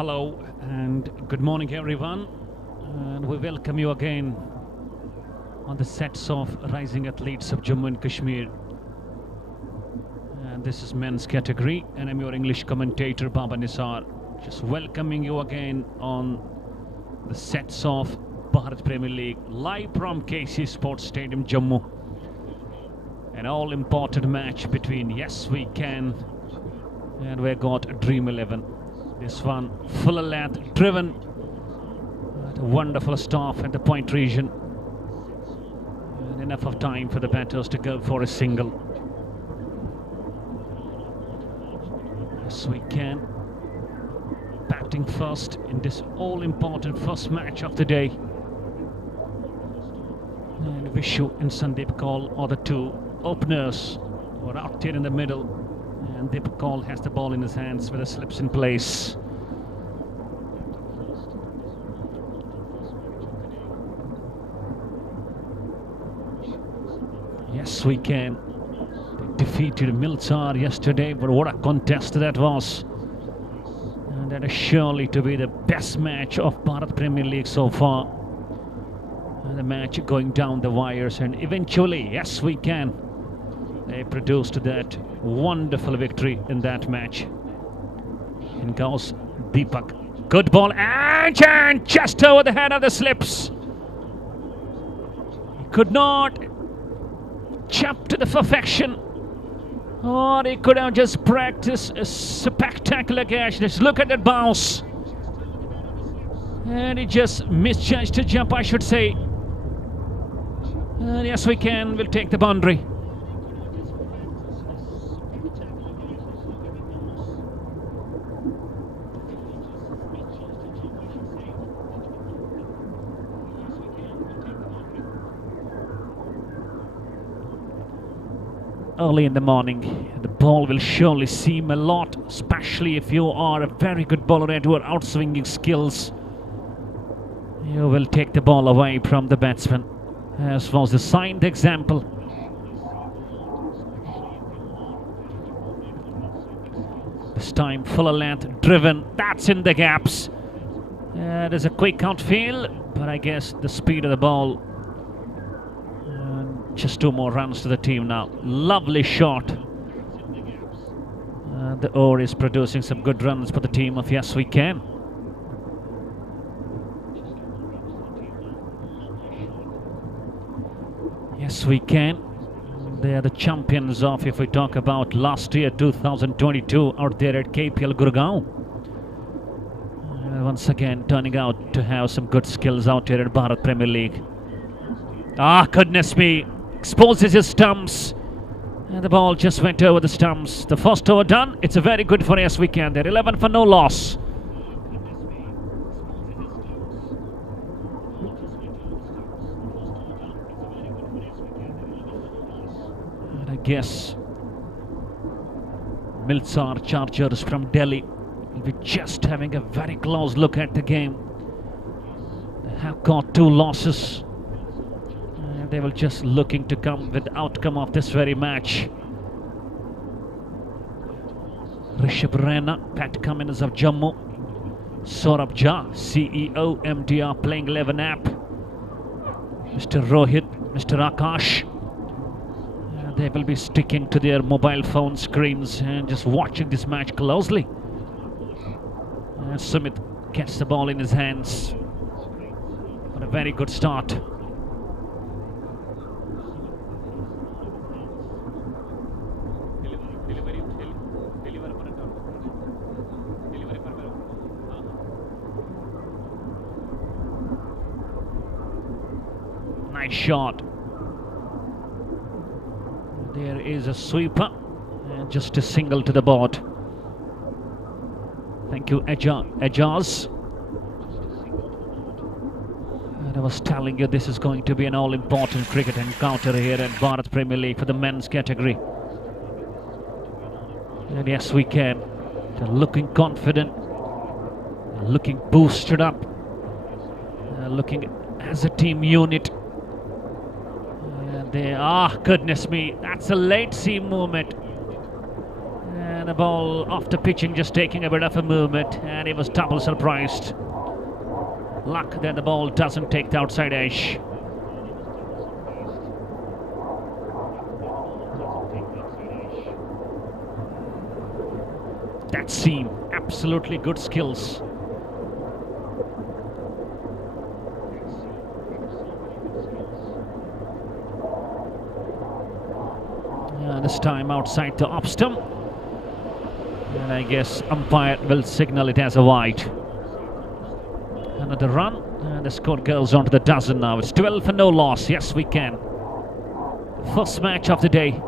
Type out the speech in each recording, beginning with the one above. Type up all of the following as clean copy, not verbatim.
Hello and good morning everyone, and we welcome you again on the sets of Rising Athletes of Jammu and Kashmir. And this is men's category, and I'm your English commentator Baba Nisar, just welcoming you again on the sets of Bharat Premier League live from KC Sports Stadium Jammu. An all important match between Yes We Can and we got Dream 11. This one full length driven, a wonderful stop at the point region, and enough of time for the batters to go for a single. Yes We Can batting first in this all important first match of the day, and Vishu and Sandeep Kaul are the two openers who are out there in the middle, and Deep Kaul has the ball in his hands with the slips in place. Yes We Can. They defeated Milsar yesterday, but what a contest that was. And that is surely to be the best match of Bharat Premier League so far. And the match going down the wires, and eventually, Yes We Can, they produced that wonderful victory in that match. In goes Deepak. Good ball, and just over the head of the slips. He could not jump to the perfection, or he could have just practiced a spectacular catch. Just look at that bounce. And he just misjudged the jump, I should say. And Yes We Can will take the boundary. Early in the morning, the ball will surely seem a lot, especially if you are a very good bowler and your outswinging skills. You will take the ball away from the batsman, as was the signed example. This time full length driven, that's in the gaps. There's a quick outfield, but I guess the speed of the ball. Just two more runs to the team now. Lovely shot. The over is producing some good runs for the team of Yes We Can. Yes We Can. They are the champions of, if we talk about last year, 2022, out there at KPL Gurgaon. Once again, turning out to have some good skills out here at Bharat Premier League. Ah, goodness me. Exposes his stumps, and the ball just went over the stumps. The first over done. It's a very good for Yes We Can. They're 11 for no loss. And I guess Milsar Chargers from Delhi will be just having a very close look at the game. They have got two losses. They were just looking to come with the outcome of this very match. Rishabh Raina, Pat Cummins of Jammu, Saurabh Jha, CEO, MDR playing 11 app, Mr. Rohit, Mr. Akash. They will be sticking to their mobile phone screens and just watching this match closely. Sumit gets the ball in his hands for a very good start. Nice shot. There is a sweeper, and just a single to the board. Thank you, Ajaz. And I was telling you, this is going to be an all-important cricket encounter here at Bharat Premier League for the men's category. And Yes We Can. They're looking confident, looking boosted up, looking as a team unit. And they are, goodness me, that's a late seam movement. And the ball after pitching just taking a bit of a movement, and he was double surprised. Luck that the ball doesn't take the outside edge. That seam, absolutely good skills. This time outside the off stump. And I guess umpire will signal it as a wide. Another run, and the score goes on to the dozen now. It's 12 for no loss. Yes, we can. First match of the day.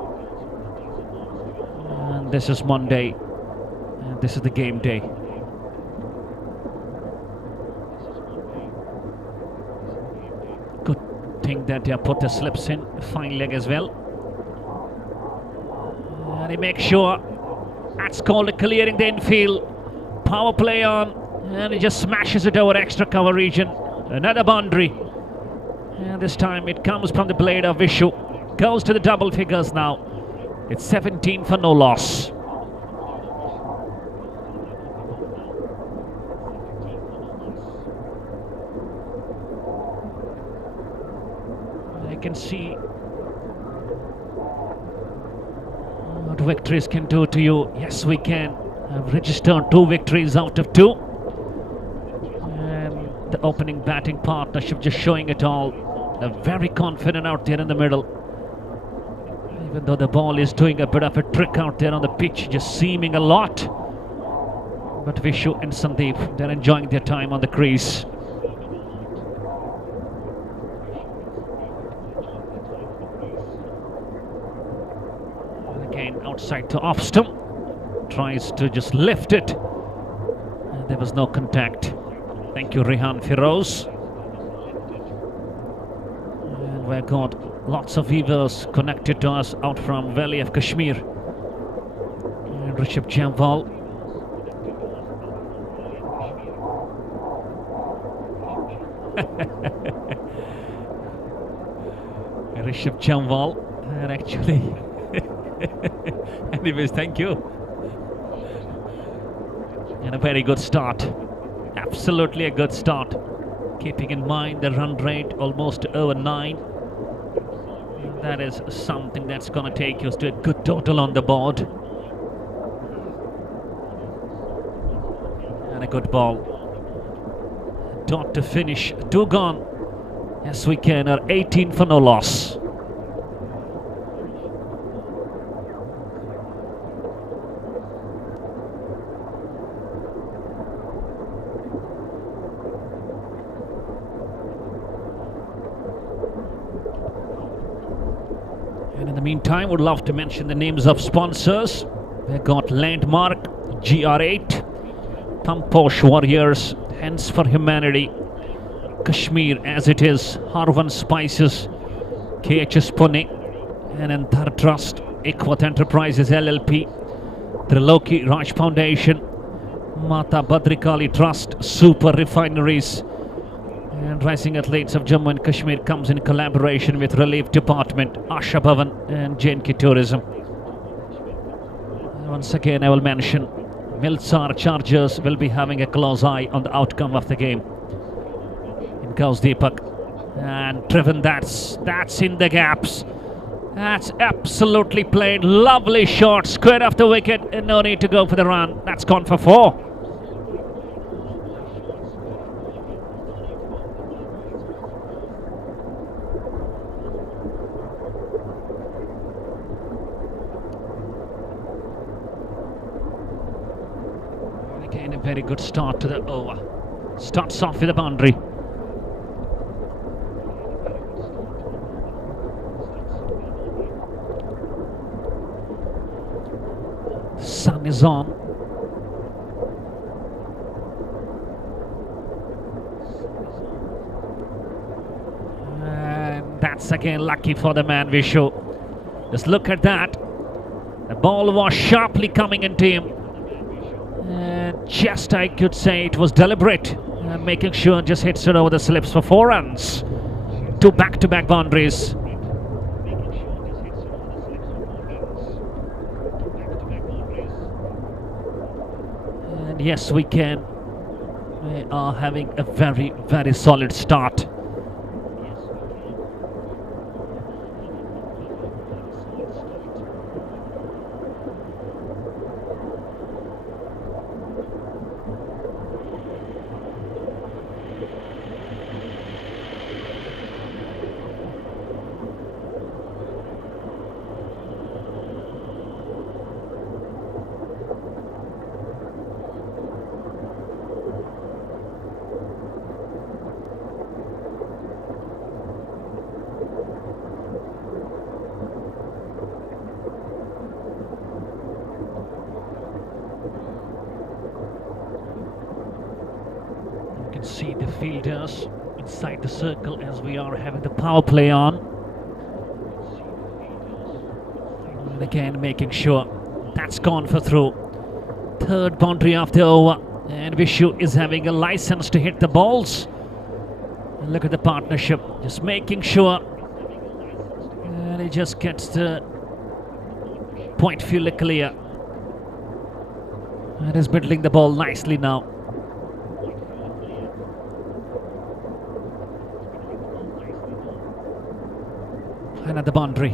And this is Monday. And this is the game day. Good thing that they have put the slips in. Fine leg as well. And he makes sure. That's called a clearing the infield. Power play on. And he just smashes it over extra cover region. Another boundary. And this time it comes from the blade of Vishu. Goes to the double figures now. It's 17 for no loss. I can see what victories can do to you. Yes, we can. I've registered 2 victories out of 2. And the opening batting partnership just showing it all. They're very confident out there in the middle. Even though the ball is doing a bit of a trick out there on the pitch, just seaming a lot. But Vishu and Sandeep, they're enjoying their time on the crease. Again, outside to off stump. Tries to just lift it. And there was no contact. Thank you, Rehan Firoz. And we've got lots of viewers connected to us out from Valley of Kashmir. And Rishabh Jamwal. Rishabh Jamwal. And actually... Anyways, thank you. And a very good start. Absolutely a good start. Keeping in mind the run rate almost over 9. That is something that's going to take us to a good total on the board. And a good ball. Dot to finish. 2 gone. Yes, we can. 18 for no loss. And in the meantime, would love to mention the names of sponsors. We've got Landmark, GR8, Pamposh Warriors, Hands for Humanity, Kashmir as it is, Harvan Spices, KHS Pune, and Antar Trust, Equat Enterprises LLP, Triloki Raj Foundation, Mata Badrikali Trust, Super Refineries, and Rising Athletes of Jammu and Kashmir comes in collaboration with Relief Department, Asha Bhavan and JNK Tourism. Once again, I will mention Milsar Chargers will be having a close eye on the outcome of the game. In goes Deepak, and driven, that's in the gaps. That's absolutely played. Lovely shot, square off the wicket, and no need to go for the run. That's gone for 4. Again, a very good start to the over. Starts off with a boundary. Sun is on. And that's again lucky for the man Vishu. Just look at that. The ball was sharply coming into him. Just, I could say, it was deliberate. Making sure just hits it over the slips for 4 runs. 2 back-to-back boundaries. And yes, we can. We are having a very, very solid start. See the fielders inside the circle as we are having the power play on. And again making sure that's gone for through. Third boundary of the over, and Vishu is having a license to hit the balls. And look at the partnership, just making sure, and he just gets the point fielder clear. And is middling the ball nicely now. Another boundary.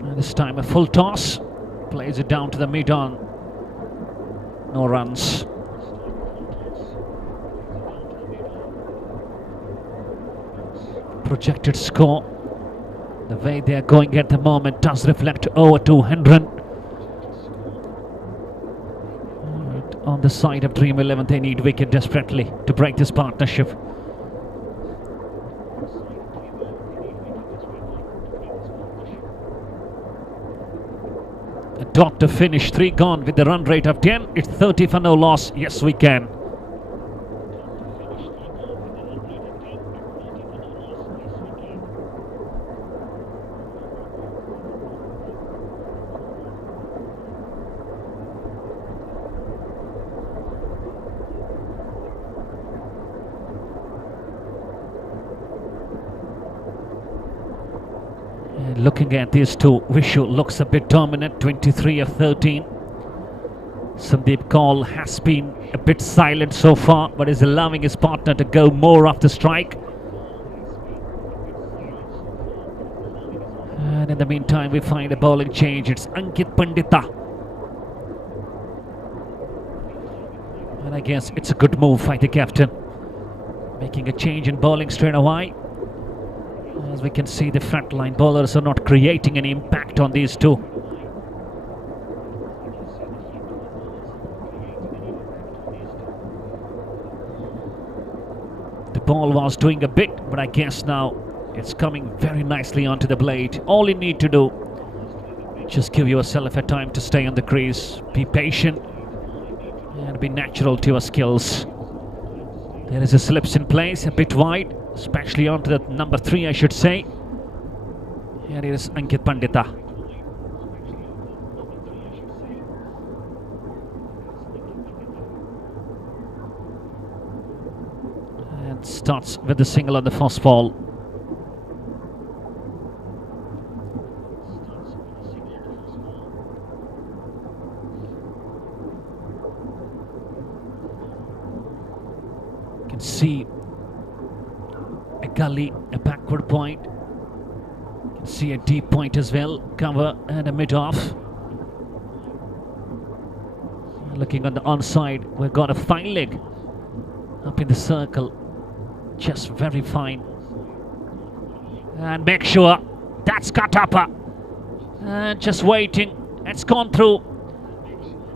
And this time a full toss. Plays it down to the mid-on. No runs. Projected score, the way they are going at the moment, does reflect over 200. On the side of Dream 11, they need wicket desperately to break this partnership. A dot to finish, 3 gone with the run rate of 10. It's 30 for no loss. Yes, we can. Looking at these two, Vishu looks a bit dominant, 23 of 13. Sandeep Kaul has been a bit silent so far, but is allowing his partner to go more off the strike. And in the meantime, we find a bowling change. It's Ankit Pandita. And I guess it's a good move by the captain, making a change in bowling straight away. As we can see, the frontline bowlers are not creating any impact on these two. The ball was doing a bit, but I guess now it's coming very nicely onto the blade. All you need to do, just give yourself a time to stay on the crease, be patient, and be natural to your skills. There is a slips in place, a bit wide, especially onto the number 3, I should say. Here is Ankit Pandita. And starts with the single on the first ball. You can see a gully, a backward point. You can see a deep point as well, cover and a mid-off. Looking on the onside, we've got a fine leg up in the circle, just very fine. And make sure that's cut upper. And just waiting, it's gone through.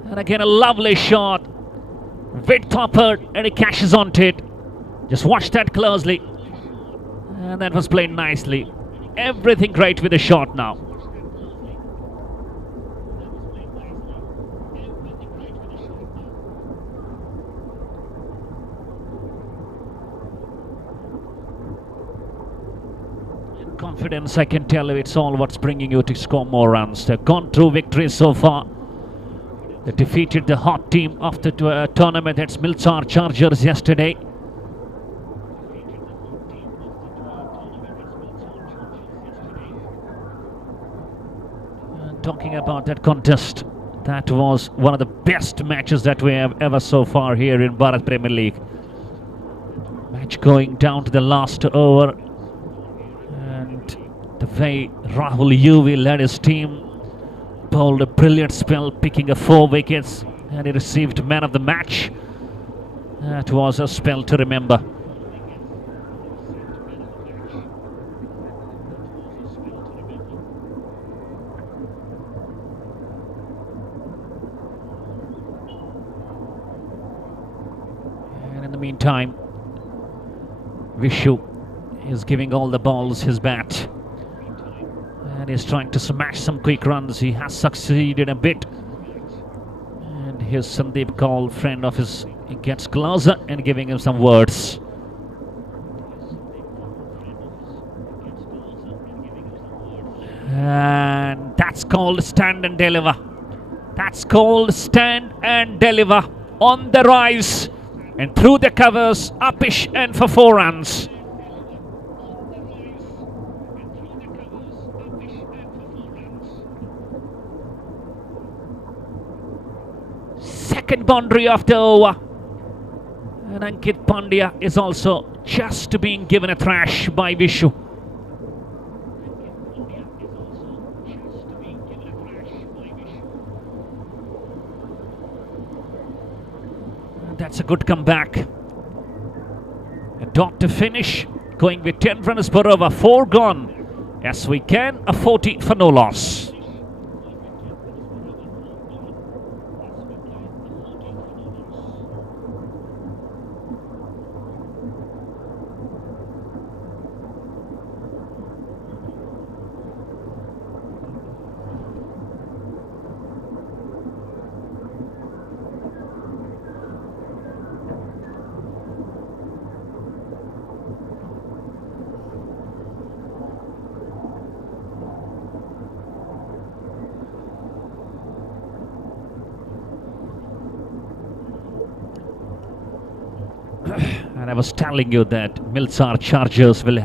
And again a lovely shot, with topper, and he cashes onto it. Just watch that closely. And that was played nicely. Everything great with the shot now. Confidence, I can tell you, it's all what's bringing you to score more runs. They've gone through victories so far. They defeated the hot team of the tournament, that's Milsar Chargers yesterday. talking about that contest, that was one of the best matches that we have ever so far here in Bharat Premier League. Match going down to the last over, and the way Rahul UV led his team, bowled a brilliant spell, picking up 4 wickets, and he received man of the match. That was a spell to remember. And in the meantime, Vishu is giving all the balls his bat, and he's trying to smash some quick runs. He has succeeded a bit, and here's Sandeep Kaul, friend of his, he gets closer and giving him some words. And that's called stand and deliver. That's called stand and deliver. On the rise and through the covers, upish and for 4 runs. Second boundary of the over. And Ankit Pandya is also just being given a thrash by Vishu. That's a good comeback. A dot to finish, going with 10 runs per over, 4 gone. Yes, we can, a 40 for no loss. And I was telling you that Milsar Chargers will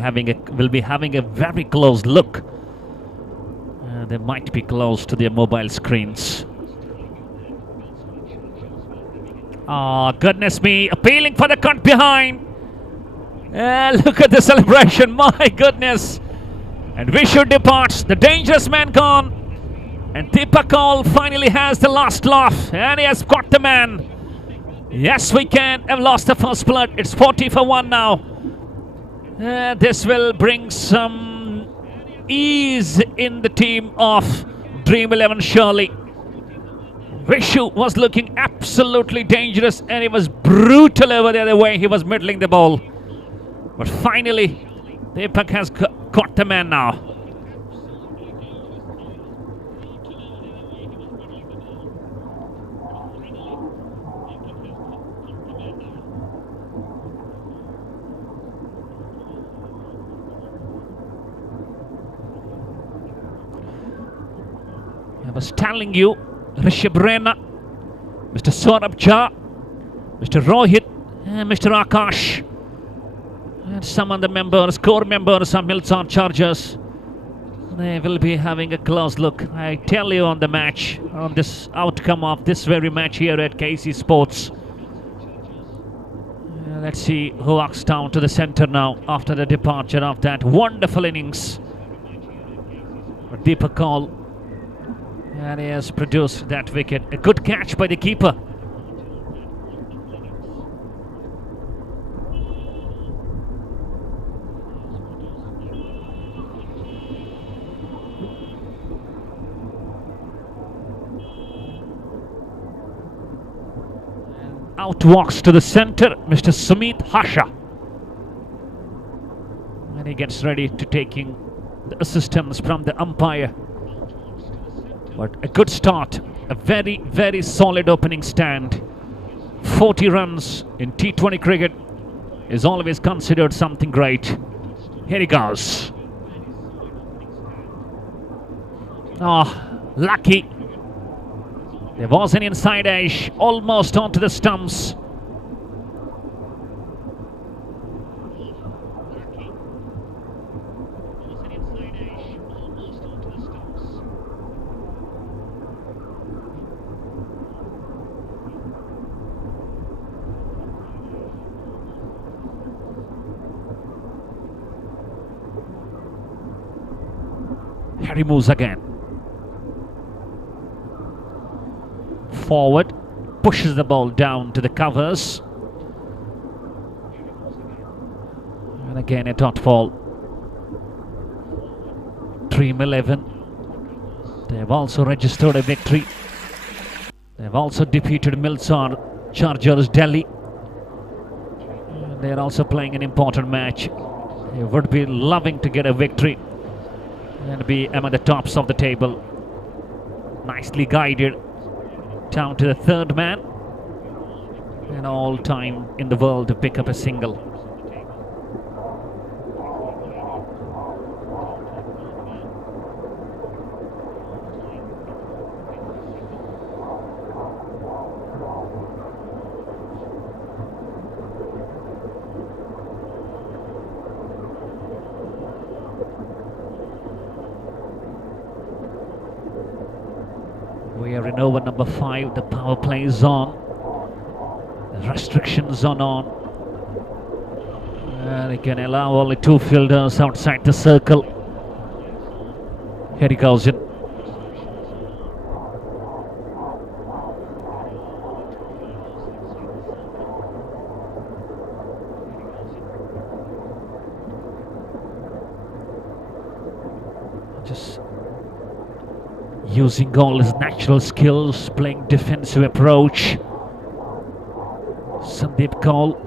be having a very close look. They might be close to their mobile screens. Oh, goodness me, appealing for the cut behind. Look at the celebration, my goodness. And Vishu departs, the dangerous man gone. And Deepak Kaul finally has the last laugh, and he has got the man. Yes, we can have lost the first blood. It's 40 for 1 now. This will bring some ease in the team of Dream 11 surely. Vishu was looking absolutely dangerous, and he was brutal over there the way he was middling the ball. But finally, Deepak has got the man now. I was telling you, Rishabh Raina, Mr. Saurabh Jha, Mr. Rohit, and Mr. Akash, and some of the members, core members of Milsar Chargers, they will be having a close look. I tell you on the match, on this outcome of this very match here at KC Sports. Let's see who walks down to the center now after the departure of that wonderful innings. But Deepak Kaul, and he has produced that wicket. A good catch by the keeper. Out walks to the center, Mr. Sumit Hasha. And he gets ready to taking the assistance from the umpire. But a good start, a very, very solid opening stand. 40 runs in T20 cricket is always considered something great. Here he goes. Oh, lucky. There was an inside edge, almost onto the stumps. Harry moves again. Forward, pushes the ball down to the covers. And again a dot ball. Dream 11. They have also registered a victory. They have also defeated Milsar Chargers Delhi. They are also playing an important match. They would be loving to get a victory and be among the tops of the table. Nicely guided down to the third man. And all time in the world to pick up a single. We are in over number 5. The power play is on. The restrictions are on. And it can allow only 2 fielders outside the circle. Here he goes in. Just using all his natural skills, playing defensive approach. Sandeep Kaul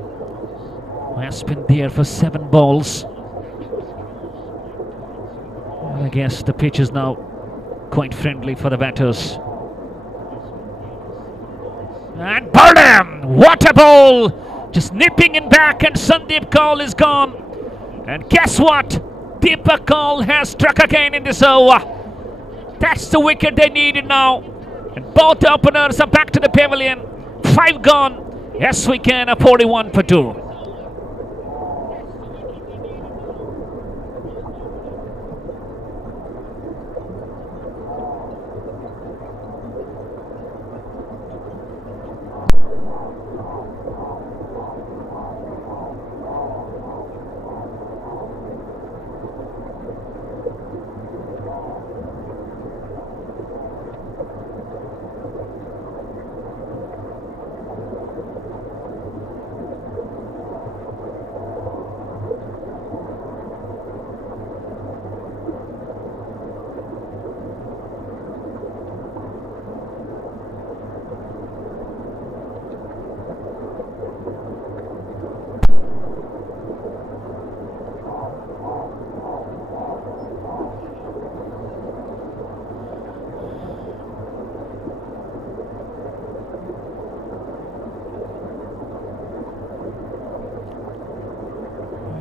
has been there for 7 balls. I guess the pitch is now quite friendly for the batters. And Burnham! What a ball! Just nipping in back, and Sandeep Kaul is gone. And guess what? Deepak Kaul has struck again in this over. That's the wicket they needed now. And both openers are back to the pavilion. 5 gone. Yes, we can. A 41 for 2.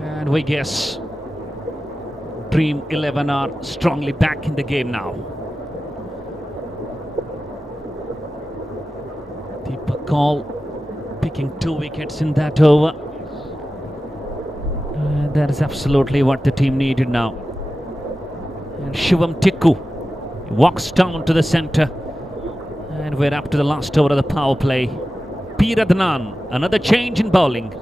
And we guess Dream 11 are strongly back in the game now. Deepak Kaul picking 2 wickets in that over. And that is absolutely what the team needed now. And Shivam Tikku walks down to the centre. And we're up to the last over of the power play. P. Radhanan, another change in bowling.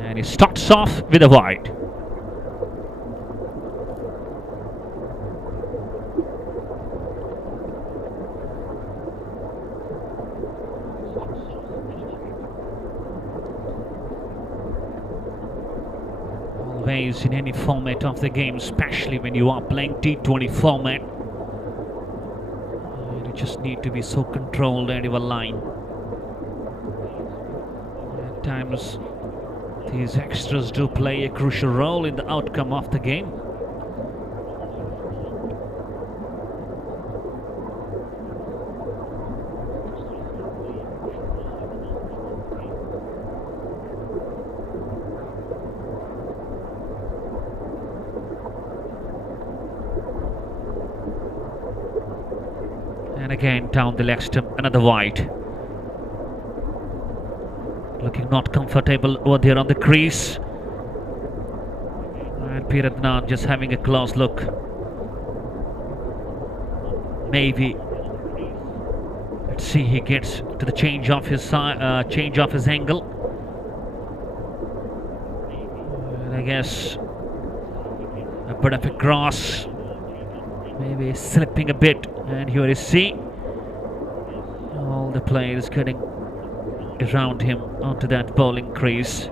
And he starts off with a wide. Always in any format of the game, especially when you are playing T20 format, you just need to be so controlled and your line. At times these extras do play a crucial role in the outcome of the game. And again down the leg stump, another wide. Looking not comfortable over there on the crease. And And Piratnan just having a close look. Maybe. Let's see, he gets to the change of his angle. And I guess a bit of a cross. Maybe slipping a bit. And here is C. All the players getting around him onto that bowling crease.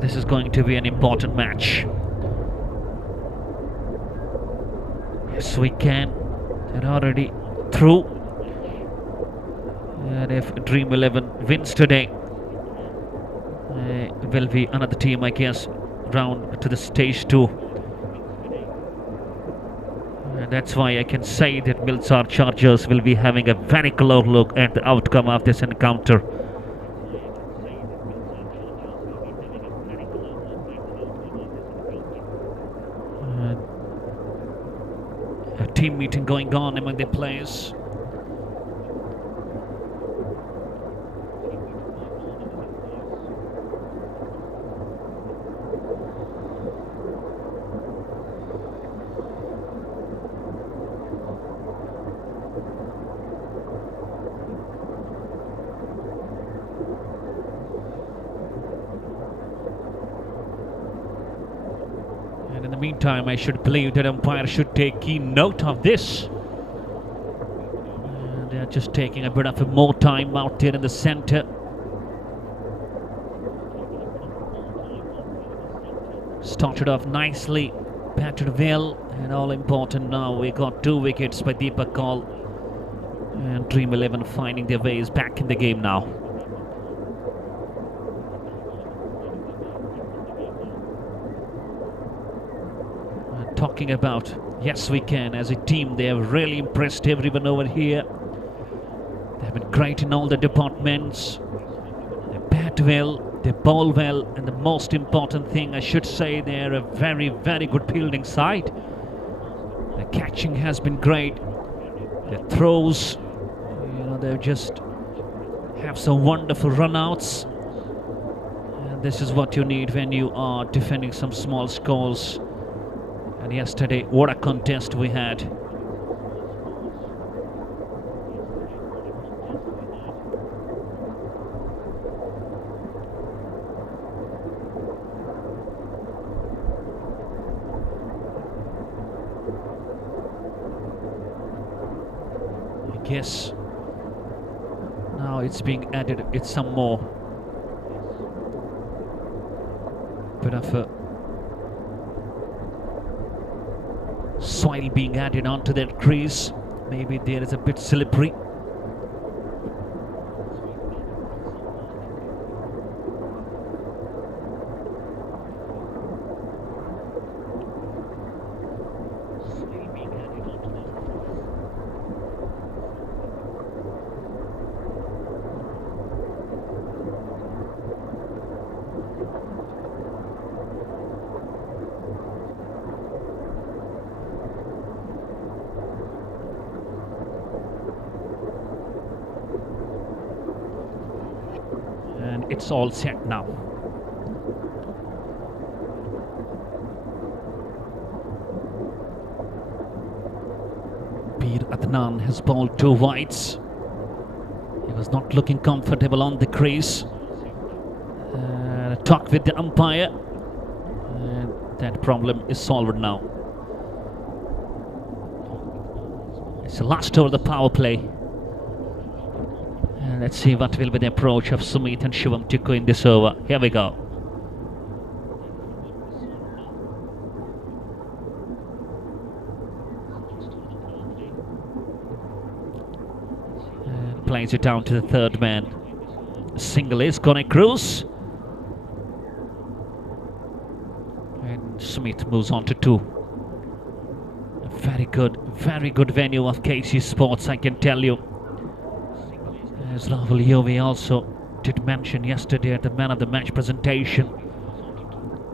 This is going to be an important match. Yes, we can. They're already through. And if Dream 11 wins today, will be another team, I guess, round to the stage 2. And that's why I can say that Milsar Chargers will be having a very close look at the outcome of this encounter. A team meeting going on among the players. In the meantime, I should believe that umpire should take keen note of this. And they're just taking a bit of more time out there in the center. Started off nicely, batted well, and all important now. We got 2 wickets by Deepak Kaul. And Dream 11 finding their ways back in the game now. Talking about, yes we can, as a team they have really impressed everyone over here. They have been great in all the departments. They bat well, they bowl well, and the most important thing I should say, they're a very, very good fielding side. The catching has been great. The throws, they just have some wonderful run-outs. And this is what you need when you are defending some small scores. And yesterday, what a contest we had. I guess now it's being added, it's some more. Bit of a soil being added onto that crease. Maybe there is a bit slippery. And it's all set now. Bir Adnan has bowled 2 wides. He was not looking comfortable on the crease. A talk with the umpire. And that problem is solved now. It's the last over the power play. And let's see what will be the approach of Sumit and Shivam Tikku in this over. Here we go. And plays it down to the third man. Single is gonna cruise. And Sumit moves on to 2. A very good venue of KC Sports, I can tell you. As Rahul Yovi also did mention yesterday at the Man of the Match presentation,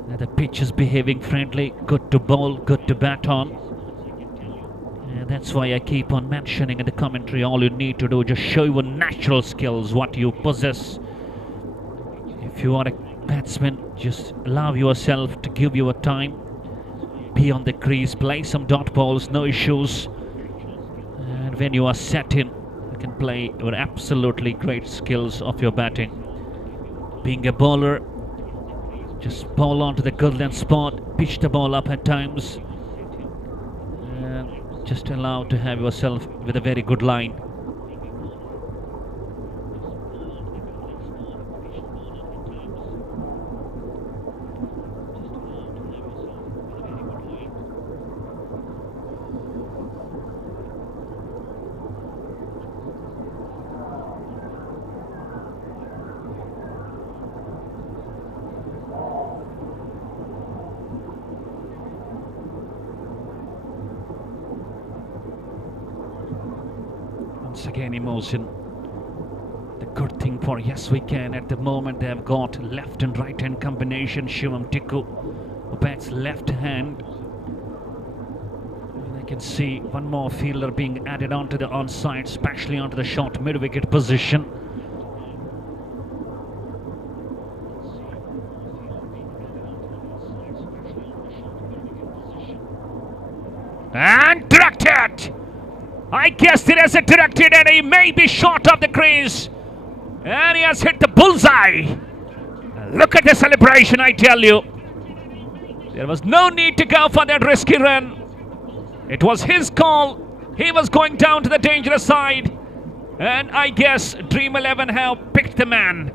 that the pitch is behaving friendly, good to bowl, good to bat on. And that's why I keep on mentioning in the commentary, all you need to do is just show your natural skills, what you possess. If you are a batsman, just allow yourself to give your time. Be on the crease, play some dot balls, no issues. And when you are set in, you can play your absolutely great skills of your batting. Being a bowler, just bowl onto the golden spot, pitch the ball up at times, and just allow to have yourself with a very good line. Once again, emotion. The good thing for YWC at the moment, they have got left and right hand combination. Shivam Tikku, who bats left hand. And I can see one more fielder being added onto the onside, especially onto the short mid wicket position. And directed! I guess it has a directed, and he may be short of the crease. And he has hit the bullseye. Look at the celebration, I tell you. There was no need to go for that risky run. It was his call. He was going down to the dangerous side. And I guess Dream 11 have picked the man.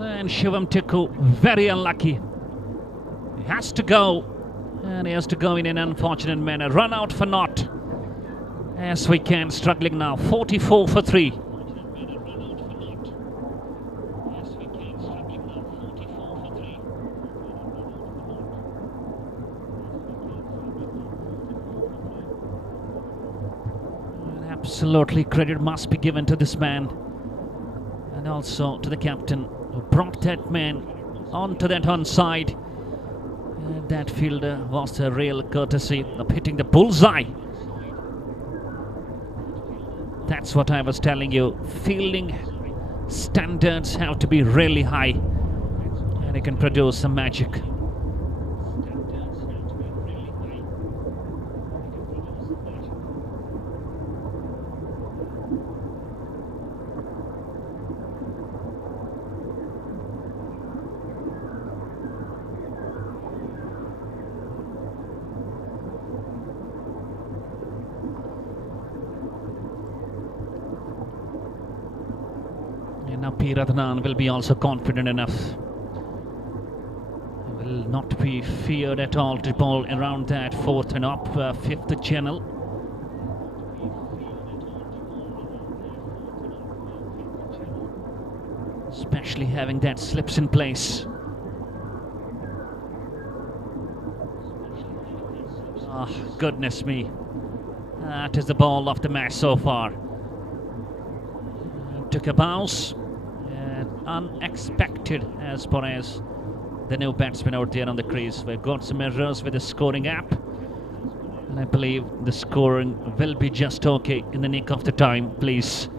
And Shivam Tikku, very unlucky. He has to go. And he has to go in an unfortunate manner. Run out for naught. YWC struggling now. 44 for 3. Absolutely credit must be given to this man. And also to the captain, who brought that man onto that onside. And that fielder was a real courtesy of hitting the bullseye. That's what I was telling you. Fielding standards have to be really high, and it can produce some magic. Now P. Radhanan will be also confident enough. He will not be feared at all to bowl around that fourth and up, fifth channel. Especially having that slips in place. Ah, goodness me. That is the ball of the match so far. Took a bounce. Unexpected as far as the new batsman out there on the crease. We've got some errors with the scoring app, and I believe the scoring will be just okay in the nick of the time, please.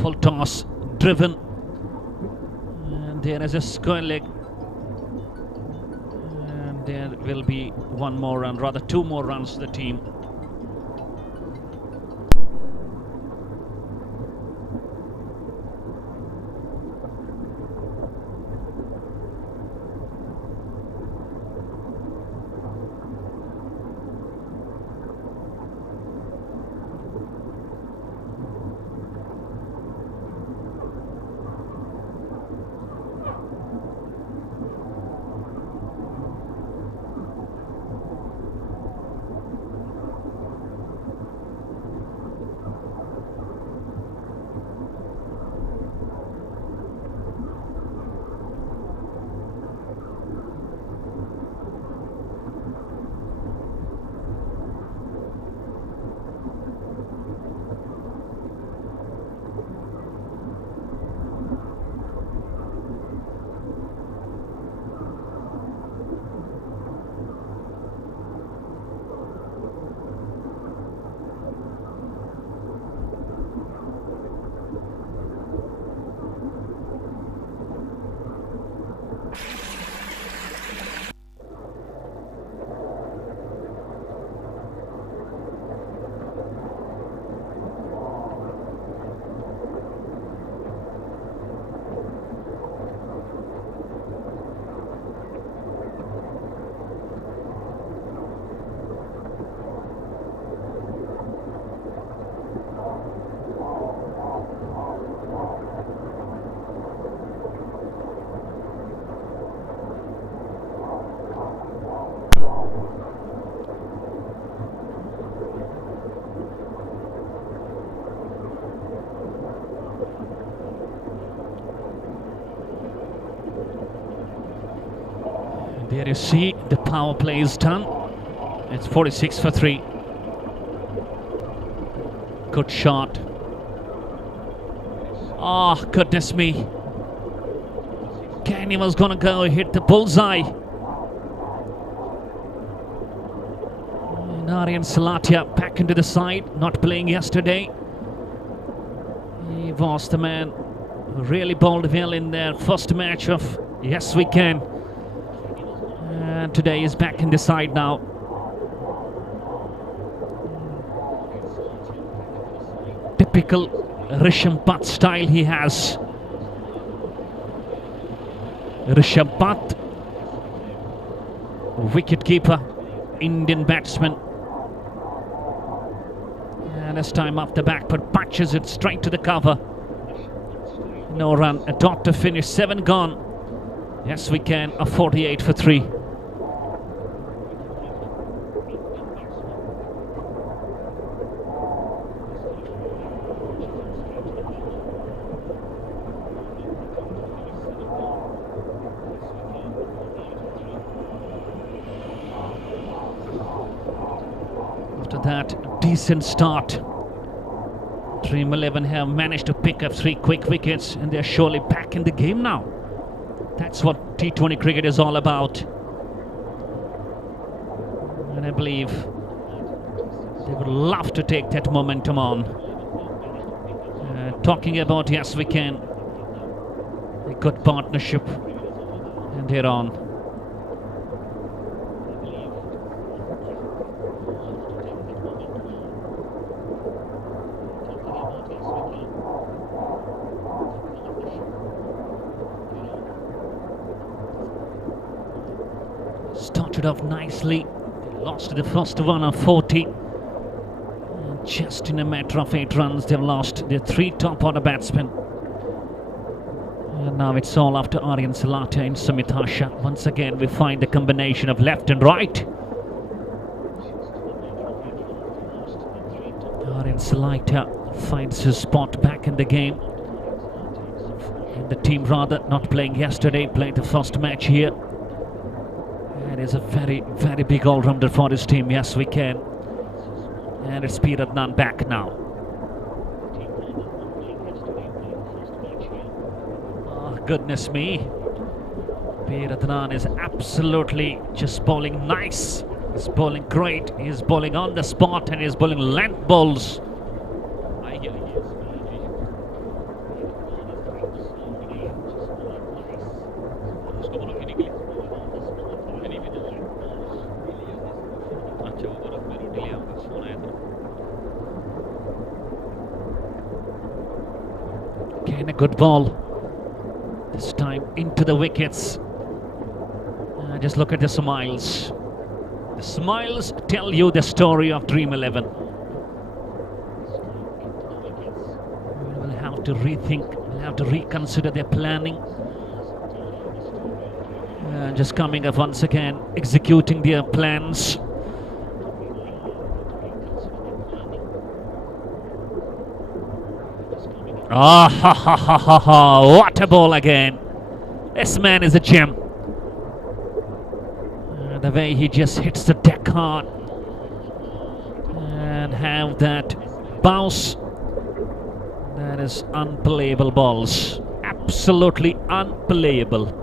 Full toss driven, There is a square leg. And there will be one more run, rather two more runs to the team. There you see the power play is done. It's 46 for 3. Good shot. Oh, goodness me. Kenny was gonna go hit the bullseye. And Aryan Salatia back into the side, not playing yesterday. He was the man who really bowled well in their first match of Yes We Can. And today he's back in the side now. Typical Rishabh Pant style he has. Rishabh Pant, wicket-keeper, Indian batsman. And this time up the back, but punches it straight to the cover. No run, a dot to finish, 7 gone. Yes We Can, a 48 for 3. That decent start. Dream 11 have managed to pick up 3 quick wickets and they're surely back in the game now. That's what T20 cricket is all about. And I believe they would love to take that momentum on. Talking about Yes We Can, a good partnership, and they're on. Started off nicely, lost the first one on 40. And just in a matter of 8 runs, they've lost their 3 top order batsmen. And now it's all after Aryan Salatia and Sumit Harsha. Once again, we find a combination of left and right. Aryan Salatia finds his spot back in the game. And the team rather not playing yesterday, played the first match here. And is a very, very big all-rounder for his team. Yes We Can. And it's P. Radnan back now. Oh, goodness me. P. Radnan is absolutely just bowling nice. He's bowling great. He's bowling on the spot and he's bowling length bowls. Again a good ball. This time into the wickets. Just look at the smiles. The smiles tell you the story of Dream 11. We'll have to rethink, we'll have to reconsider their planning. Just coming up once again, executing their plans. Ah, ha ha ha ha ha, what a ball again. This man is a gem. The way he just hits the deck hard and have that bounce. That is unbelievable balls. Absolutely unbelievable.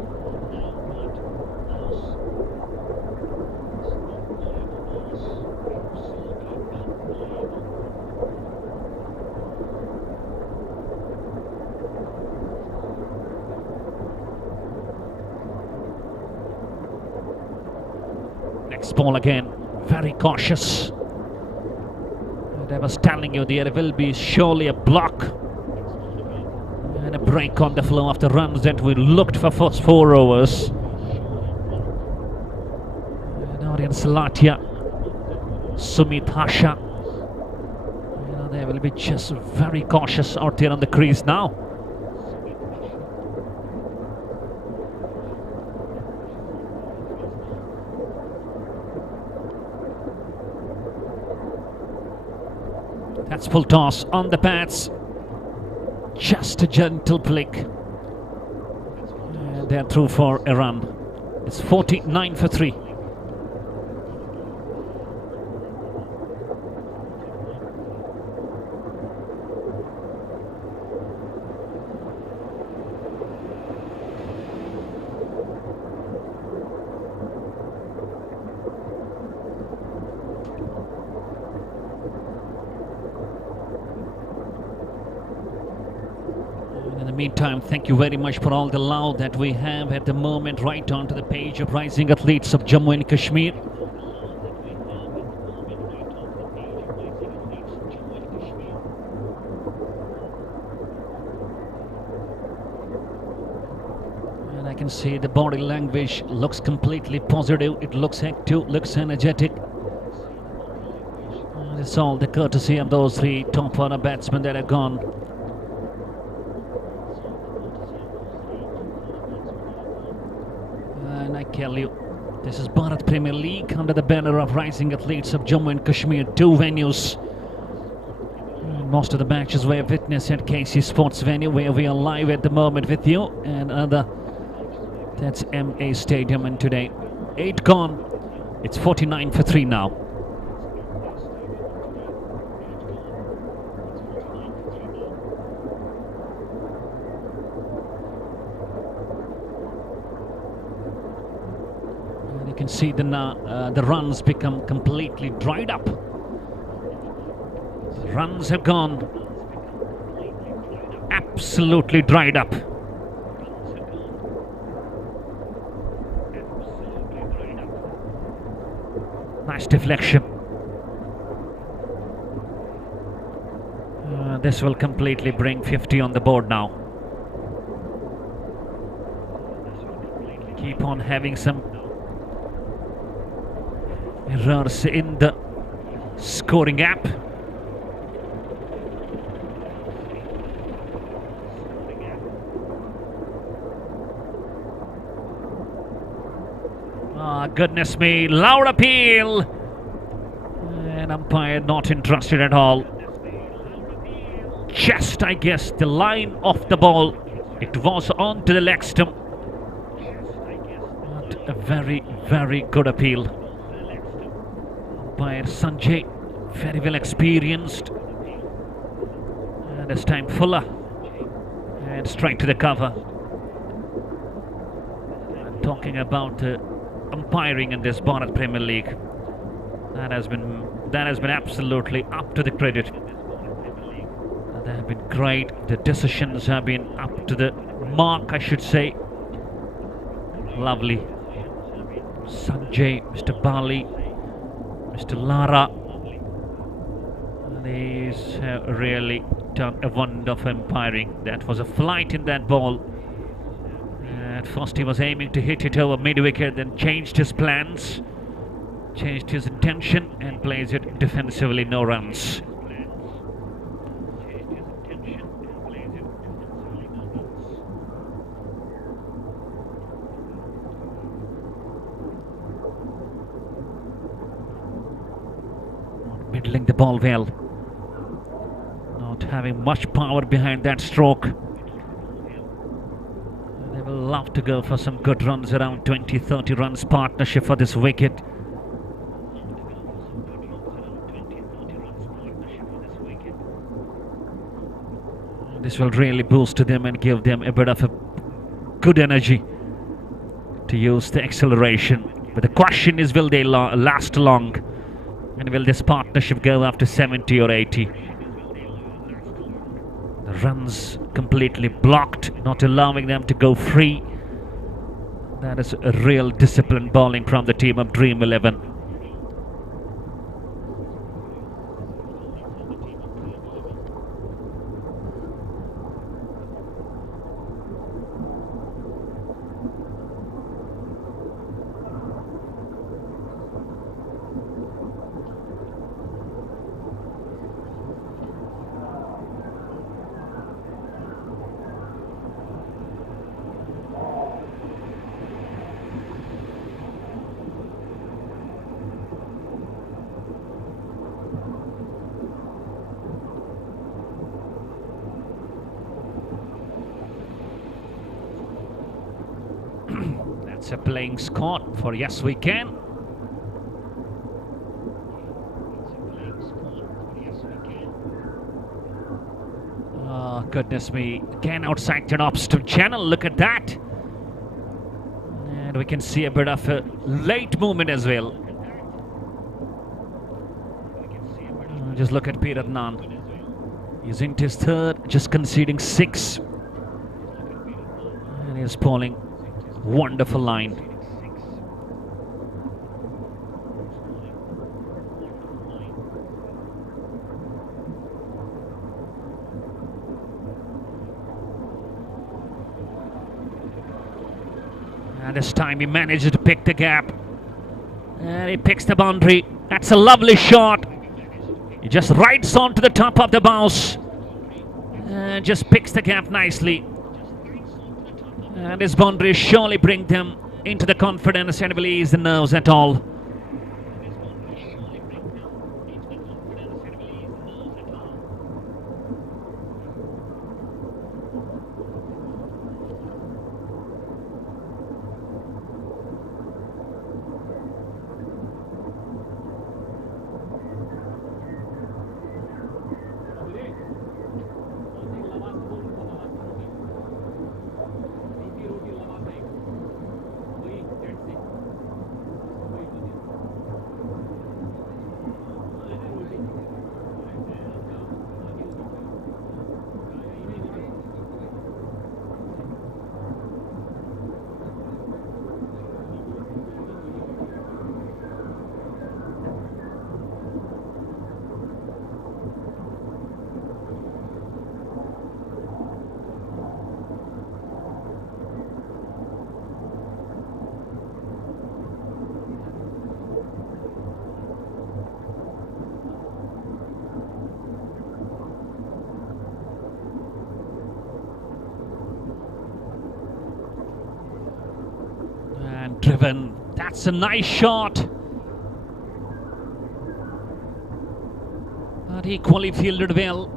Next ball again, very cautious. And I was telling you there will be surely a block and a break on the flow of the runs that we looked for first 4 overs. And Aryan Salatia, Sumit Hasha, they will be just very cautious out there on the crease now. That's full toss on the pads. Just a gentle flick. And they're through for a run. It's 49 for 3. Meantime, thank you very much for all the love that we have at the moment right onto the page of Rising Athletes of Jammu and Kashmir. And I can see the body language looks completely positive. It looks active, looks energetic. And it's all the courtesy of those 3 top order batsmen that are gone. And I tell you, this is Bharat Premier League under the banner of Rising Athletes of Jammu and Kashmir. 2 venues. Most of the matches we have witnessed at KC Sports venue, where we are live at the moment with you, and other, that's MA Stadium. And today 8 gone. It's 49 for 3 now. You can see the runs become completely dried up. The runs have gone absolutely dried up. Nice deflection. This will completely bring 50 on the board now. Keep on having some errors in the scoring app. Ah, goodness me, loud appeal! And umpire not interested at all. Just, I guess, the line of the ball. It was on to the leg stump. But a very, very good appeal. Umpire Sanjay, very well experienced. And this time Fuller. And straight to the cover. I'm talking about umpiring in this Bharat Premier League. That has been absolutely up to the credit. They have been great. The decisions have been up to the mark, I should say. Lovely. Sanjay, Mr. Bali, Mr. Lara. These have really done a wonder of umpiring. That was a flight in that ball. At first he was aiming to hit it over mid-wicket, then changed his plans, changed his intention and plays it defensively, no runs. Middling the ball well. Not having much power behind that stroke. They will love to go for some good runs, around 20-30 runs partnership for this wicket. This will really boost to them and give them a bit of a good energy to use the acceleration. But the question is, will they last long? And will this partnership go up to 70 or 80? The runs completely blocked, not allowing them to go free. That is a real disciplined bowling from the team of Dream 11. That's a playing squad for Yes We Can. Oh, goodness me. Again outside the off-stump channel. Look at that. And we can see a bit of a late movement as well. Just look at Peter Nan. He's into his third, just conceding 6. And he's bowling. Wonderful line. And this time he manages to pick the gap. And he picks the boundary. That's a lovely shot. He just rides on to the top of the bounce. And just picks the gap nicely. And his boundaries surely bring them into the confidence and will ease the nerves at all. Driven. That's a nice shot. But equally fielded well.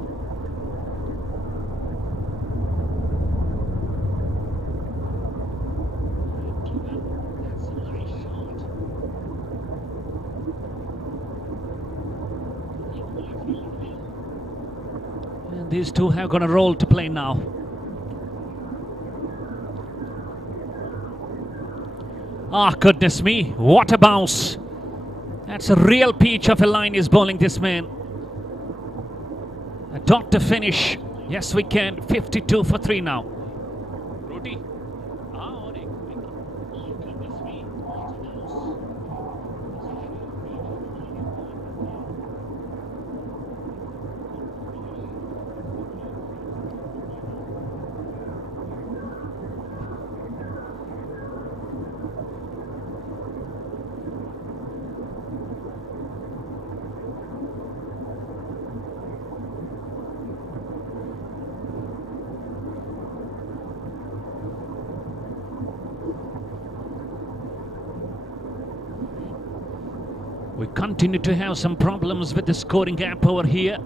And these two have got a role to play now. Ah, goodness me, what a bounce. That's a real peach of a line is bowling this man. A dot to finish. Yes, we can. 52 for 3 now. We continue to have some problems with the scoring gap over here.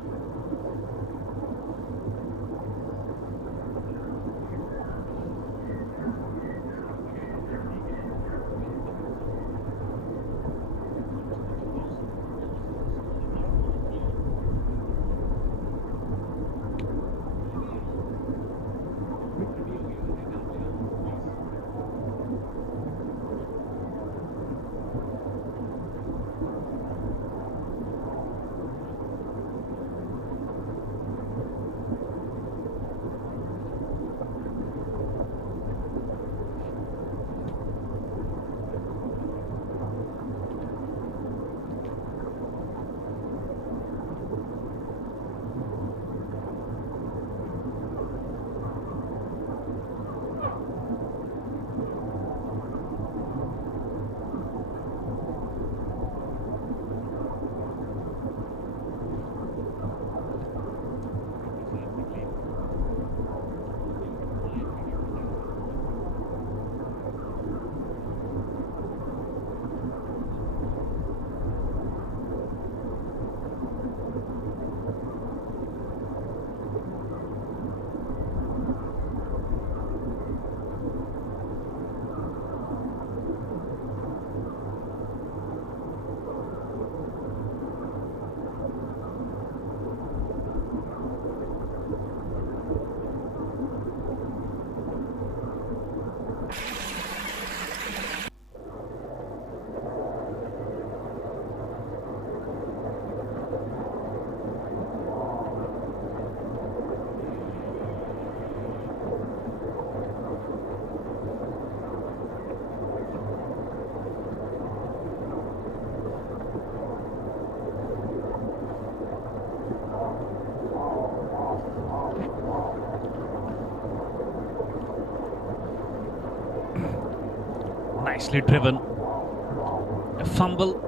Nicely driven. A fumble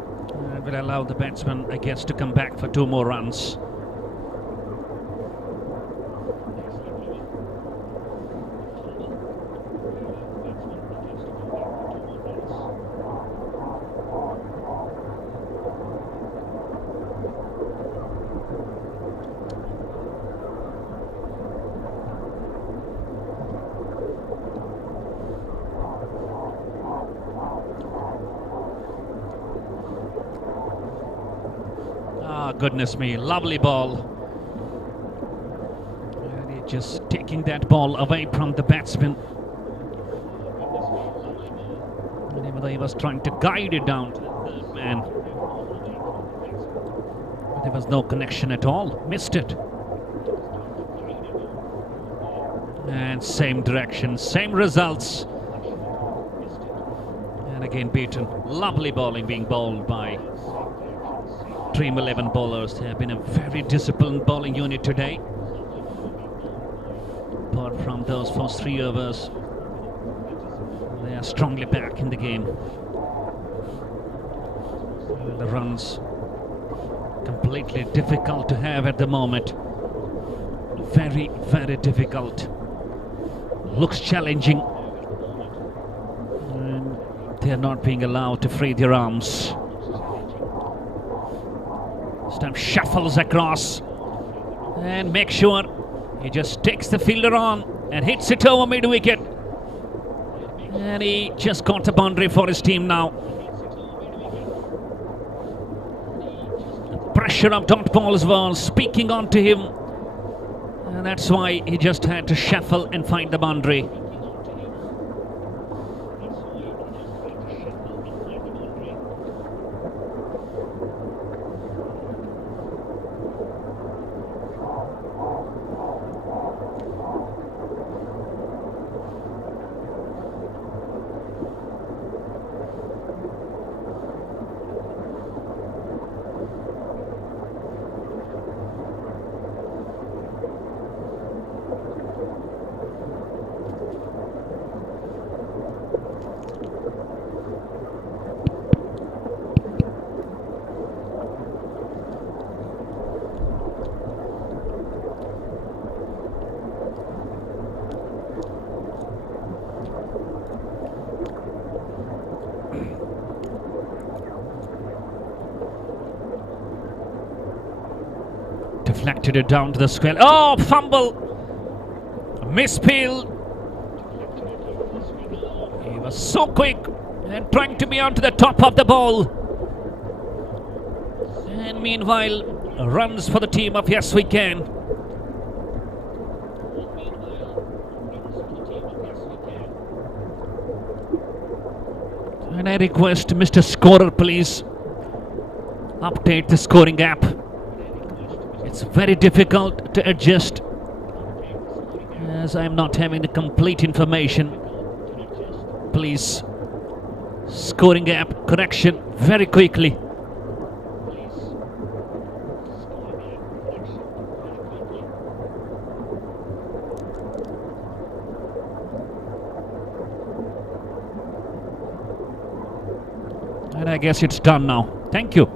will allow the batsman, I guess, to come back for 2 more runs. Goodness me, lovely ball. And he's just taking that ball away from the batsman. And even though he was trying to guide it down to the third man, there was no connection at all. Missed it. And same direction, same results. And again beaten. Lovely bowling being bowled by Dream 11 bowlers. They have been a very disciplined bowling unit today. Apart from those first 3 overs, they are strongly back in the game. The runs completely difficult to have at the moment. Very, very difficult. Looks challenging. And they are not being allowed to free their arms. Time shuffles across and make sure he just takes the fielder on and hits it over mid-wicket, and he just got the boundary for his team now. The pressure of dot balls was speaking on to him, and that's why he just had to shuffle and find the boundary. deflected it down to the square. Oh, fumble! Mispeel. He was so quick and trying to be onto the top of the ball. And meanwhile, runs for the team of Yes We Can. And I request Mr. Scorer, please update the scoring app. It's very difficult to adjust as I'm not having the complete information. Please, scoring app correction very quickly. And I guess it's done now. Thank you.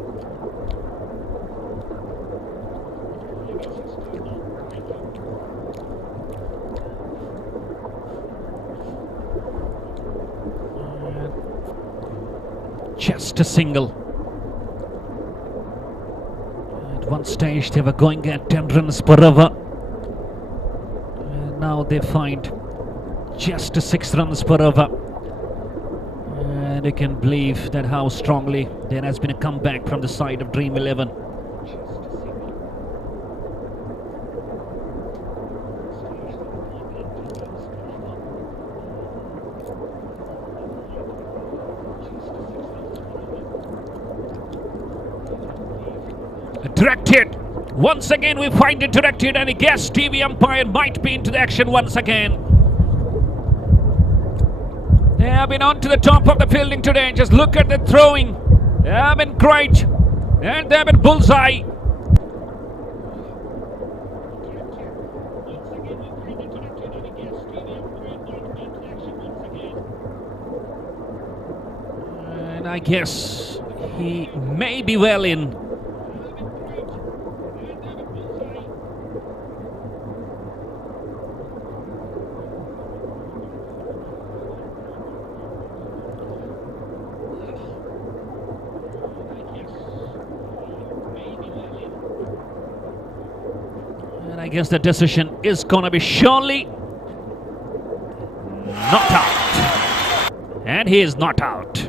Just a single. At one stage they were going at 10 runs per over. And now they find just 6 runs per over. And you can believe that how strongly there has been a comeback from the side of Dream 11. Directed. Once again we find it directed, and I guess TV umpire might be into the action once again. They have been on to the top of the fielding today. Just look at the throwing. They have been great. And they have been bullseye. And I guess he may be well in. I guess the decision is gonna be surely not out. And he is not out.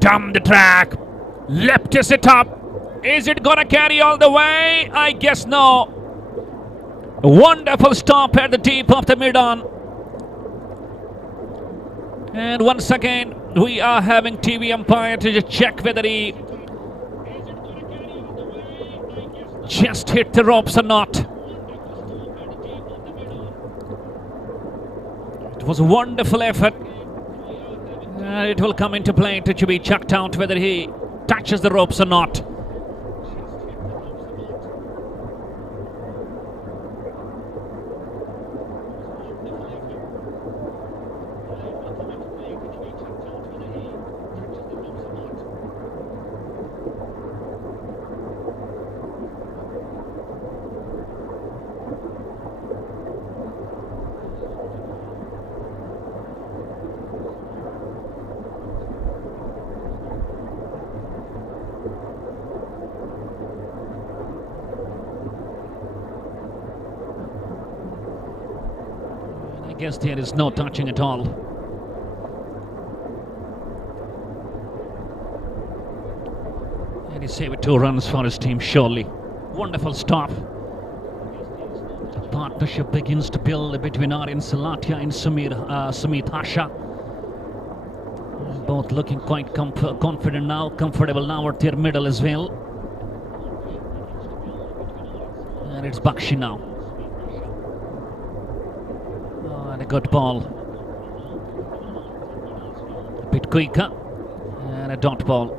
Down the track, left is it up. Is it gonna carry all the way? I guess no. A wonderful stop at the deep of the mid-on. And once again, we are having TV umpire to just check whether he just hit the ropes or not. It was a wonderful effort. It will come into play to be chucked out whether he touches the ropes or not. I guess there is no touching at all. And he saved 2 runs for his team, surely. Wonderful stop. The partnership begins to build between Aryan Salatia and Sumit Hasha. Both looking quite confident now, comfortable now at their middle as well. And it's Bakshi now. And a good ball. A bit quicker. And a dot ball.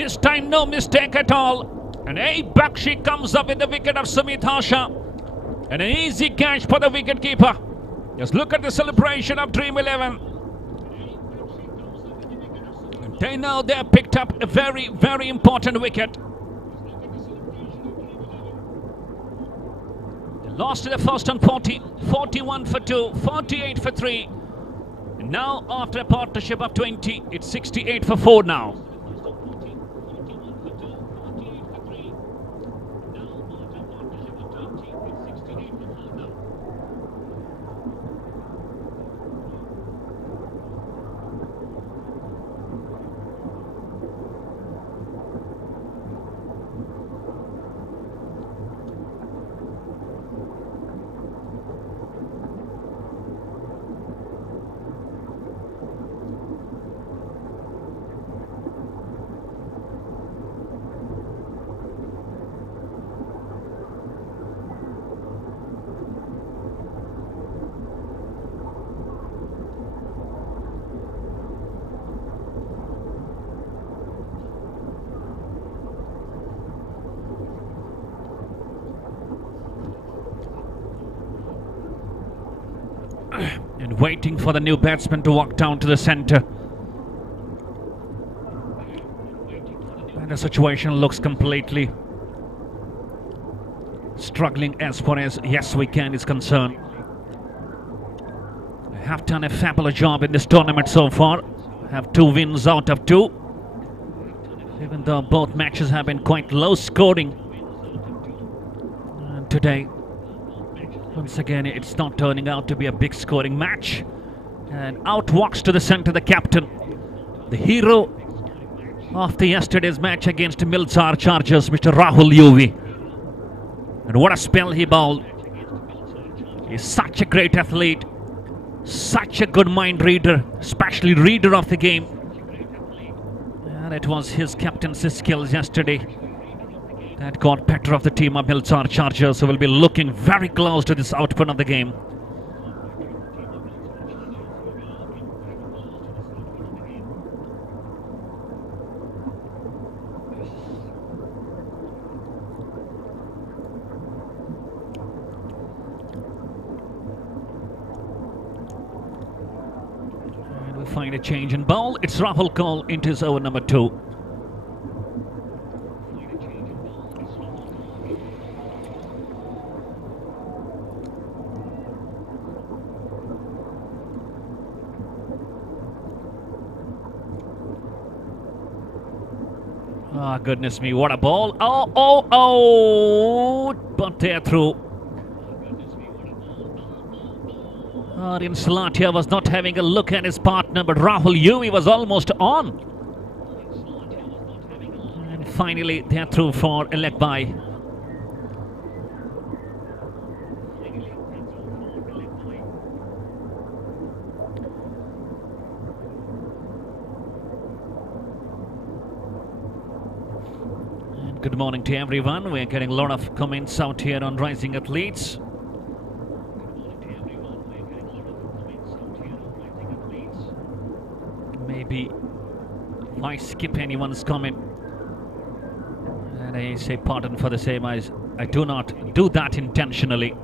This time no mistake at all. And Bakshi comes up with the wicket of Sumit Harsha. And an easy catch for the wicketkeeper. Just look at the celebration of Dream 11. And they know they have picked up a very, very important wicket. They lost to the first on 40, 41 for 2, 48 for 3. And now after a partnership of 20, it's 68 for 4 now. And waiting for the new batsman to walk down to the centre. And the situation looks completely struggling as far as YWC is concerned. They have done a fabulous job in this tournament so far. Have 2 wins out of 2. Even though both matches have been quite low scoring. And today, once again, it's not turning out to be a big scoring match. And out walks to the centre the captain, the hero of the yesterday's match against Milsar Chargers, Mr. Rahul Yuvi. And what a spell he bowled. He's such a great athlete, such a good mind reader, especially reader of the game. And it was his captaincy skills yesterday that got better of the team of Milsar Chargers, who will be looking very close to this output of the game. And we find a change in bowl. It's Rahul Kaul into his over number 2. Ah, goodness me, what a ball. Oh, but they're through. Aryan Salatia was not having a look at his partner, but Rahul Yuvi was almost on. And finally, they're through for a leg bye. Good morning to everyone. We're getting a lot of comments out here on Rising Athletes. Maybe if I skip anyone's comment, and I say pardon for the same, I do not do that intentionally.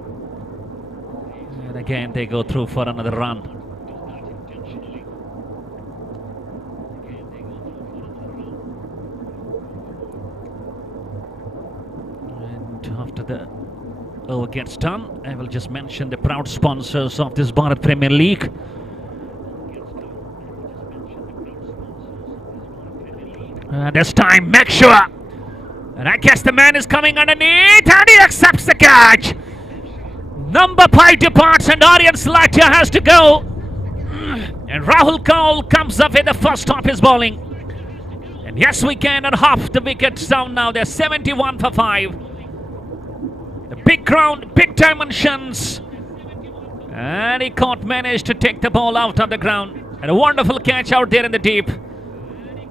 And again, they go through for another run. After the over gets done, I will just mention the proud sponsors of this Bharat Premier League. This time, make sure. And I guess the man is coming underneath and he accepts the catch. Number 5 departs and Aryan Salatia has to go. And Rahul Kaul comes up with the first stop his bowling. And YWC and half the wickets down now. They're 71 for 5. The big ground, big dimensions. And he can't manage to take the ball out of the ground. And a wonderful catch out there in the deep.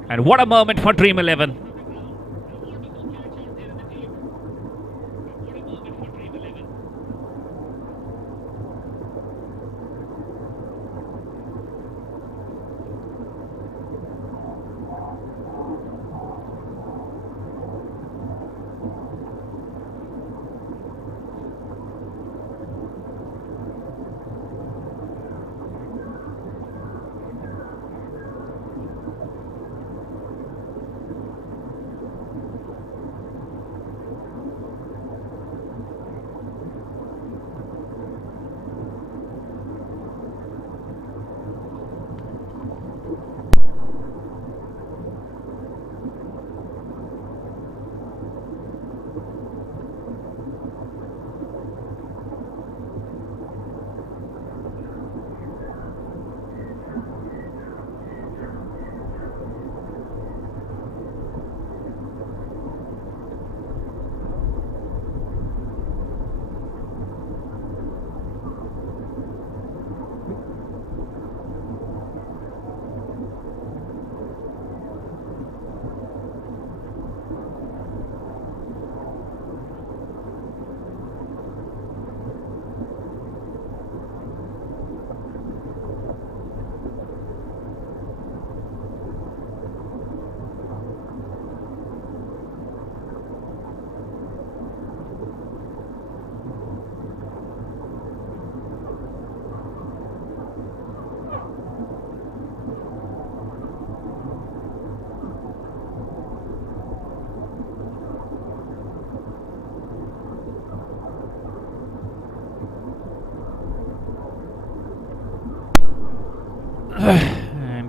And what a moment for Dream 11.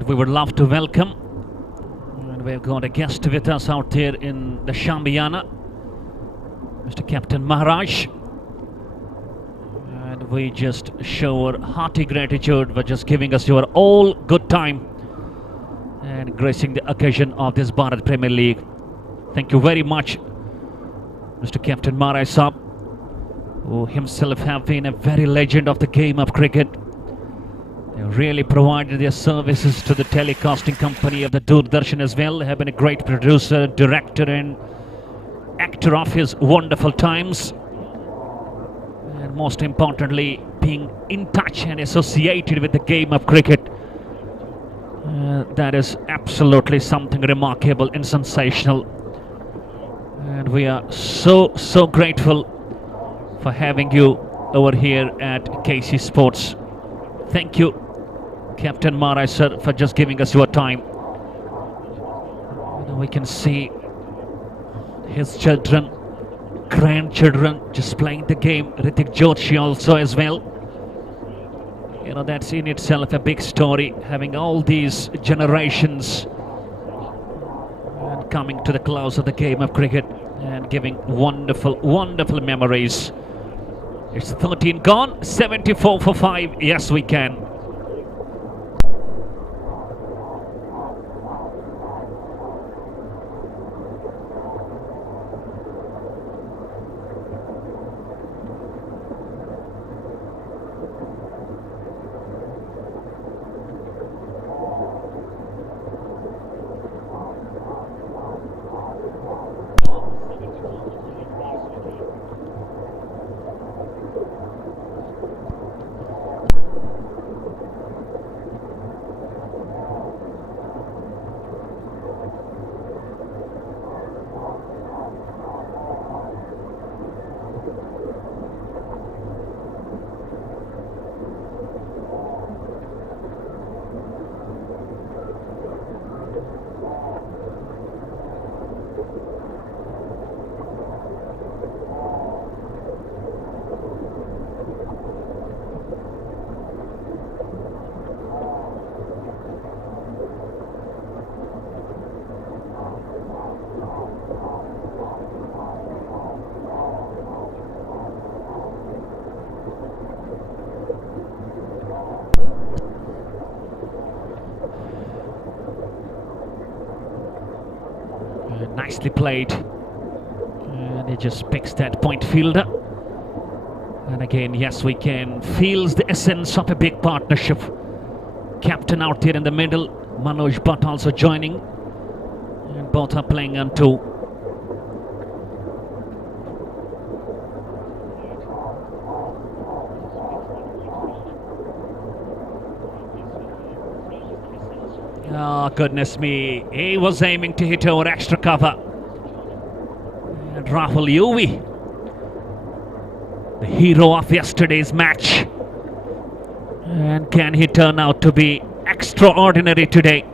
we would love to welcome. And we've got a guest with us out there in the Shambiana, Mr. Captain Maharaj. And we just show our hearty gratitude for just giving us your all good time and gracing the occasion of this Bharat Premier League. Thank you very much, Mr. Captain Maharaj Saab, who himself have been a very legend of the game of cricket. They really provided their services to the telecasting company of the Doordarshan as well. They have been a great producer, director and actor of his wonderful times. And most importantly, being in touch and associated with the game of cricket. That is absolutely something remarkable and sensational. And we are so grateful for having you over here at KC Sports. Thank you, Captain Maharaj sir, for just giving us your time. We can see his children, grandchildren just playing the game. Ritik Joshi also as well. You know, that's in itself a big story, having all these generations and coming to the close of the game of cricket and giving wonderful memories. It's 13 gone, 74 for 5. Yes, we can. Nicely played, and he just picks that point fielder. And again, yes, we can. Feels the essence of a big partnership. Captain out there in the middle, Manoj Bhatt also joining, and both are playing on two. Oh, goodness me. He was aiming to hit over extra cover. And Rahul Yuvi, the hero of yesterday's match. And can he turn out to be extraordinary today?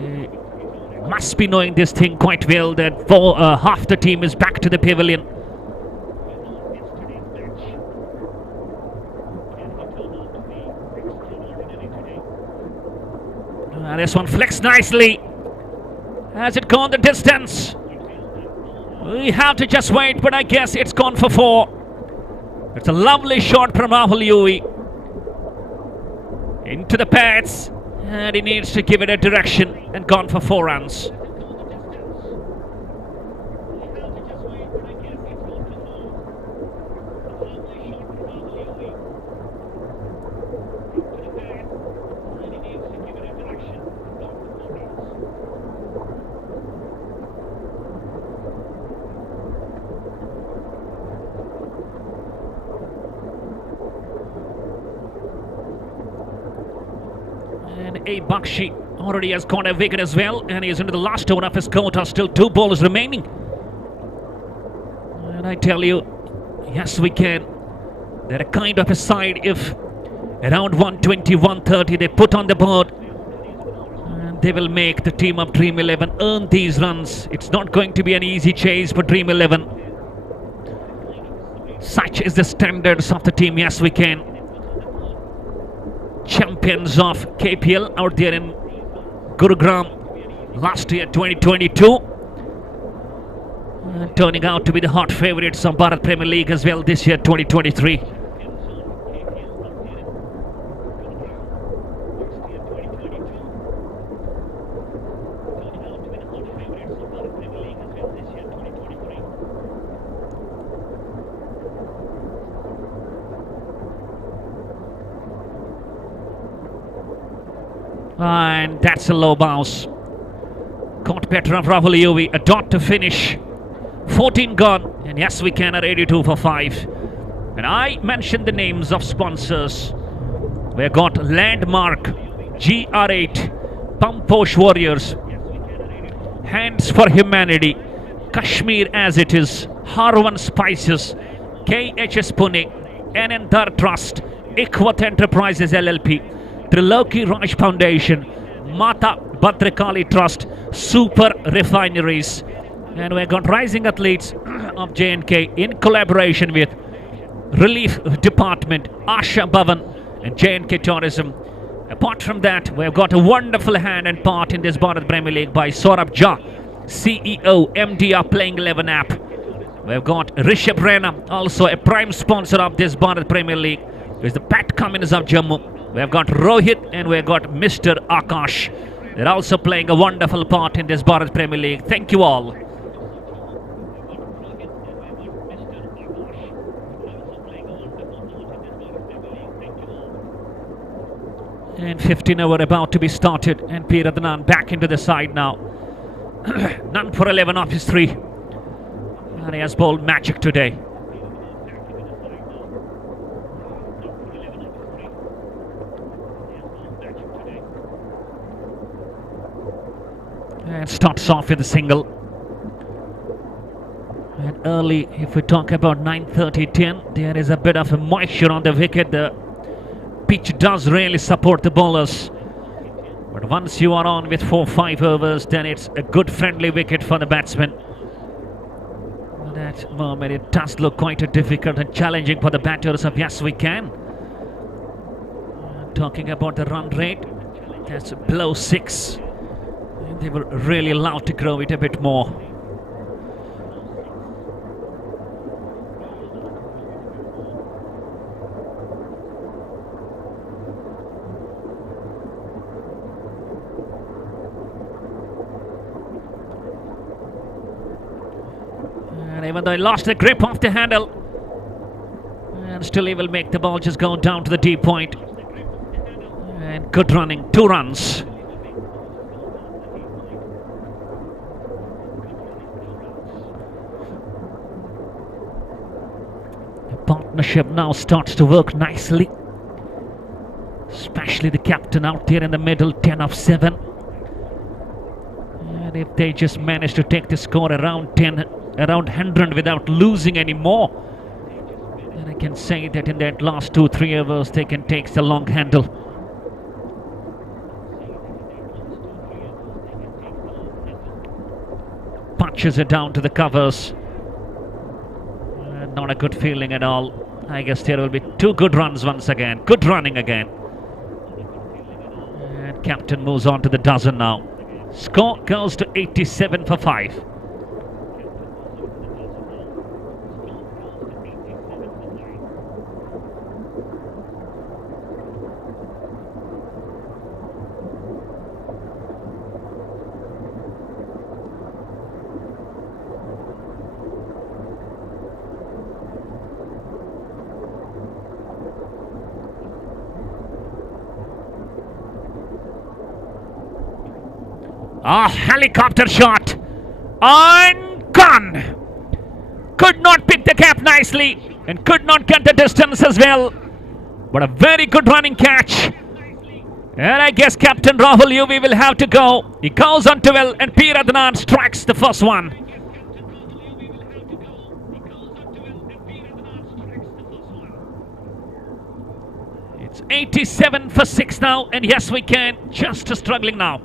He must be knowing this thing quite well, that half the team is back to the pavilion. This one flicks nicely. Has it gone the distance? We have to just wait, but I guess it's gone for 4. It's a lovely shot from Rahul Yuvi. Into the pads, and he needs to give it a direction, and gone for 4 runs. A. Bakshi already has got a wicket as well, and he is into the last over of his quota. Still 2 balls remaining. And I tell you, yes, we can. They're a kind of a side if around 120, 130 they put on the board, and they will make the team of Dream 11 earn these runs. It's not going to be an easy chase for Dream 11. Such is the standards of the team. Yes, we can. champions of KPL out there in Gurugram last year, 2022. Turning out to be the hot favorites of Bharat Premier League as well this year, 2023. And that's a low bounce. Caught better of Rahul Yuvi. A dot to finish. 14 gone. And yes, we can at 82 for 5. And I mentioned the names of sponsors. We've got Landmark, GR8, Pamposh Warriors, Hands for Humanity, Kashmir as it is, Harwan Spices, KHS Pune, Anandar Trust, Ikwat Enterprises LLP, Triloki Raj Foundation, Mata Bhadrakali Trust, Super Refineries, and we've got Rising Athletes of J&K in collaboration with Relief Department, Asha Bhavan and J&K Tourism. Apart from that, we've got a wonderful hand and part in this Bharat Premier League by Saurabh Jha, CEO, MD of Playing 11 app. We've got Rishabh Rana, also a prime sponsor of this Bharat Premier League. There's the Pat Cummins of Jammu. We've got Rohit and we've got Mr. Akash. They're also playing a wonderful part in this Bharat Premier League. Thank you all. And 15 over about to be started, and P. Radhanan back into the side now. None for 11 off his 3. And he has bowled magic today. And starts off with a single. And early, if we talk about 9:30-10, there is a bit of a moisture on the wicket. The pitch does really support the bowlers. But once you are on with 4-5 overs, then it's a good friendly wicket for the batsman. At that moment, it does look quite difficult and challenging for the batters of Yes We Can. Talking about the run rate, that's below 6. They were really allowed to grow it a bit more. And even though he lost the grip of the handle, and still he will make the ball just go down to the deep point. And good running, 2 runs. Partnership now starts to work nicely, especially the captain out there in the middle, 10 of 7. And if they just manage to take the score around 10, around 100 without losing any more, then I can say that in that last 2-3 overs they can take the long handle. Punches it down to the covers. Not a good feeling at all. I guess there will be 2 good runs once again. Good running again. And captain moves on to the dozen now. Score goes to 87 for 5. A helicopter shot and gone. Could not pick the cap nicely and could not get the distance as well. But a very good running catch. And I guess Captain Rahul Yuvi will have to go. He goes on 12 and P. Radhanan strikes the first one. It's 87 for 6 now, and Yes We Can just struggling now.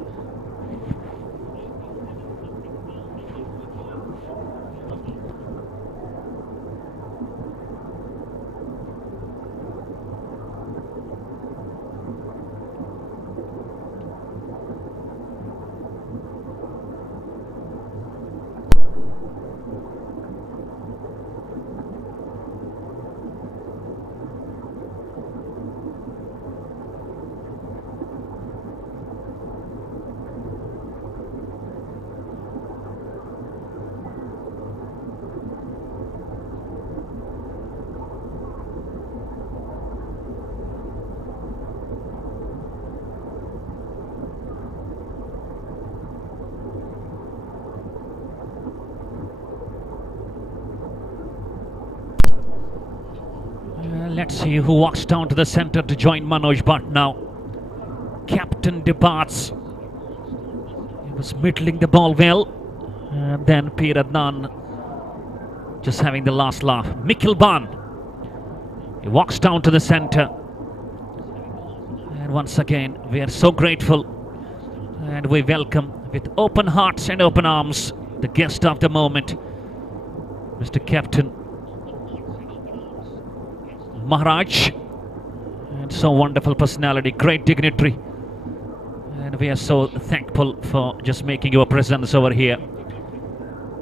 Let's see who walks down to the center to join Manoj Bhatt now. Captain departs. He was middling the ball well. And then P. Adnan just having the last laugh. Mikil Ban. He walks down to the center. And once again, we are so grateful. And we welcome with open hearts and open arms the guest of the moment, Mr. Captain Maharaj. And so wonderful personality, great dignitary. And we are so thankful for just making your presence over here.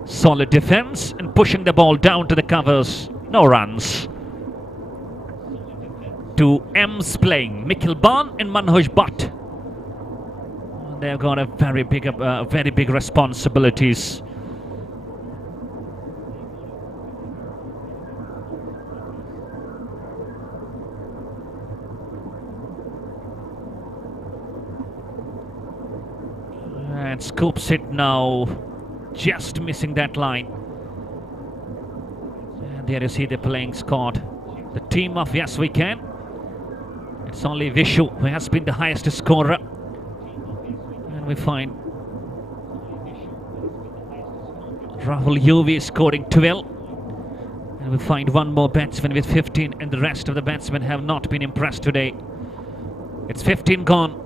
Solid defense and pushing the ball down to the covers. No runs. Two M's playing, Mikil Ban and Manoj Bhatt. They've got a very big responsibilities. And scoops it now, just missing that line. And there you see the playing squad. The team of Yes We Can. It's only Vishu who has been the highest scorer. And we find Rahul UV scoring 12. And we find one more batsman with 15, and the rest of the batsmen have not been impressed today. It's 15 gone.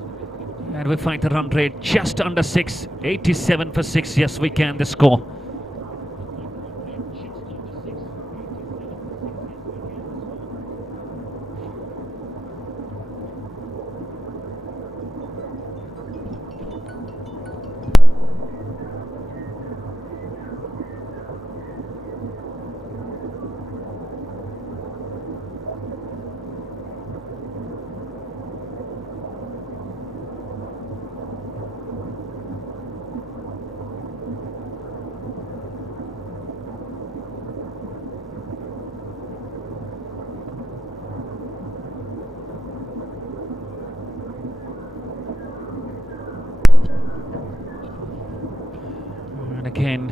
And we find the run rate just under 6. 87 for 6. Yes, we can, the score. Again,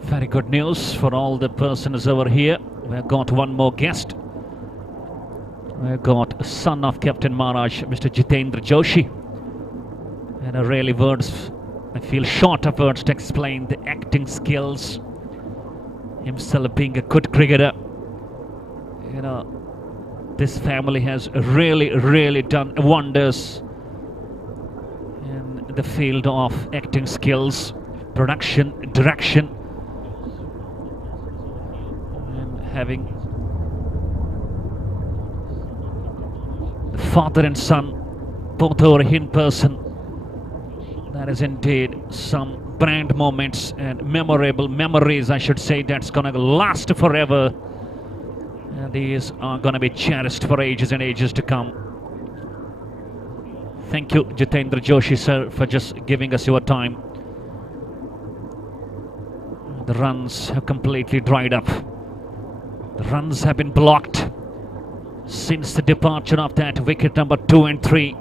very good news for all the persons over here. We've got one more guest. We've got son of Captain Maharaj, Mr. Jitendra Joshi. And I feel short of words to explain the acting skills. Himself being a good cricketer. You know, this family has really done wonders in the field of acting skills. Production, direction, and having the father and son both over in person. That is indeed some brand moments and memorable memories, I should say, that's gonna last forever. And these are gonna be cherished for ages and ages to come. Thank you, Jitendra Joshi, sir, for just giving us your time. The runs have completely dried up. The runs have been blocked since the departure of that wicket number 2 and 3.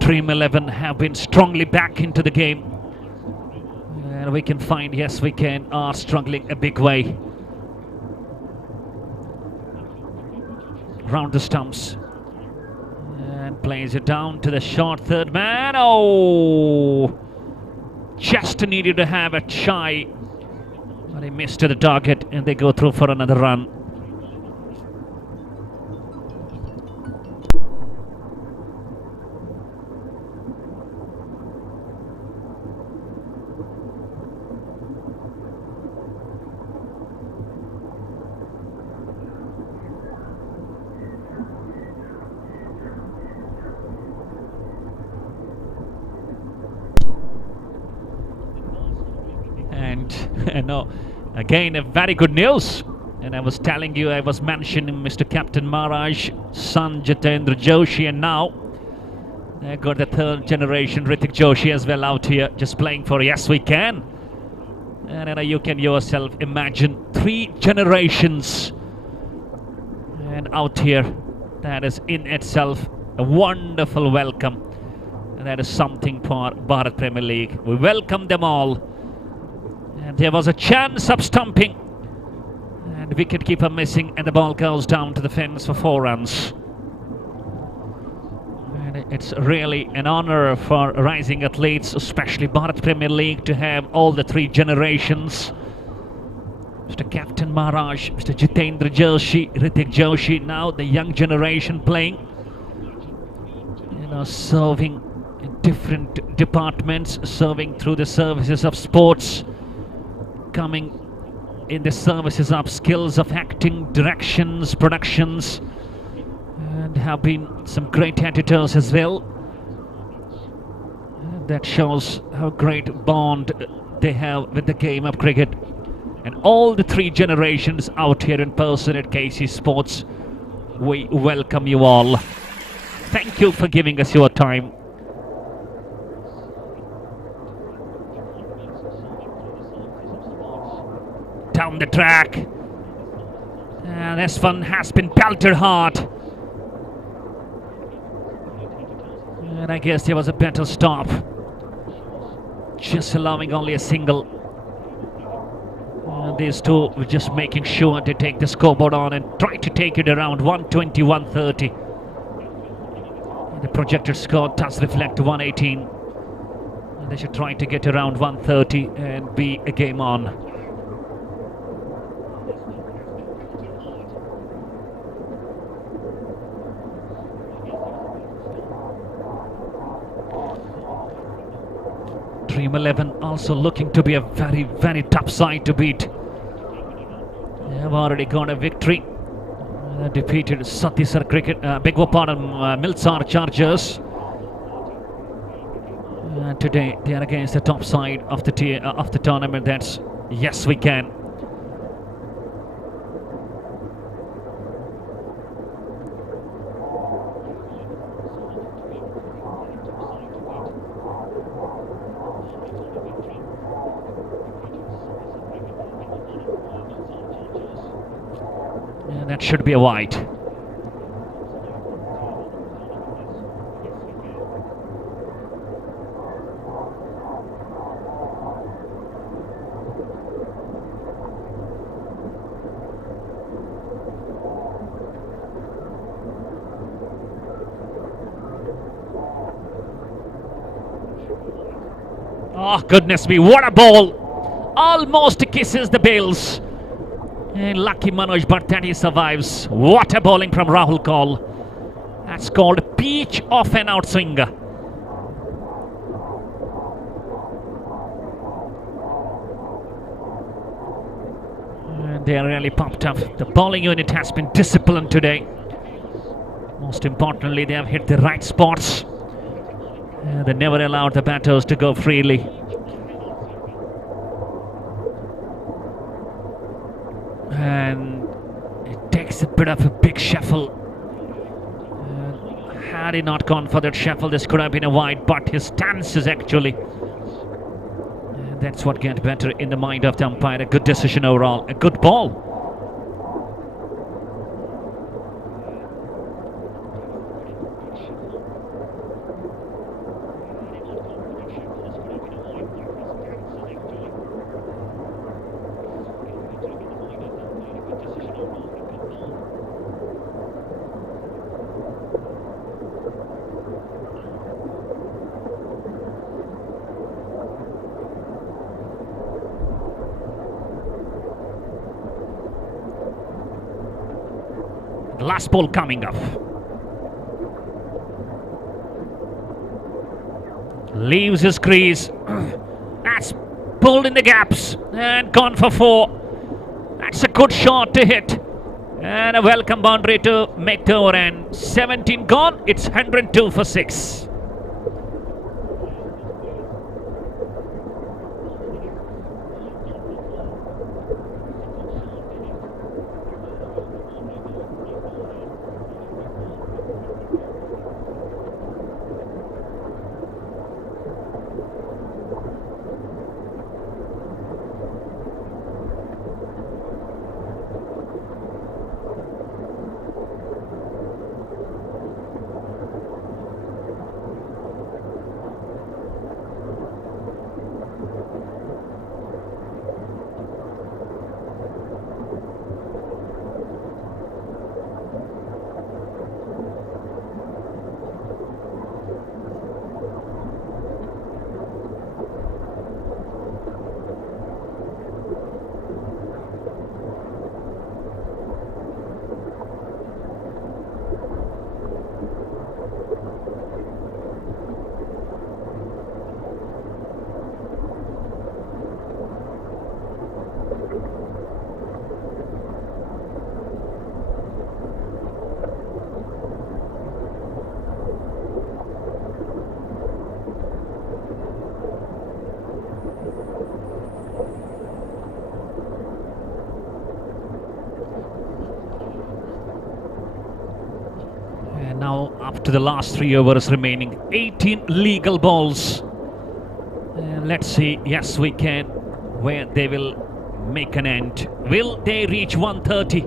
Dream 11 have been strongly back into the game. And we can find, Yes We Can, are struggling a big way. Round the stumps. And plays it down to the short third man. Oh! Just needed to have a shy. But he missed the target, and they go through for another run. And no, again, a very good news. And I was telling you, I was mentioning Mr. Captain Maharaj, son Jitendra Joshi, and now I got the third generation Hrithik Joshi as well out here, just playing for Yes We Can. And you can yourself imagine 3 generations and out here. That is in itself a wonderful welcome. And that is something for Bharat Premier League. We welcome them all. And there was a chance of stumping. And And wicketkeeper missing, and the ball goes down to the fence for 4 runs. And it's really an honor for rising athletes, especially Bharat Premier League, to have all the 3 generations. Mr. Captain Maharaj, Mr. Jitendra Joshi, Ritik Joshi, now the young generation playing, serving in different departments, serving through the services of sports, coming in the services of skills of acting, directions, productions, and have been some great editors as well. And that shows how great bond they have with the game of cricket. And all the 3 generations out here in person at KC Sports, we welcome you all. Thank you for giving us your time. Down the track. And this one has been pelted hard. And I guess there was a better stop. Just allowing only a single. These 2 were just making sure to take the scoreboard on and try to take it around 120, 130. The projected score does reflect 118. They should try to get around 130 and be a game on. Dream 11 also looking to be a very, very tough side to beat. They have already got a victory. Defeated Satisar Cricket, Milsar Chargers. Today they are against the top side of the tournament. That's Yes We Can. That should be a wide. Oh, goodness me, what a ball! Almost kisses the bills. And lucky Manoj Bhartani survives. What a bowling from Rahul Kaul. That's called peach off an outswinger. And they are really pumped up. The bowling unit has been disciplined today. Most importantly, they have hit the right spots. They never allowed the batters to go freely. And it takes a bit of a big shuffle. Had he not gone for that shuffle, this could have been a wide, but his stance is actually... that's what gets better in the mind of the umpire. A good decision overall. A good ball. The last ball coming up. Leaves his crease. That's pulled in the gaps and gone for 4. That's a good shot to hit. And a welcome boundary to make the over end. 17 gone. It's 102 for 6. to the last 3 overs remaining. 18 legal balls. Let's see, yes we can, where they will make an end. Will they reach 130?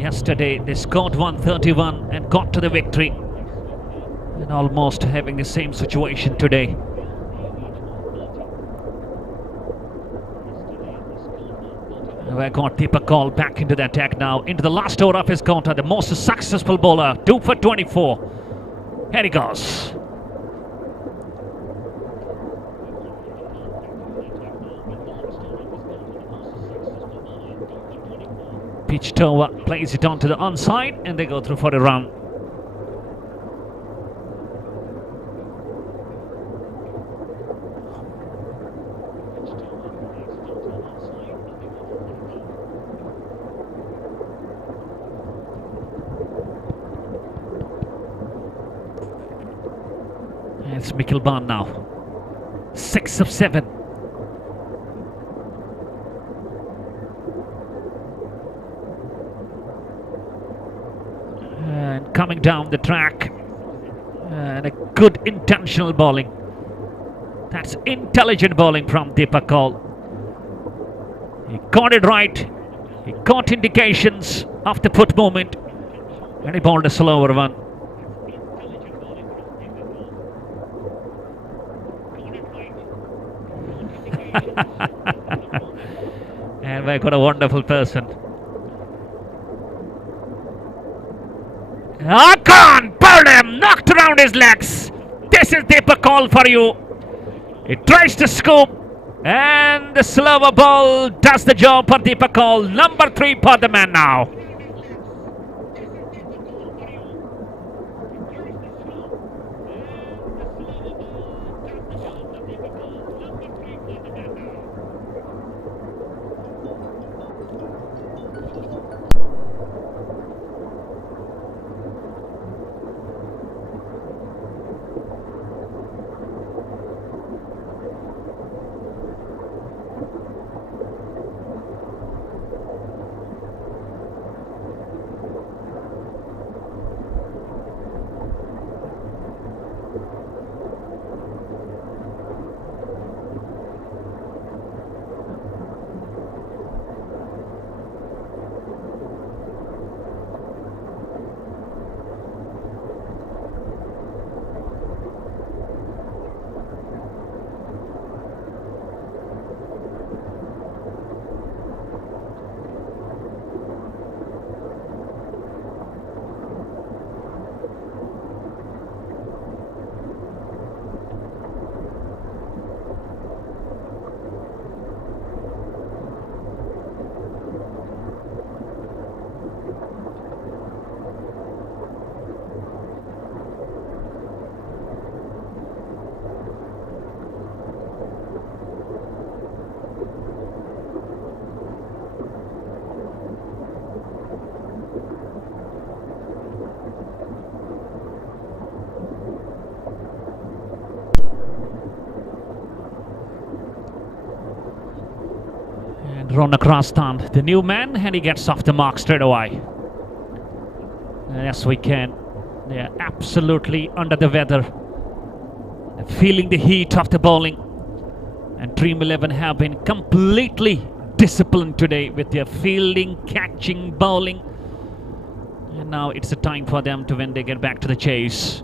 Yesterday they scored 131 and got to the victory. And almost having the same situation today. We got Deepak Kaul back into the attack now, into the last over of his counter, the most successful bowler, 2 for 24. Here he goes. Pitched over, plays it onto the onside, and they go through for a run. It's Mikkelban now. 6 of 7. And coming down the track. And a good intentional bowling. That's intelligent bowling from Deepak Kaul. He got it right. He got indications of the put movement. And he bowled a slower one. And we got a wonderful person. Khan pulled him, knocked around his legs. This is Deepak Kaul for you. He tries to scoop, and the slower ball does the job for Deepak Kaul. Number 3 for the man now. Ronak Rastan, the new man, and he gets off the mark straight away. Yes, we can. They are absolutely under the weather, feeling the heat of the bowling. And Dream 11 have been completely disciplined today with their fielding, catching, bowling. And now it's the time for them to, when they get back to the chase.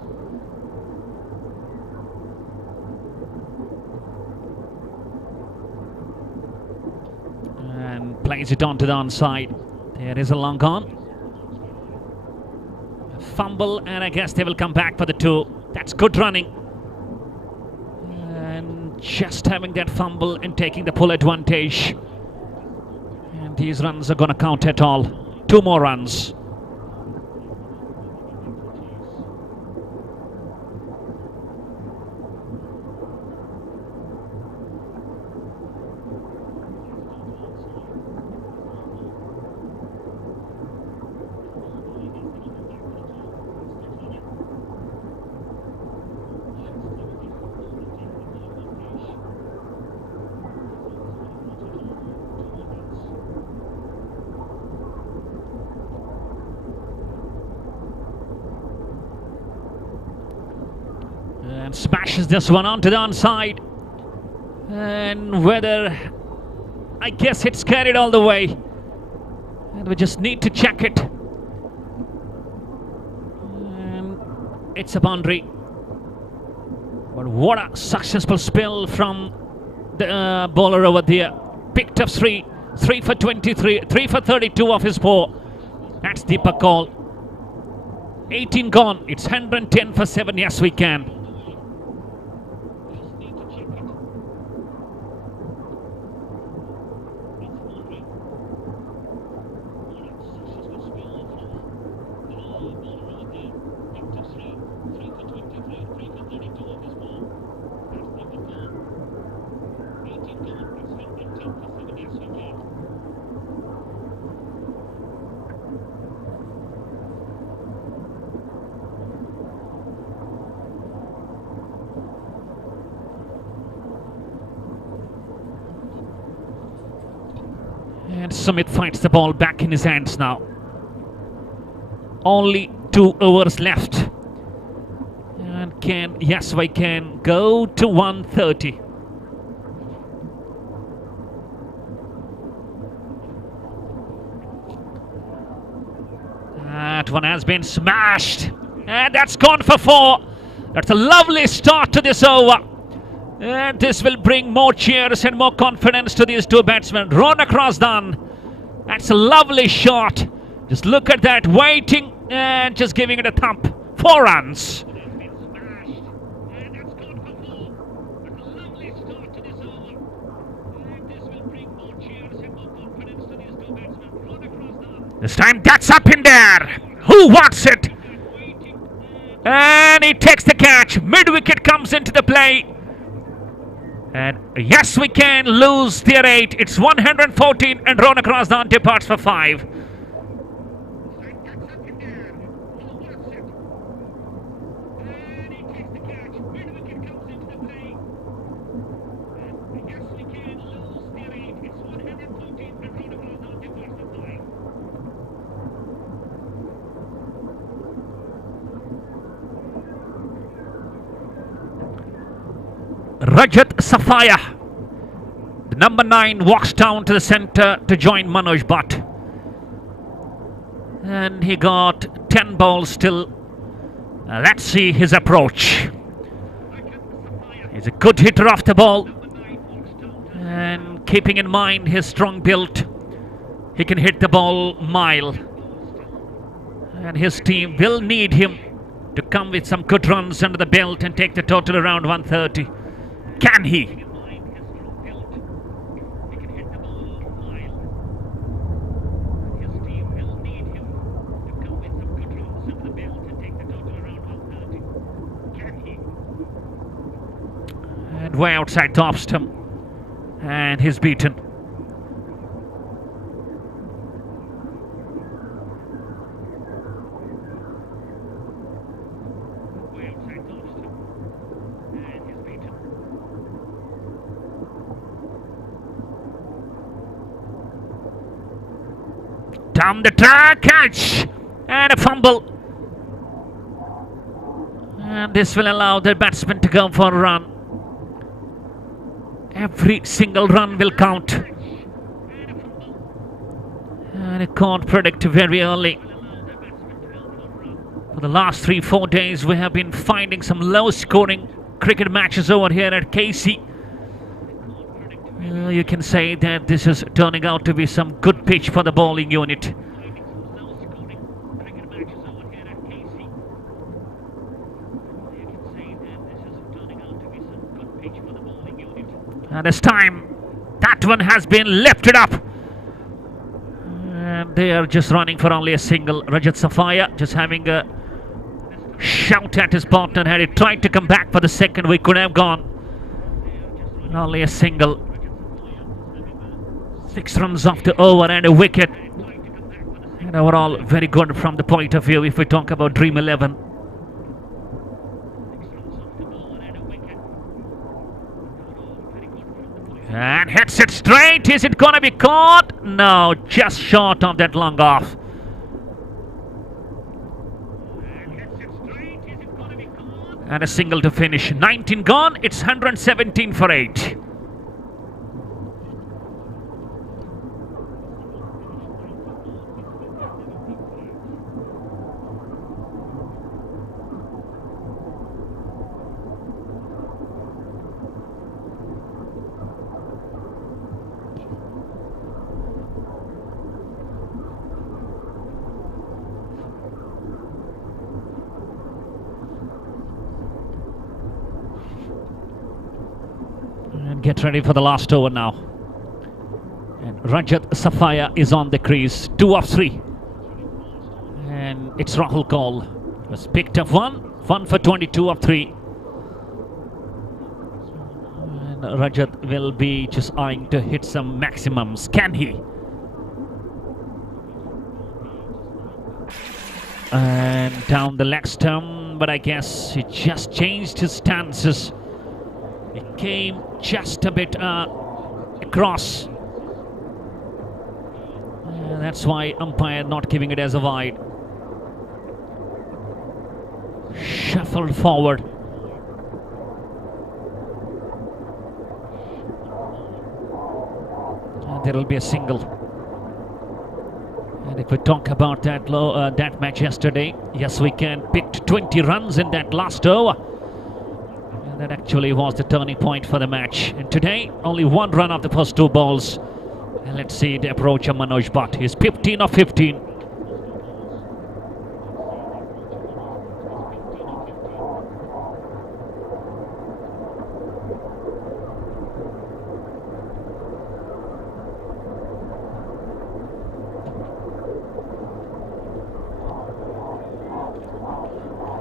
And plays it on to the onside. There is a long on. A fumble, and I guess they will come back for the 2. That's good running. And just having that fumble and taking the pull advantage. And these runs are going to count at all. 2 more runs. And smashes this one onto the onside. And whether, I guess it's carried all the way. And we just need to check it. And it's a boundary. But what a successful spill from the bowler over there. Picked up 3 for 23, 3 for 32 off his 4. That's Deepak Kaul. 18 gone. It's 110 for 7. Yes, we can. And Sumit finds the ball back in his hands now. Only 2 overs left. And can Yaswai can go to 130. That one has been smashed. And that's gone for 4. That's a lovely start to this over. And this will bring more cheers and more confidence to these 2 batsmen. Run across done. That's a lovely shot. Just look at that, waiting and just giving it a thump. 4 runs. This time that's up in there. Who wants it? And he takes the catch. Mid-wicket comes into the play. And yes, we can lose their 8. It's 114 and Ronak Razdan departs for 5. Rajat Safaya, the number 9, walks down to the centre to join Manoj Bhatt. And he got 10 balls still. Let's see his approach. He's a good hitter off the ball. And keeping in mind his strong build, he can hit the ball mile. And his team will need him to come with some good runs under the belt and take the total around 130. Can he? And way outside top stump. And he's beaten. Down the track, catch! And a fumble. And this will allow the batsman to go for a run. Every single run will count. And it can't predict very early. For the last 3-4 days, we have been finding some low-scoring cricket matches over here at KC. You can say that this is turning out to be some good pitch for the bowling unit. And this time, that one has been lifted up. And they are just running for only a single. Rajat Safaya just having a shout at his partner. Had he tried to come back for the second, we could have gone. Only a single. 6 runs off the over and a wicket. And overall, very good from the point of view if we talk about Dream 11. And hits it straight. Is it going to be caught? No, just short of that long off. And a single to finish. 19 gone. It's 117 for 8. And get ready for the last over now. And Rajat Safaya is on the crease. 2 of 3. And it's Rahul Kaul. Was picked up one for 22 of 3. And Rajat will be just eyeing to hit some maximums. Can he? And down the leg stump, but I guess he just changed his stances. He came just a bit across. And that's why umpire not giving it as a wide. Shuffled forward. And there will be a single. And if we talk about that match yesterday, yes, we can. Picked 20 runs in that last over. And that actually was the turning point for the match. And today, only 1 run of the first 2 balls. And let's see the approach of Manoj Bhatt. He's 15 of 15.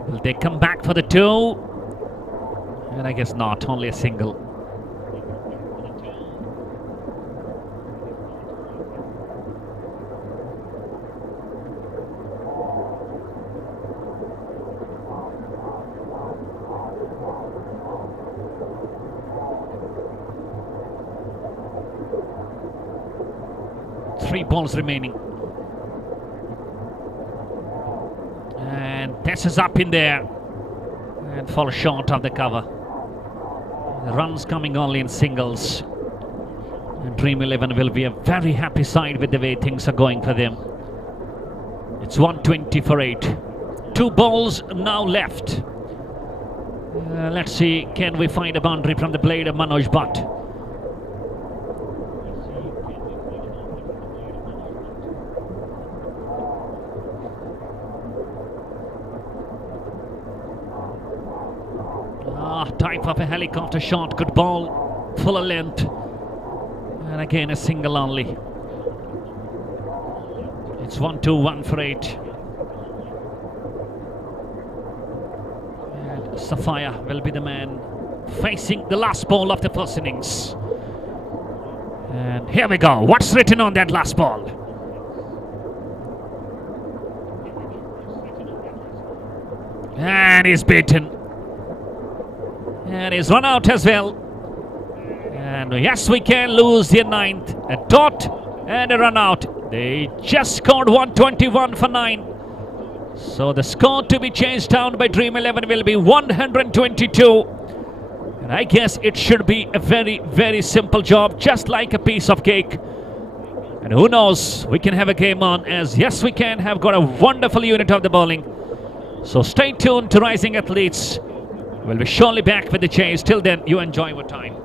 Will they come back for the 2? And I guess not, only a single. Three balls remaining. And this is up in there. And falls short of the cover. The runs coming only in singles. And Dream 11 will be a very happy side with the way things are going for them. It's 120 for 8. 2 balls now left. Let's see, can we find a boundary from the blade of Manoj Bhatt? Type of a helicopter shot, good ball, full of length, and again a single only. It's 1-2-1 for 8. And Safaya will be the man facing the last ball of the first innings. And here we go. What's written on that last ball? And he's beaten. And he's run out as well. And yes, we can lose the 9th. A dot and a run out. They just scored 121 for 9. So the score to be changed down by Dream 11 will be 122. And I guess it should be a very, very simple job, just like a piece of cake. And who knows, we can have a game on, as yes, we can have got a wonderful unit of the bowling. So stay tuned to Rising Athletes. We'll be surely back with the chase. Till then, you enjoy your time.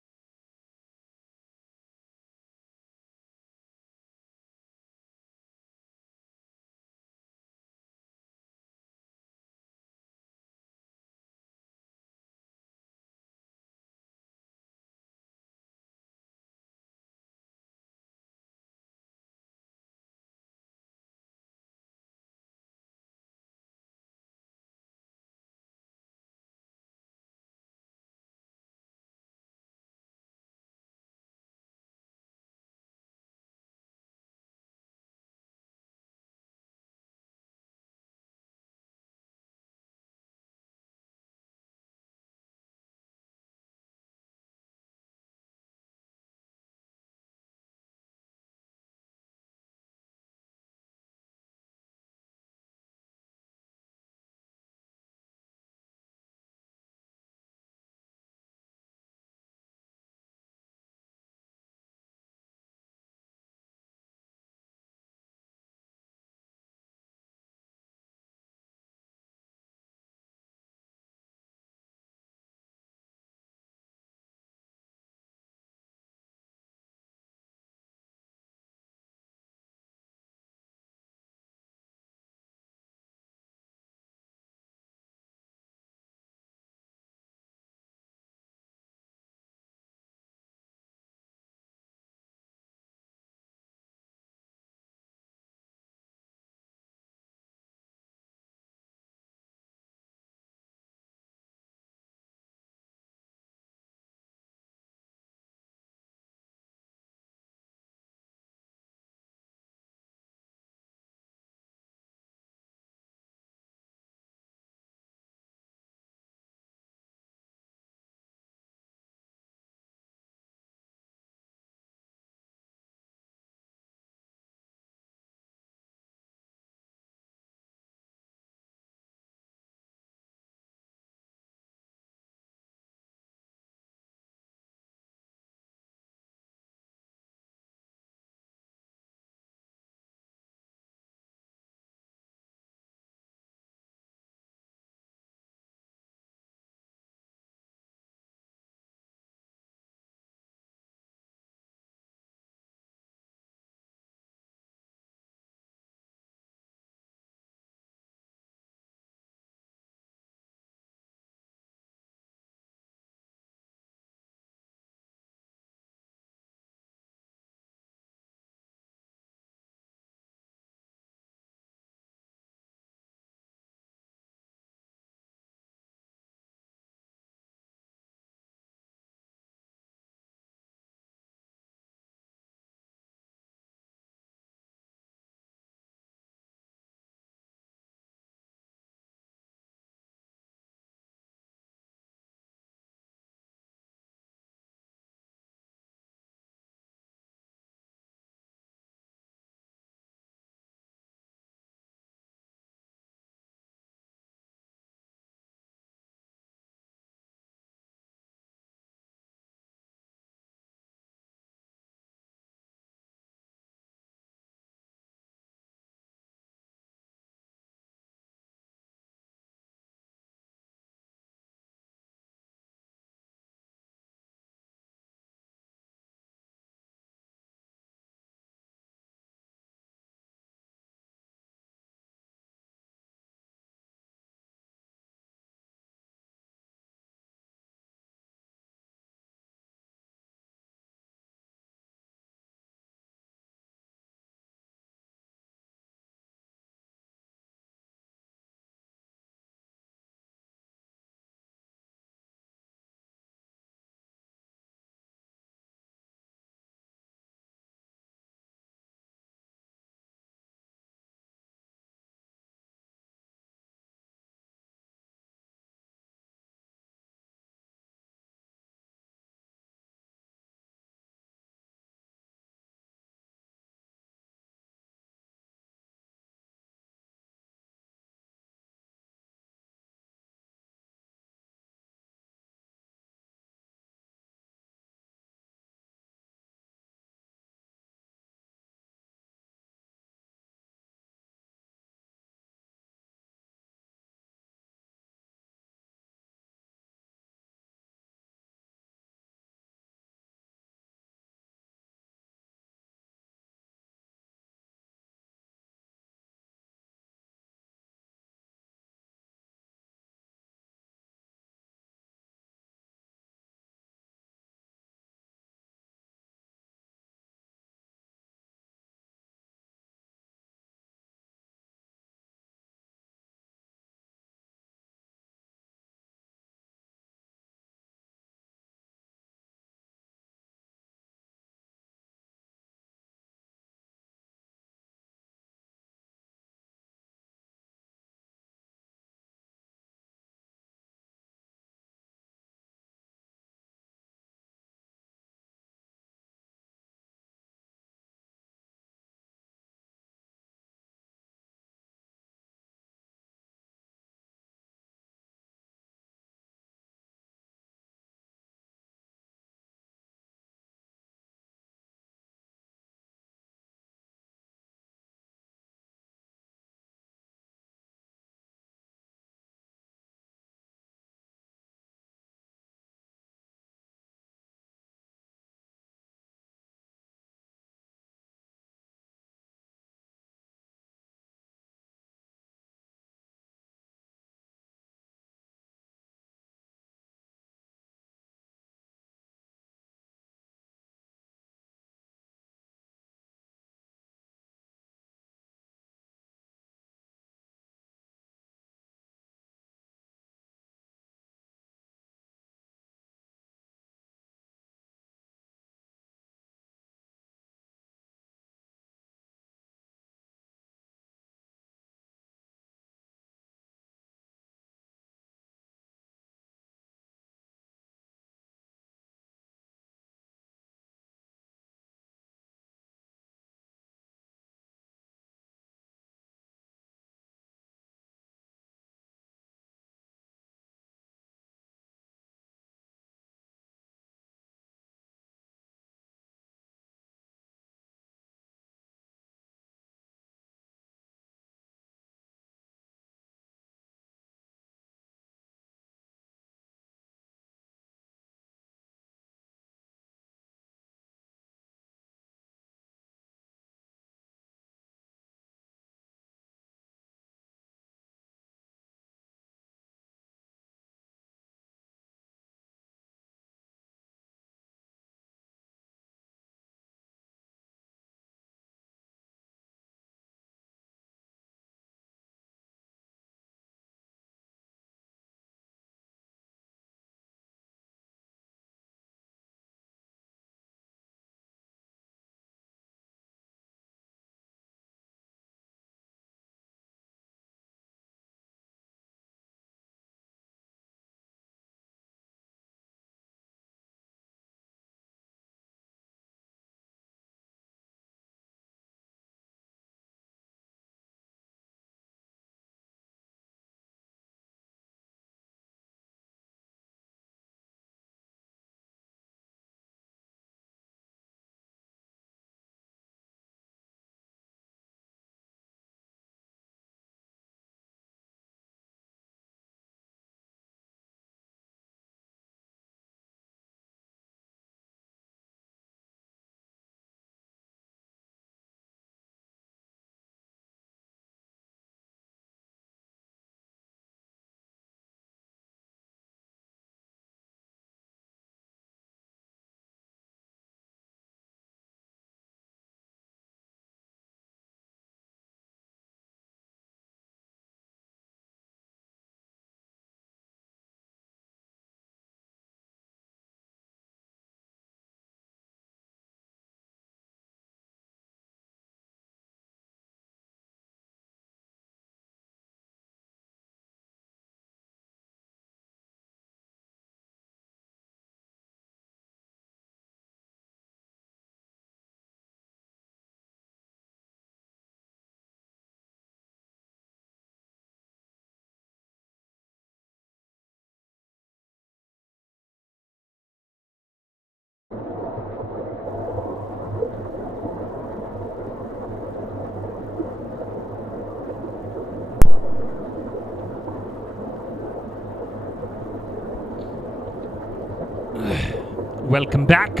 welcome back.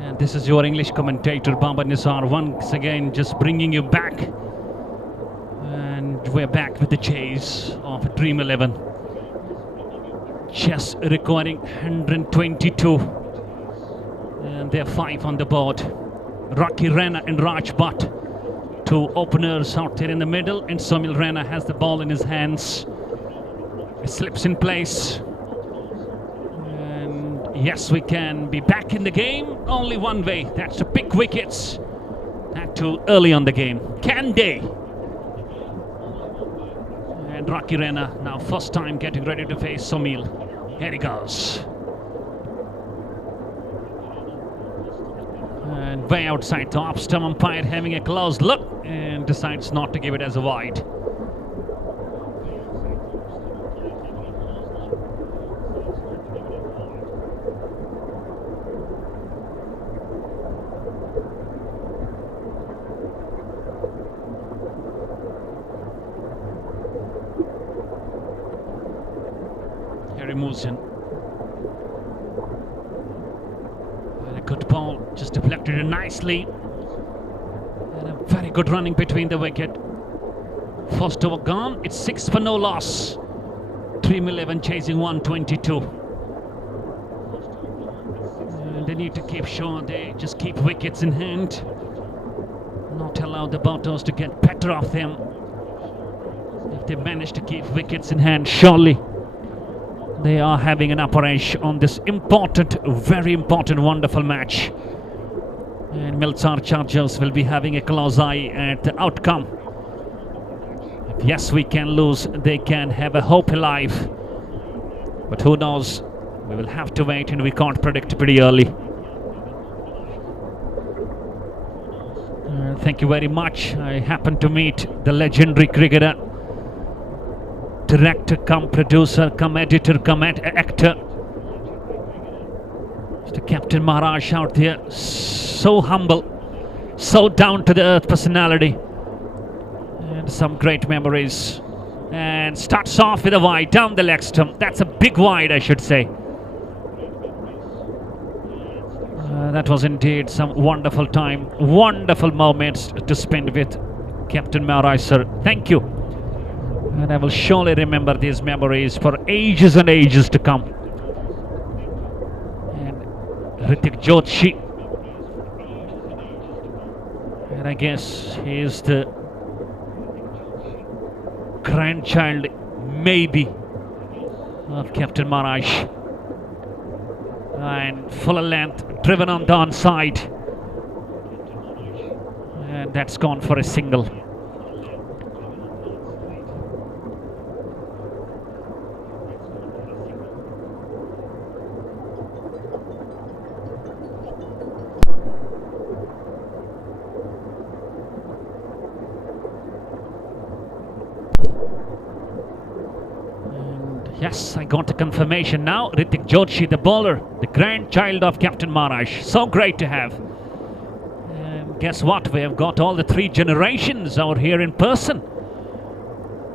And this is your English commentator Baba Nisar once again just bringing you back. And we're back with the chase of Dream 11. Just recording 122. And there are 5 on the board. Rocky Rana and Raj Bhatt, 2 openers out there in the middle, and Somil Rana has the ball in his hands. It slips in place. And yes, we can be back in the game only one way. That's to pick wickets. That too early on the game. Can they? And Rocky Rana now first time getting ready to face Somil. Here he goes. And way outside the off stump umpire having a close look and decides not to give it as a wide. Here he moves in. And a good ball, just deflected it nicely. And a very good running between the wicket. First over gone, it's 6 for no loss. Dream 11 chasing 122. And they need to keep sure they just keep wickets in hand. Not allow the batters to get better off them. If they manage to keep wickets in hand, surely they are having an upper edge on this important, very important, wonderful match. And Milsar Chargers will be having a close eye at the outcome. If yes, we can lose, they can have a hope alive. But who knows? We will have to wait, and we can't predict pretty early. Thank you very much. I happened to meet the legendary cricketer, director come producer come editor come actor, Mr. Captain Maharaj out there, so humble, so down to the earth personality, and some great memories. And starts off with a wide down the leg stump. That's a big wide, I should say. That was indeed some wonderful time, wonderful moments to spend with Captain Maharaj sir. Thank you. And I will surely remember these memories for ages and ages to come. And Hrithik Joshi. And I guess he is the grandchild, maybe, of Captain Maharaj. And full length, driven on the onside. And that's gone for a single. Yes, I got the confirmation now. Hrithik Joshi, the bowler, the grandchild of Captain Maharaj. So great to have. And guess what? We have got all the 3 generations out here in person.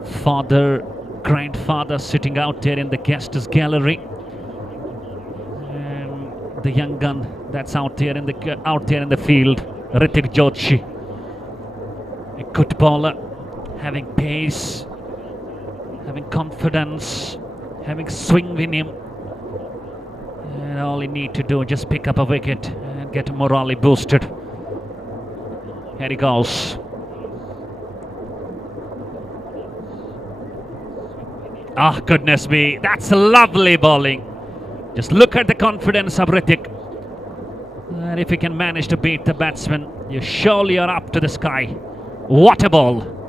Father, grandfather sitting out there in the guests gallery. And the young gun that's out there in the field, Hrithik Joshi. A good bowler, having pace, having confidence, having swing in him, and all you need to do is just pick up a wicket and get morally boosted. Here he goes. Ah, goodness me, that's lovely bowling. Just look at the confidence of Hrithik. And if you can manage to beat the batsman, you surely are up to the sky. What a ball!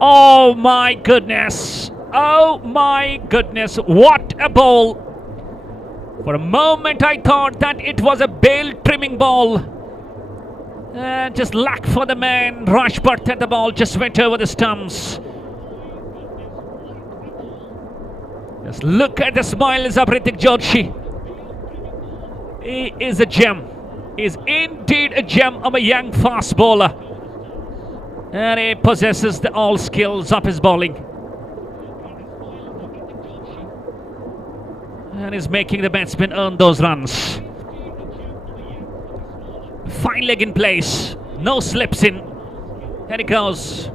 Oh my goodness! Oh my goodness! What a ball! For a moment I thought that it was a bail trimming ball. Just luck for the man. Rashpart at the ball just went over the stumps. Just look at the smiles of Ritik Joshi. He is a gem. He is indeed a gem of a young fast bowler. And he possesses all skills of his bowling. And is making the batsman earn those runs. Fine leg in place. No slips in. Here it goes.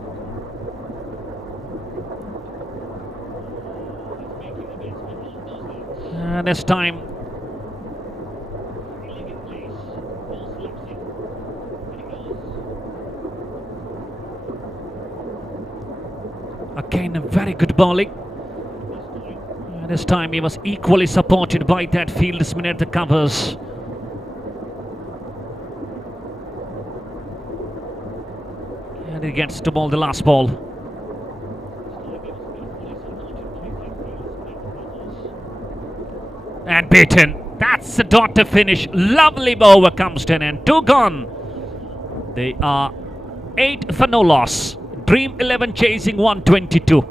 And this time again a very good bowling. And this time he was equally supported by that fieldsman at the covers. And he gets to bowl the last ball. And beaten. That's the dot to finish. Lovely over Compton and 2 gone. They are 8 for no loss. Dream 11 chasing 122.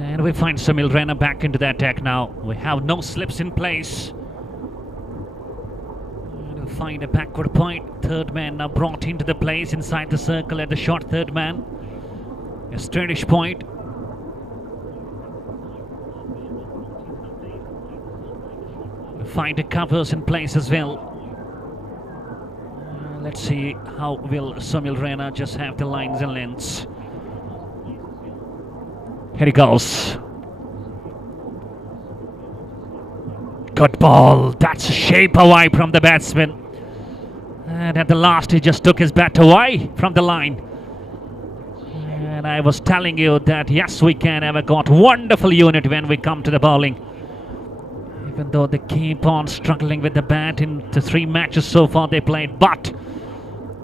And we find Samil Raina back into the attack now. We have no slips in place. And we find a backward point. Third man now brought into the place inside the circle at the short third man. A straightish point. We find the covers in place as well. Let's see how will Samil Raina just have the lines and lengths. Here he goes. Good ball. That's a shape away from the batsman. And at the last he just took his bat away from the line. And I was telling you that yes, we can have got wonderful unit when we come to the bowling. Even though they keep on struggling with the bat in the 3 matches so far they played. But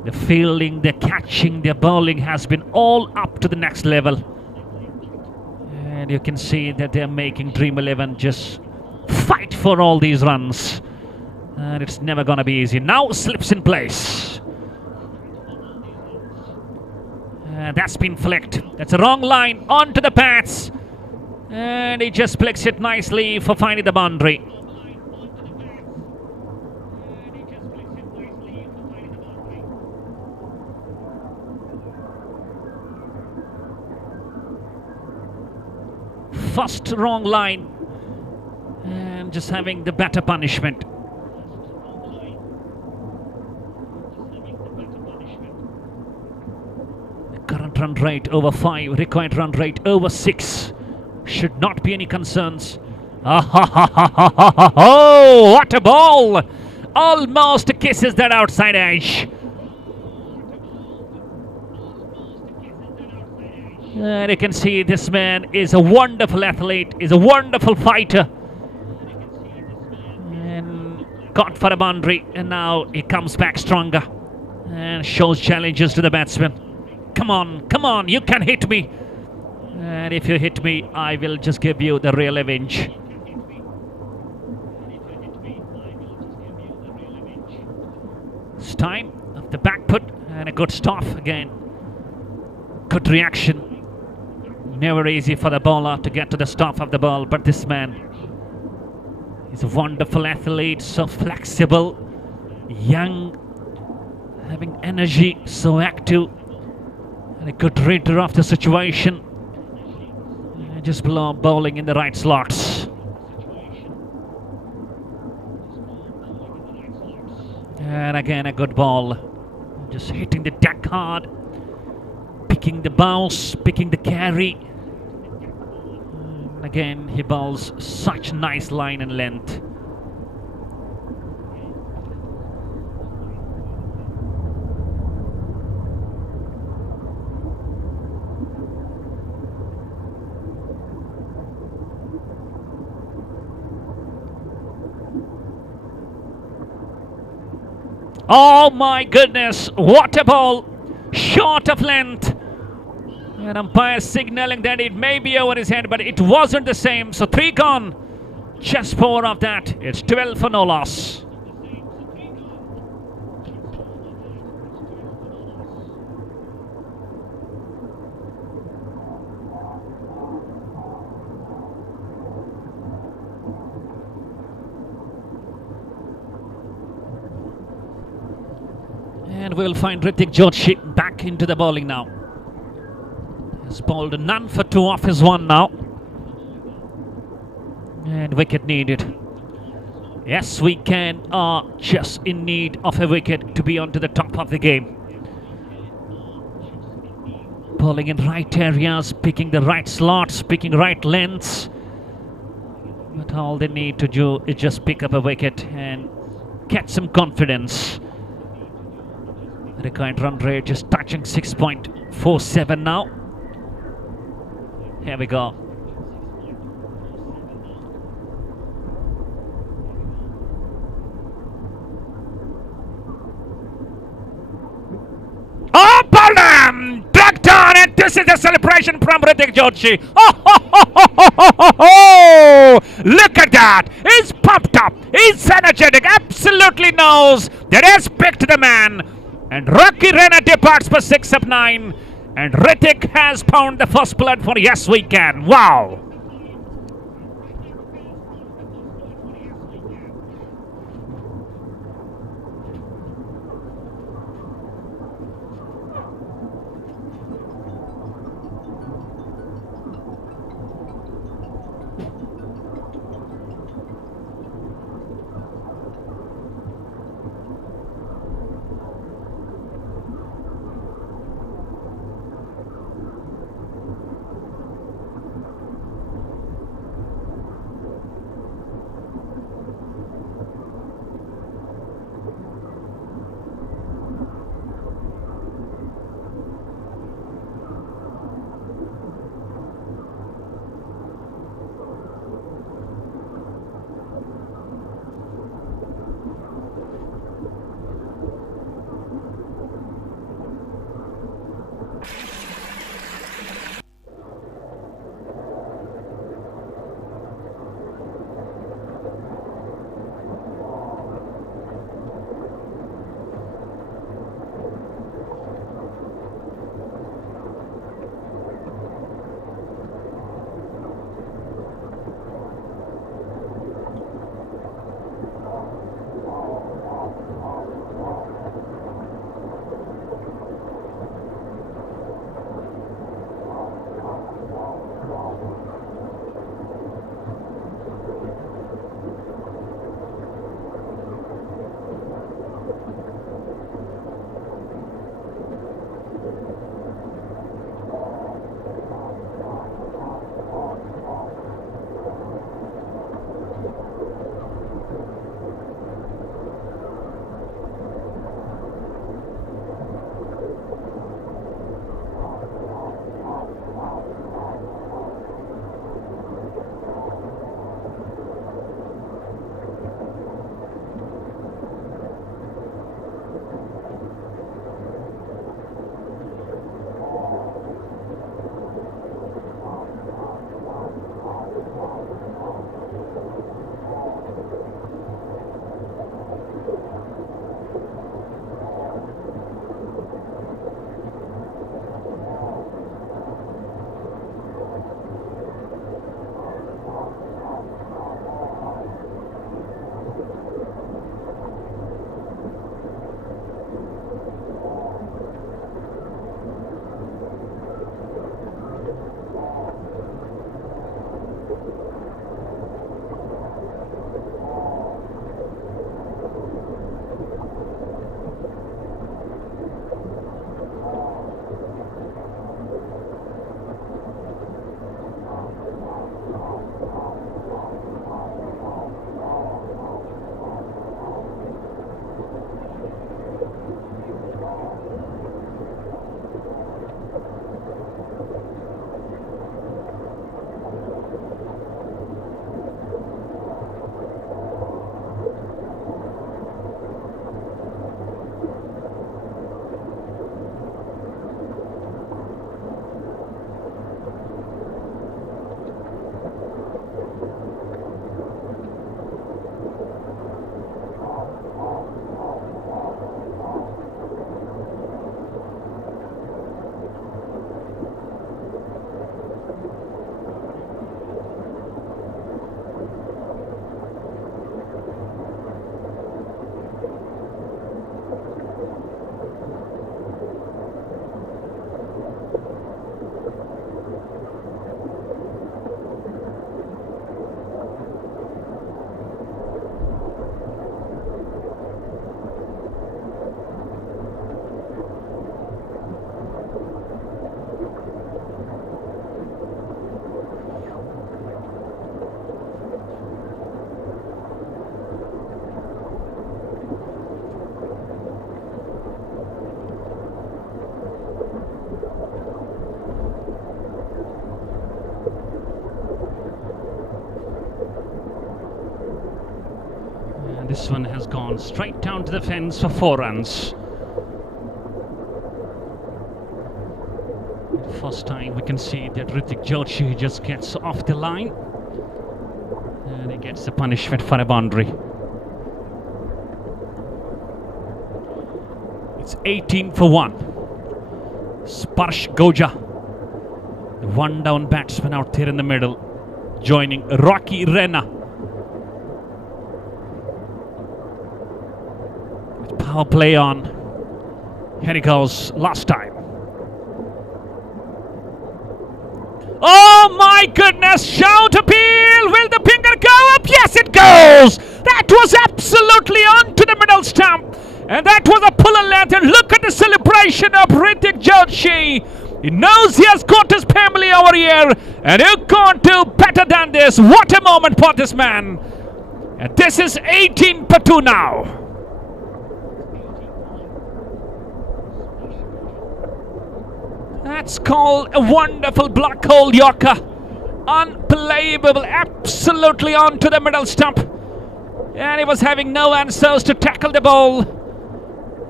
the fielding, the catching, their bowling has been all up to the next level. And you can see that they're making Dream 11 just fight for all these runs. And it's never going to be easy. Now slips in place. That's been flicked. That's a wrong line onto the pads. And he just flicks it nicely for finding the boundary. First wrong line and just having the better punishment. The current run rate over 5, required run rate over 6. Should not be any concerns. Oh, what a ball! Almost kisses that outside edge. And you can see this man is a wonderful athlete, is a wonderful fighter. And got for a boundary, and now he comes back stronger and shows challenges to the batsman. Come on, you can hit me. And if you hit me, I will just give you the real revenge. It's time of the back put and a good stop again. Good reaction. Never easy for the bowler to get to the stop of the ball, but this man is a wonderful athlete, so flexible, young, having energy, so active, and a good reader of the situation. Just below bowling in the right slots. And again a good ball. Just hitting the deck hard, picking the bounce, picking the carry. And again he bowls such nice line and length. Oh my goodness, what a ball! Short of length. And umpire signaling that it may be over his head, but it wasn't the same. So 3 gone. Just 4 of that. It's 12 for no loss. And we'll find Hrithik Joshi back into the bowling now. He's bowled none for 2 off his 1 now. And wicket needed. Yes, we are just in need of a wicket to be onto the top of the game. Bowling in right areas, picking the right slots, picking right lengths. But all they need to do is just pick up a wicket and get some confidence. Required run rate just touching 6.47 now. Here we go. Oh, Balam! Dragged on, and this is the celebration from Hrithik Joshi. Oh, look at that! He's pumped up, he's energetic, absolutely knows that he's picked the man. And Rocky Rana departs for 6 of 9. And Hrithik has found the first blood for Yes We Can. Wow! And this one has gone straight down to the fence for 4 runs. First time we can see that Hrithik Joshi just gets off the line and he gets the punishment for a boundary. It's 18 for 1. Sparsh Goja, the one down batsman out there in the middle, joining Rocky Rena. With power play on. Here he goes, last time. Oh my goodness, shout appeal! Will the finger go up? Yes, it goes! That was absolutely onto the middle stump. And that was a pull and length. And look at the celebration of Hrithik Joshi. He knows he has got his family over here. And you can't do better than this. What a moment for this man. And this is 18 for 2 now. That's called a wonderful black hole Yorker. Unbelievable, absolutely onto the middle stump. And he was having no answers to tackle the ball.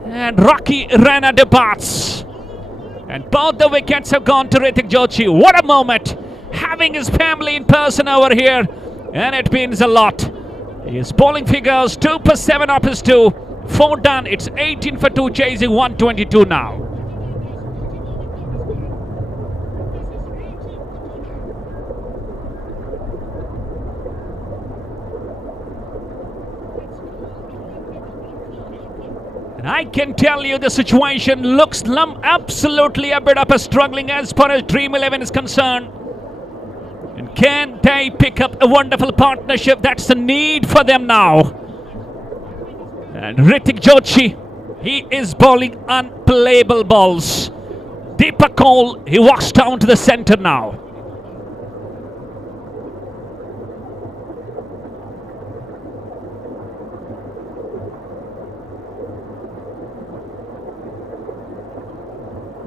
And Rocky Rana departs. And both the wickets have gone to Hrithik Joshi. What a moment. Having his family in person over here. And it means a lot. His bowling figures, 2 for 7 off his 2. 4 done. It's 18 for 2, chasing 122 now. And I can tell you the situation looks absolutely a bit of a struggling as far as Dream 11 is concerned. And can they pick up a wonderful partnership? That's the need for them now. And Hrithik Joshi, he is bowling unplayable balls. Deepak Cole, he walks down to the center now.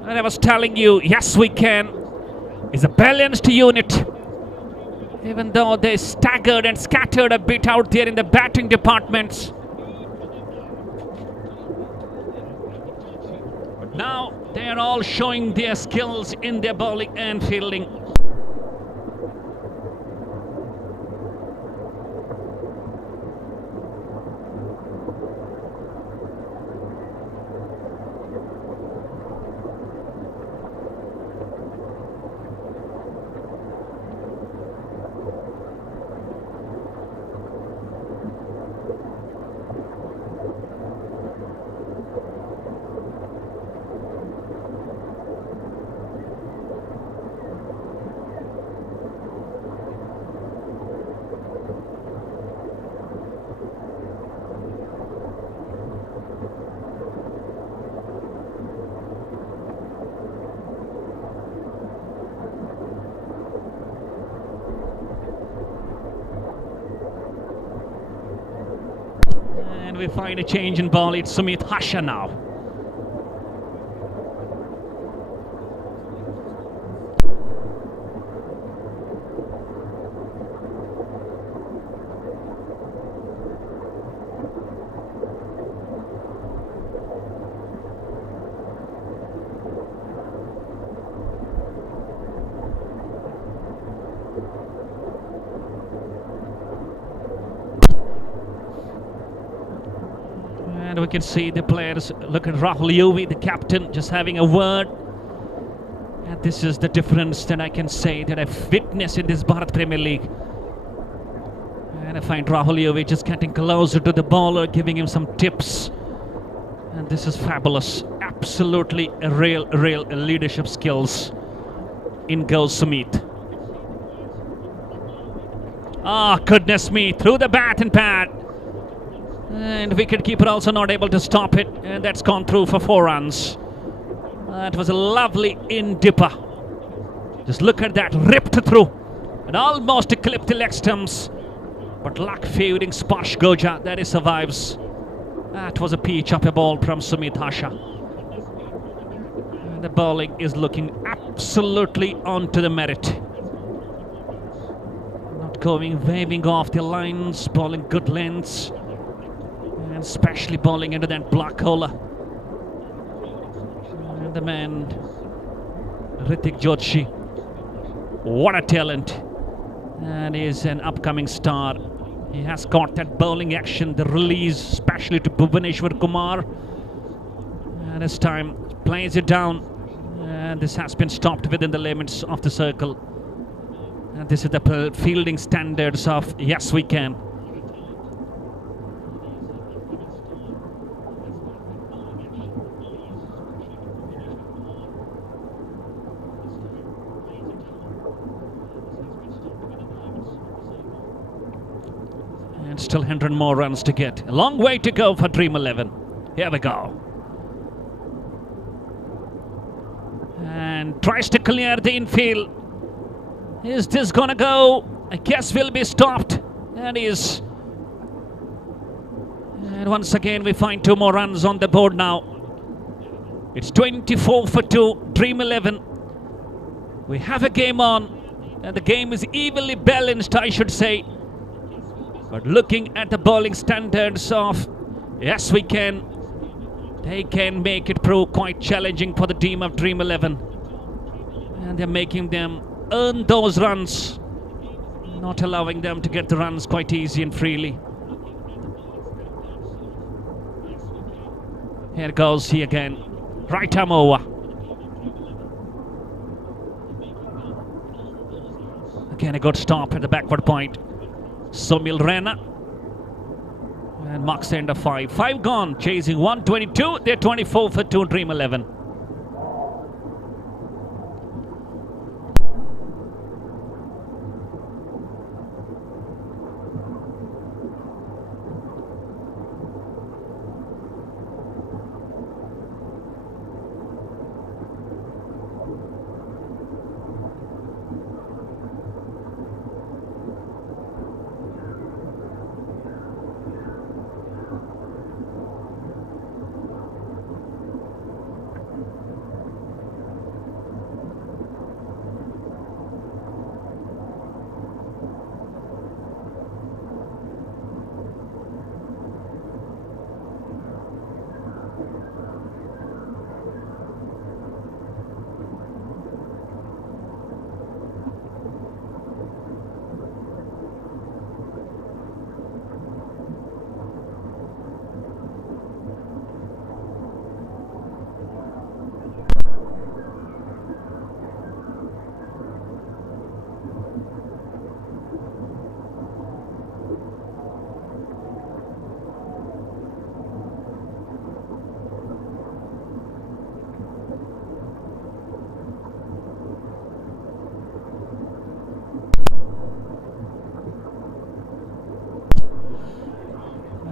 And I was telling you, yes we can. It's a balanced unit. Even though they staggered and scattered a bit out there in the batting departments. But now they are all showing their skills in their bowling and fielding. We find a change in ball. It's Sumit Hasha now. And we can see the players. Look at Rahul Yuvi, the captain, just having a word. And this is the difference that I can say that I've witnessed in this Bharat Premier League. And I find Rahul Yuvi just getting closer to the bowler, giving him some tips. And this is fabulous. Absolutely a real leadership skills. In goes Sumit. Ah, goodness me, through the bat and pad. And wicketkeeper also not able to stop it. And that's gone through for 4 runs. That was a lovely in dipper. Just look at that, ripped through. And almost clipped the leg stumps. But luck favoring Sparsh Goja, that he survives. That was a peach of a ball from Sumit Hasha. And the bowling is looking absolutely onto the merit. Not going, waving off the lines, bowling good lengths. And especially bowling into that black hole. And the man, Hrithik Joshi. What a talent. And he's an upcoming star. He has got that bowling action, the release, especially to Bhuvaneshwar Kumar. And this time plays it down. And this has been stopped within the limits of the circle. And this is the fielding standards of Yes We Can. And still 100 more runs to get. A long way to go for Dream 11. Here we go. And tries to clear the infield. Is this gonna go? I guess will be stopped. And is. And once again we find 2 more runs on the board now. It's 24 for 2, Dream 11. We have a game on. And the game is evenly balanced, I should say. But looking at the bowling standards of Yes We Can, they can make it prove quite challenging for the team of Dream 11. And they're making them earn those runs, not allowing them to get the runs quite easy and freely. Here goes he again. Right arm over. Again a good stop at the backward point. Somil Rana. And marks the end of 5. 5 gone, chasing 122. They're 24 for 2, Dream 11.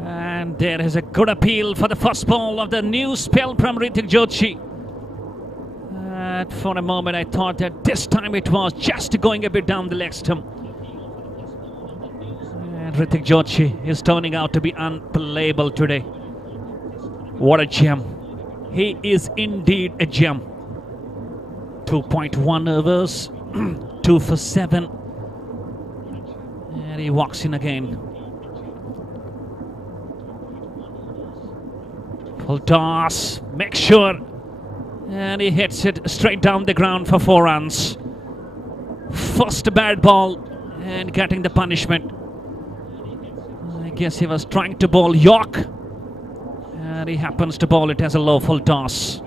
And there is a good appeal for the first ball of the new spell from Hrithik Joshi. For a moment I thought that this time it was just going a bit down the leg stump. And Hrithik Joshi is turning out to be unplayable today. What a gem. He is indeed a gem. 2.1 overs, 2 for 7. And he walks in again. Full toss, make sure. And he hits it straight down the ground for 4 runs. First bad ball and getting the punishment. I guess he was trying to bowl York. And he happens to bowl it as a low full toss.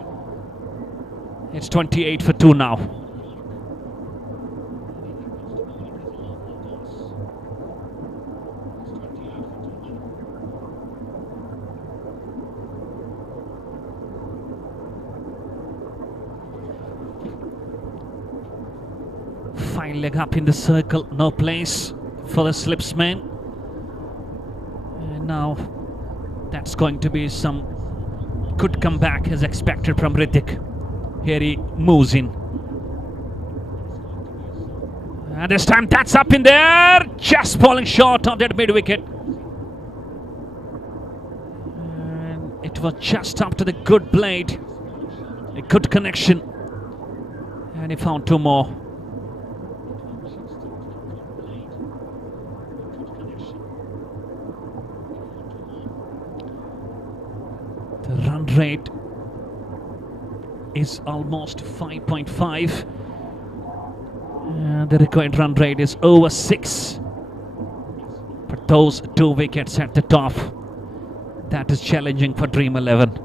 It's 28 for 2 now. Fine leg up in the circle, no place for the slipsman. And now that's going to be some good comeback as expected from Hrithik. Here he moves in. And this time that's up in there, just falling short of that mid wicket. And it was just up to the good blade, a good connection. And he found 2 more. rate is almost 5.5. The required run rate is over 6. But those 2 wickets at the top, that is challenging for Dream 11.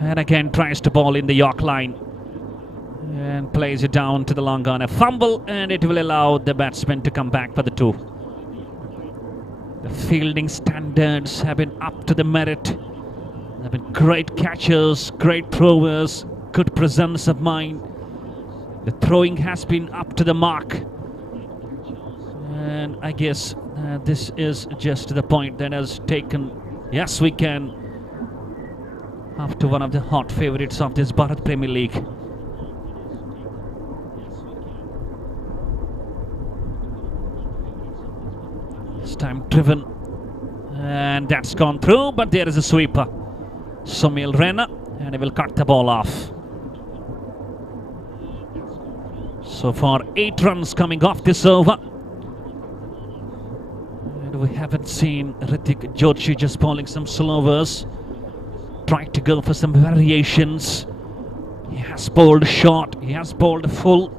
And again tries to bowl in the York line and plays it down to the long on. A fumble, and it will allow the batsman to come back for the 2. The fielding standards have been up to the merit. There have been great catchers, great throwers, good presence of mind. The throwing has been up to the mark. And I guess this is just the point that has taken Yes We Can after one of the hot favourites of this Bharat Premier League. This time driven, and that's gone through, but there is a sweeper. Sumil Rena, and he will cut the ball off. So far 8 runs coming off this over. And we haven't seen Hrithik Joshi just bowling some slowers. Tried to go for some variations. He has bowled short, he has bowled full,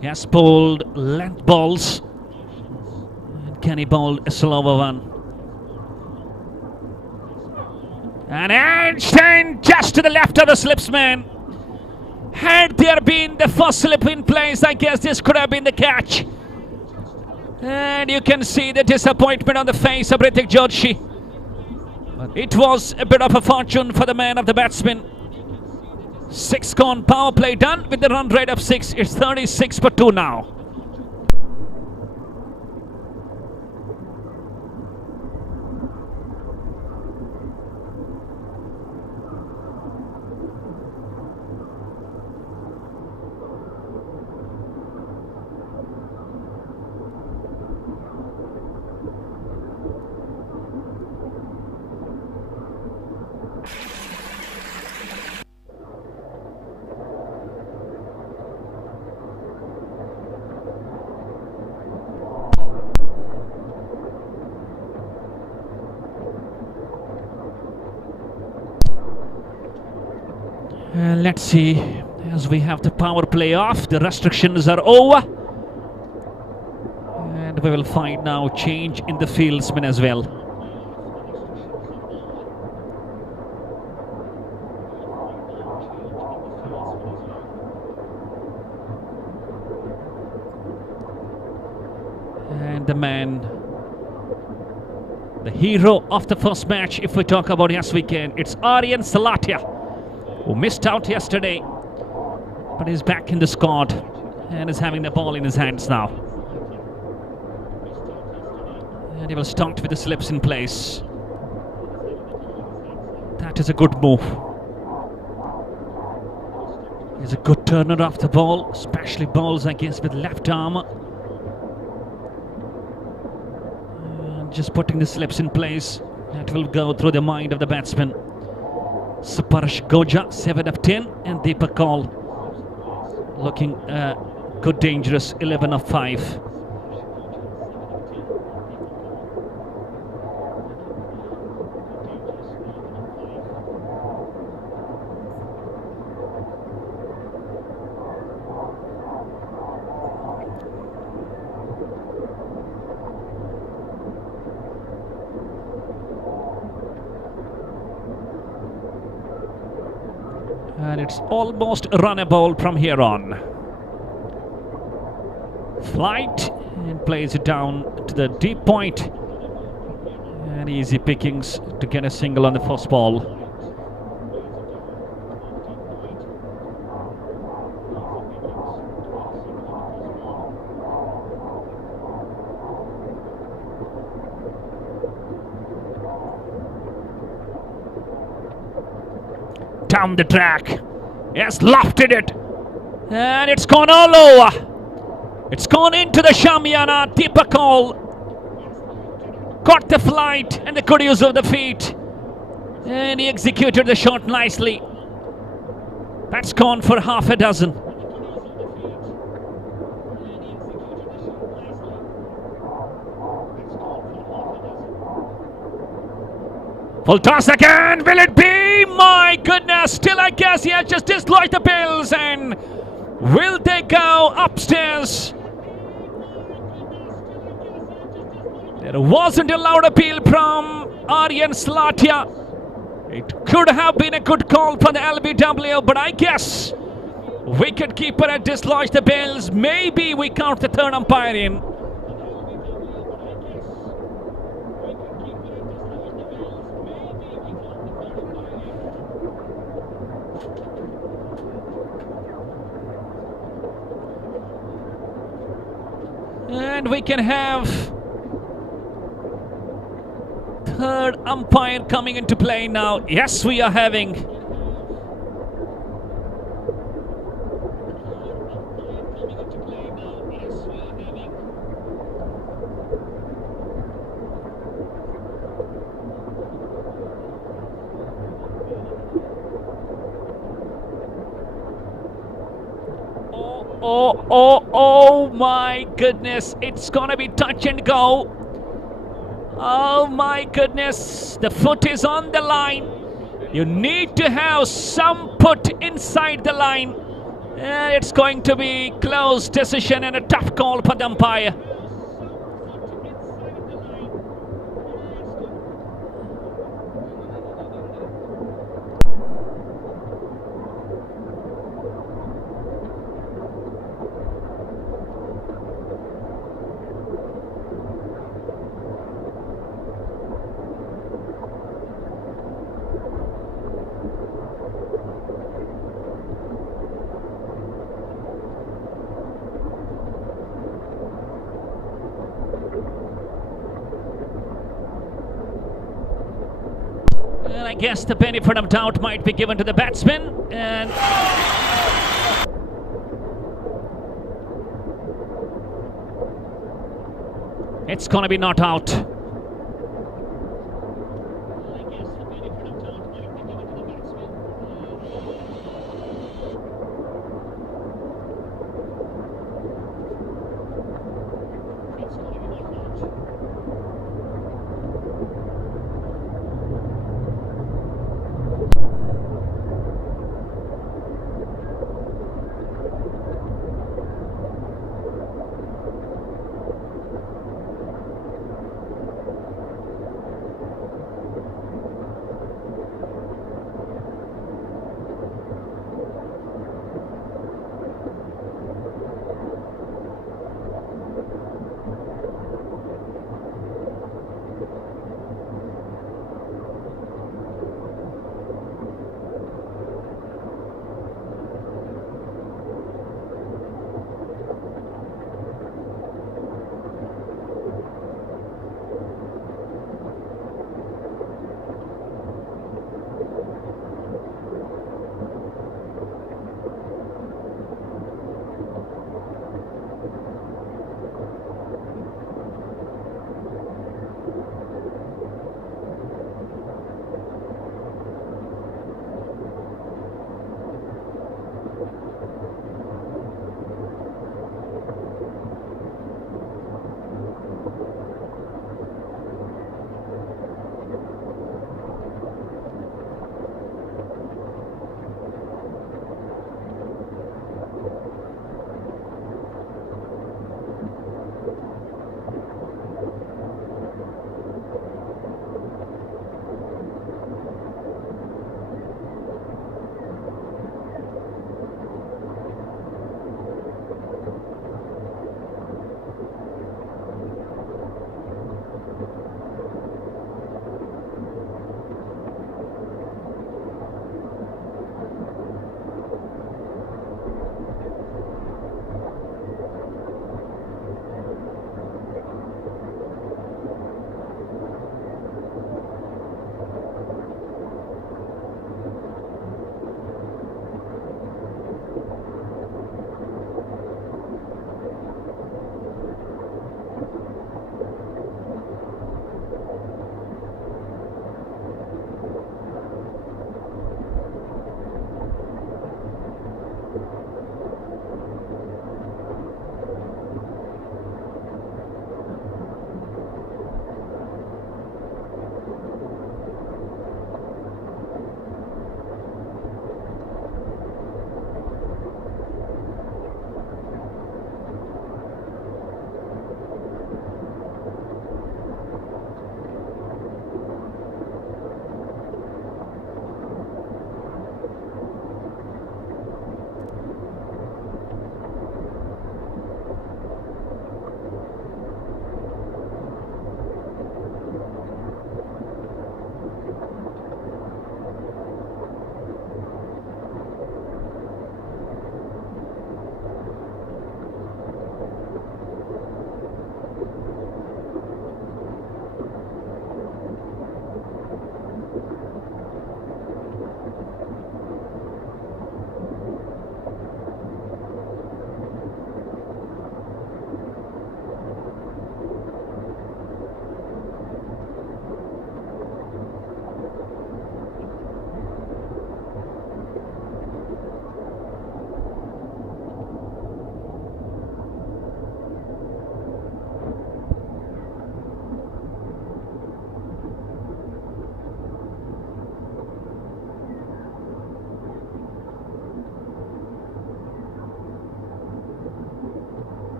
he has bowled length balls. And can he bowl a slower one? And Einstein just to the left of the slipsman. Had there been the first slip in place, I guess this could have been the catch. And you can see the disappointment on the face of Hrithik Joshi. It was a bit of a fortune for the man of the batsman. 6 gone, power play done with the run rate of 6. It's 36 for 2 now. Let's see, as we have the power play off, the restrictions are over. And we will find now change in the fieldsmen as well. And the man, the hero of the first match, if we talk about Yes We Can, it's Aryan Salatia, who missed out yesterday, but is back in the squad and is having the ball in his hands now. And he will start with the slips in place. That is a good move. He's a good turner off the ball, especially balls, I guess, with left arm. And just putting the slips in place, that will go through the mind of the batsman. Suparsha Goja, 7 of 10, and Deepak Kaul looking good, dangerous, 11 of 5. And it's almost runnable from here on. Flight, and plays it down to the deep point. And easy pickings to get a single on the first ball. Down the track, yes, lofted it, and it's gone all over. It's gone into the Shamiana. Deepak Kaul caught the flight and the good use of the feet, and he executed the shot nicely. That's gone for half a dozen. Full toss again. Will it be? My goodness. Still, I guess he has just dislodged the bills. And will they go upstairs? There wasn't a loud appeal from Aryan Slatia. It could have been a good call for the LBW, but I guess wicketkeeper had dislodged the bills. Maybe we count the third umpire in. And we can have third umpire coming into play now. Yes, we are having. Oh my goodness, it's gonna be touch and go. Oh my goodness, the foot is on the line. You need to have some put inside the line. And it's going to be close decision and a tough call for the umpire. And I guess the benefit of doubt might be given to the batsman. And it's going to be not out.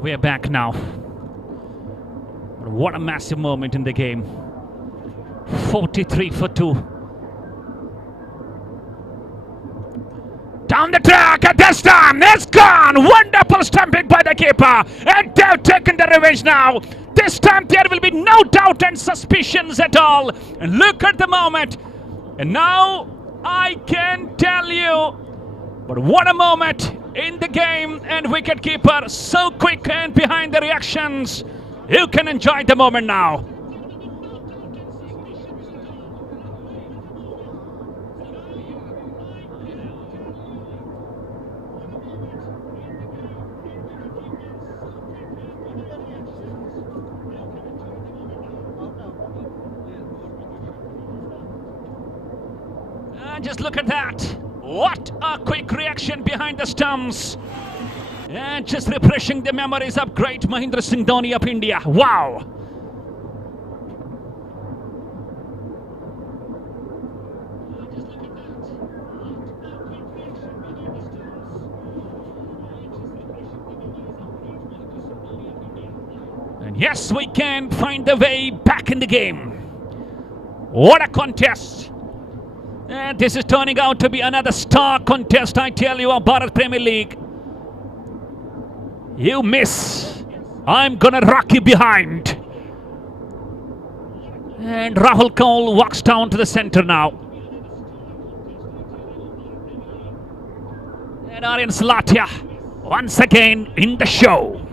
we're back now. What a massive moment in the game. 43 for 2. Down the track, and this time it's gone. Wonderful stumping by the keeper, and they've taken the revenge now. This time there will be no doubt and suspicions at all. And look at the moment. And now I can tell you, but what a moment in the game, and wicketkeeper so quick and behind the reactions. You can enjoy the moment now. Just look at that. What a quick reaction behind the stumps. And just refreshing the memories of great Mahendra Singh Dhoni of India. Wow. And yes, we can find the way back in the game. What a contest. And this is turning out to be another star contest, I tell you, of Bharat Premier League. You miss, I'm gonna rock you behind. And Rahul Kaul walks down to the center now. And Aryan Salatia once again in the show.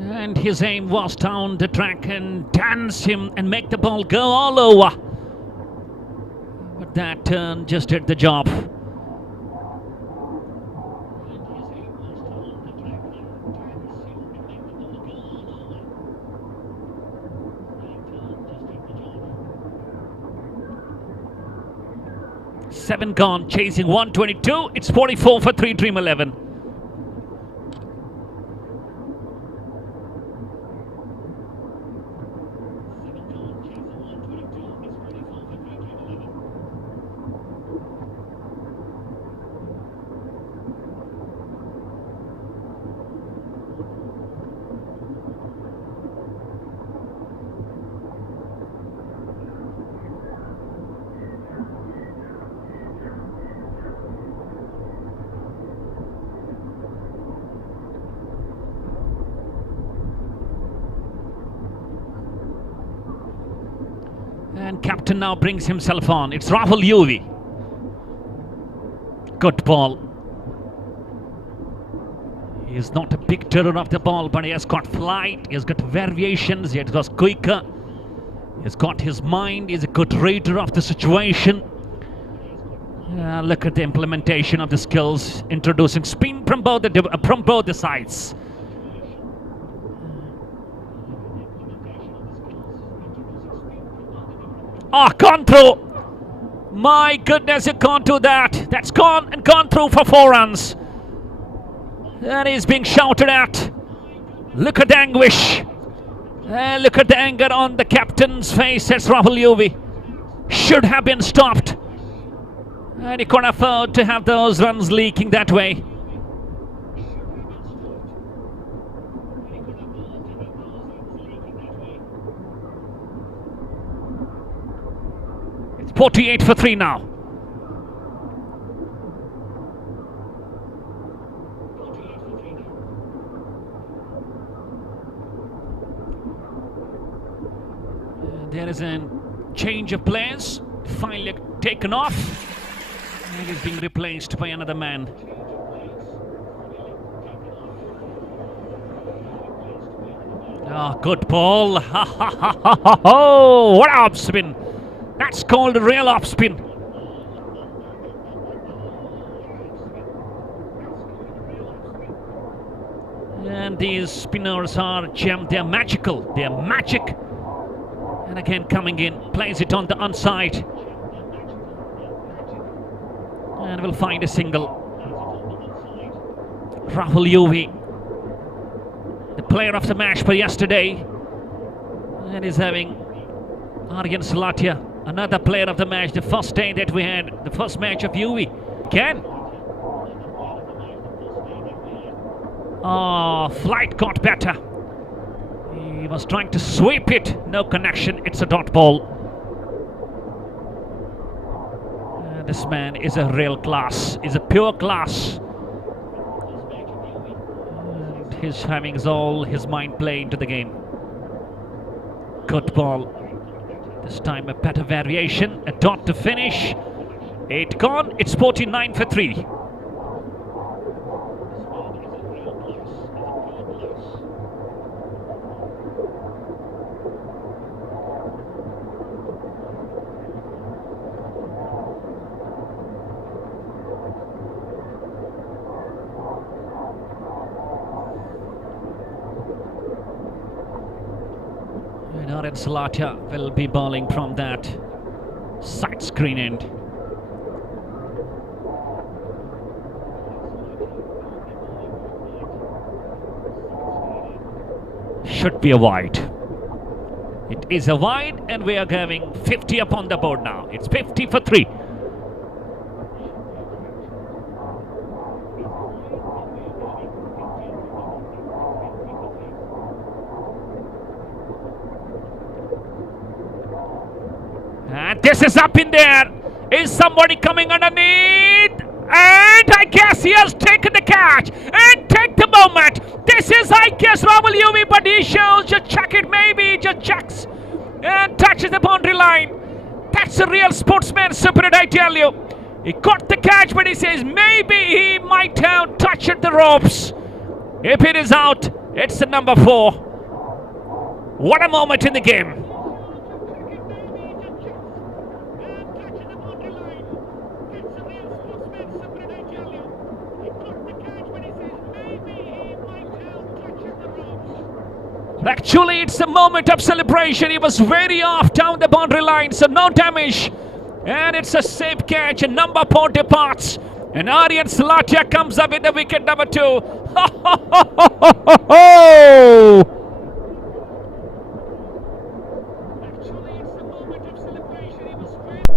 And his aim was down the track and dance him and make the ball go all over. But that turn just did the job. Seven gone, chasing 122. It's 44 for 3, Dream 11. And captain now brings himself on. It's Rahul Yuvi. Good ball. He is not a big terror of the ball, but he has got flight, he has got variations, he has got quicker, he has got his mind, he's a good reader of the situation. Look at the implementation of the skills, introducing spin from both the sides. Ah, gone through. My goodness, you can't do that. That's gone and gone through for 4 runs. And he's being shouted at. Look at the anguish. Look at the anger on the captain's face. That's Rahul Yuvi. Should have been stopped. And he couldn't afford to have those runs leaking that way. It's 48 for 3 now. There is a change of players, finally taken off, and he's being replaced by another man. Oh, good ball. Ha ha ha ha ha ha! What a off spin! That's called a real off spin. And these spinners are gem. They're magical. They're magic. And again coming in, plays it on the onside. And will find a single. Rahul Yuvi, the player of the match for yesterday. And is having Aryan Salatia, another player of the match, the first day that we had, the first match of Yuvi. Again. Oh, flight got better. He was trying to sweep it. No connection. It's a dot ball. This man is a real class. Is a pure class. And he's having all his mind play into the game. Good ball. This time a better variation. A dot to finish. 8 gone. It's 49 for 3. And Salatia will be bowling from that side screen end. Should be a wide. It is a wide, and we are having 50 up on the board now. It's 50 for 3. And this is up in there. Is somebody coming underneath? And I guess he has taken the catch. And take the moment. This is, I guess, Rahul Yuvi, but he shows, just check it, maybe, just checks. And touches the boundary line. That's a real sportsman spirit, I tell you. He got the catch, but he says maybe he might have touched the ropes. If it is out, it's the number 4. What a moment in the game. Actually, it's a moment of celebration. He was very off down the boundary line, so no damage. And it's a safe catch, and number 4 departs. And Aryan Salatia comes up with the wicket number 2. Ho, ho, ho, ho, ho, ho, ho. Actually, it's a moment of celebration. He was very...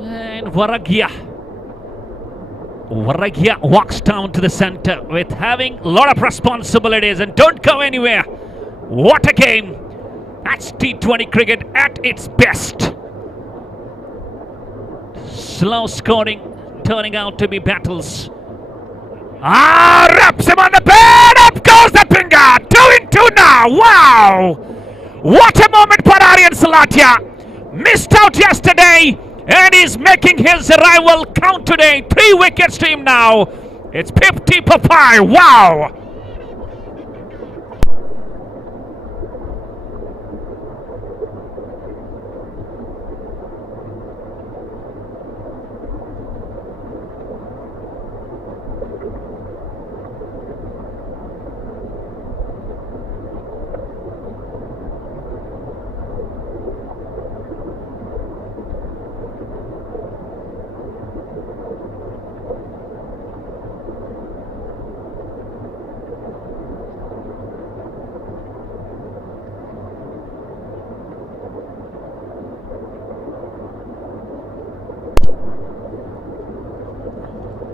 And Varagya walks down to the center with having a lot of responsibilities and don't go anywhere. What a game. That's T20 cricket at its best. Slow scoring, turning out to be battles. Wraps him on the bed. Up goes the finger. 2 in 2 now. Wow. What a moment for Aryan Salatia. Missed out yesterday. And he's making his arrival count today. 3 wickets to him now. It's 50 for 5. Wow.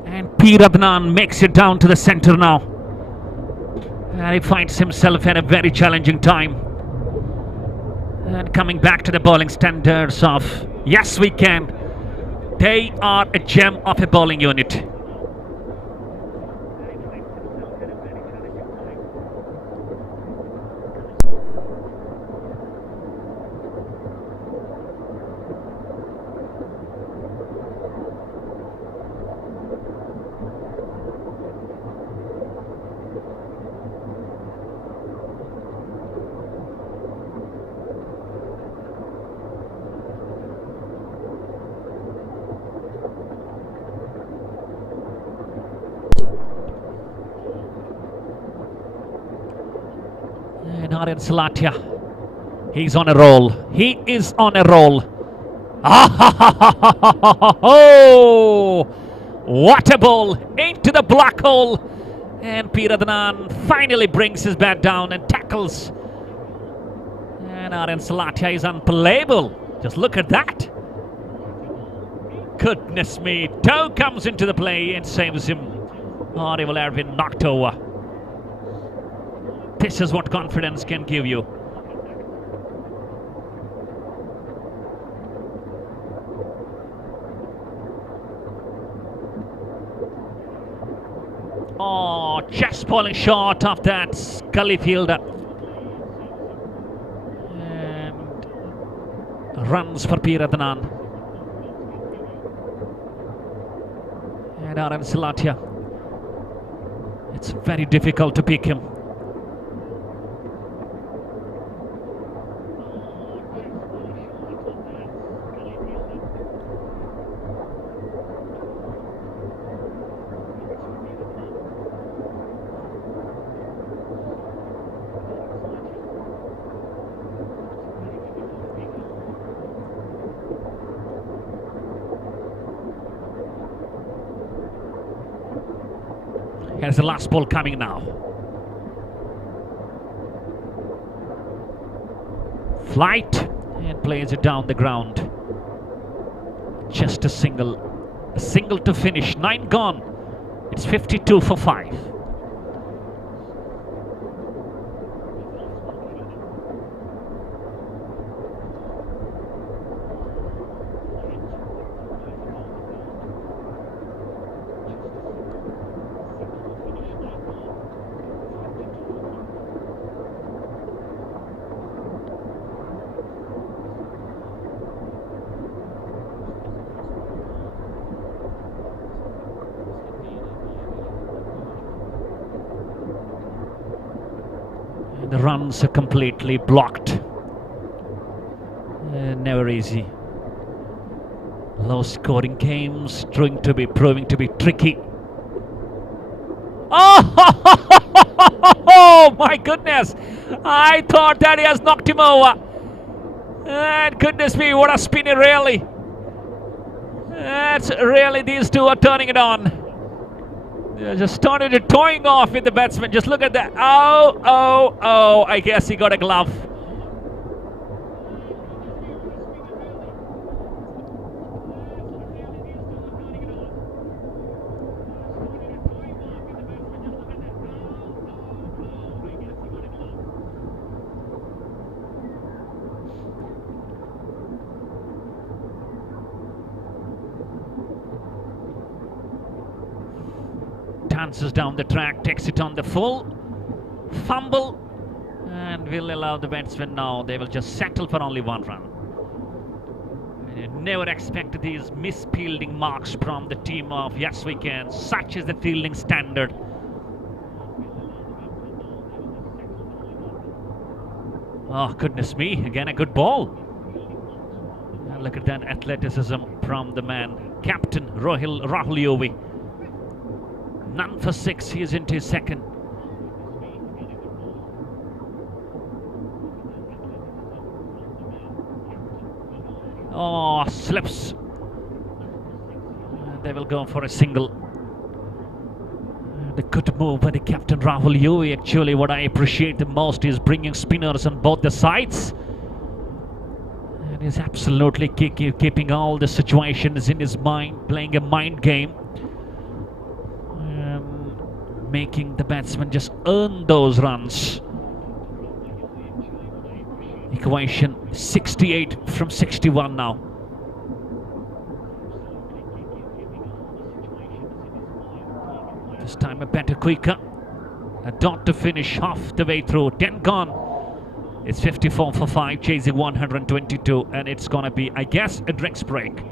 And P. Radhanan makes it down to the center now. And he finds himself at a very challenging time. And coming back to the bowling standards of yes we can. They are a gem of a bowling unit. And Aryan Salatia, he's on a roll. He is on a roll. Oh, what a ball into the black hole. And Piradhanan finally brings his bat down and tackles. And Aryan Salatia is unplayable. Just look at that. Goodness me. Toe comes into the play and saves him. Ari will have been knocked over. This is what confidence can give you. Oh, just falling short of that Scully fielder. And runs for Piradhanan. And Aryan Salatia. It's very difficult to pick him. Here's the last ball coming now. Flight, and plays it down the ground. Just a single to finish. 9 gone. It's 52 for 5. The runs are completely blocked. Never easy. Low scoring games proving to be tricky. Oh my goodness! I thought that he has knocked him over. And goodness me, what a spinner really. That's really, these two are turning it on. They just started it toying off with the batsman. Just look at that. Oh, I guess he got a glove. Dances down the track, takes it on the full, fumble, and will allow the batsman now. They will just settle for only 1 run. I never expected these misfielding marks from the team of YWC. Such is the fielding standard. Oh, goodness me, again a good ball. And look at that athleticism from the man, Captain Rahul Yovi. None for 6, he is into his second. Oh, slips. They will go for a single. The good move by the captain Rahul Yovi. Actually, what I appreciate the most is bringing spinners on both the sides. And he's absolutely keeping all the situations in his mind, playing a mind game. Making the batsman just earn those runs. Equation 68 from 61 now. This time a better quicker. A dot to finish half the way through. 10 gone. It's 54 for 5, chasing 122, and it's gonna be, I guess, a drinks break.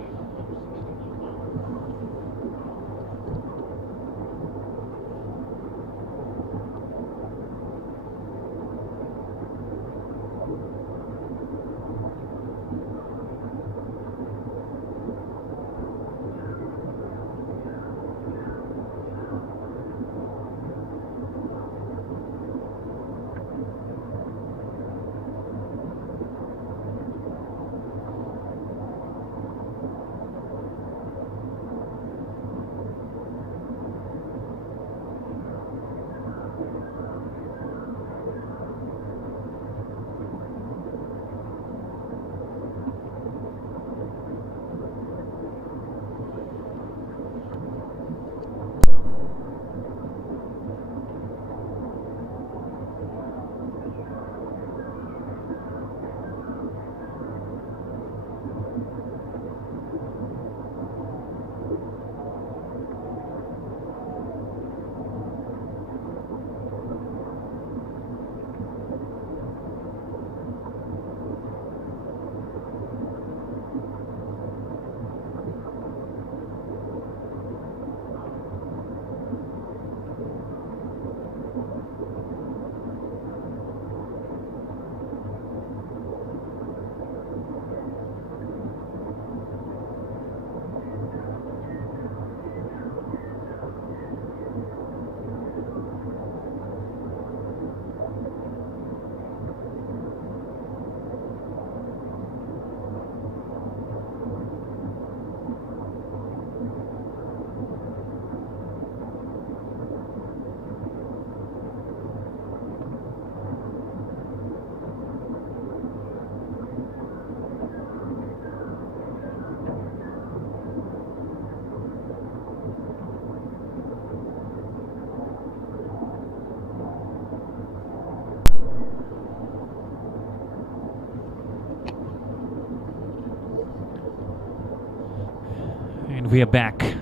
And we are back.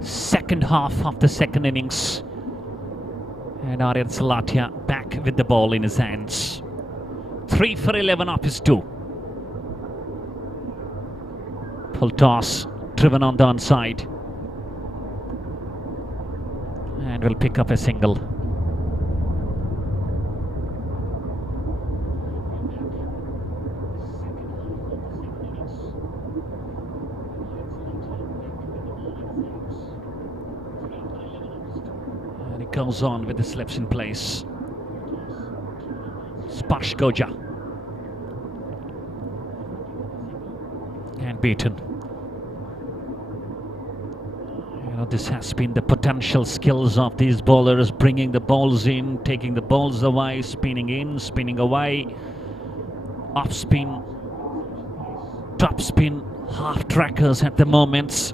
Second half of the second innings. And Aryan Salatia back with the ball in his hands. 3 for 11 off his 2. Full toss, driven on the onside. And will pick up a single. Goes on with the slips in place. Sparsh Goja. And beaten. You know, this has been the potential skills of these bowlers, bringing the balls in, taking the balls away, spinning in, spinning away. Off spin, top spin, half trackers at the moment.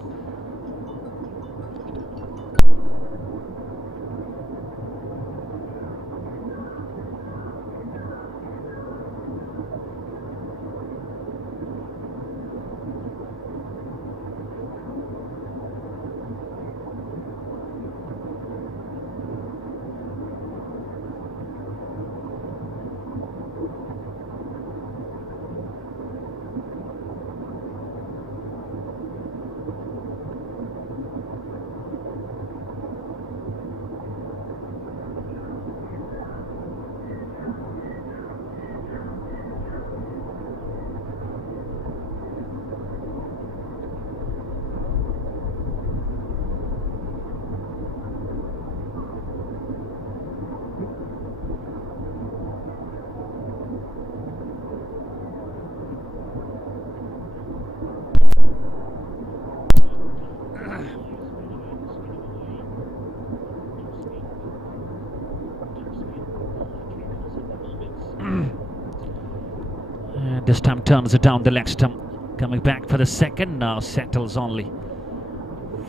And this time turns it down the leg stump. Coming back for the second, now settles only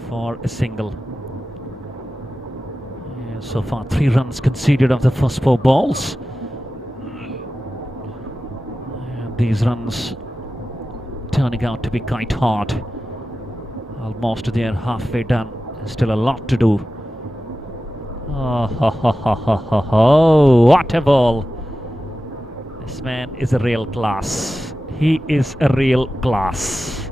for a single. And so far 3 runs conceded of the first 4 balls. And these runs turning out to be quite hard. Almost they're halfway done. Still a lot to do Oh, ho, ho, ho, ho, ho, ho. What a ball. This man is a real class. He is a real class.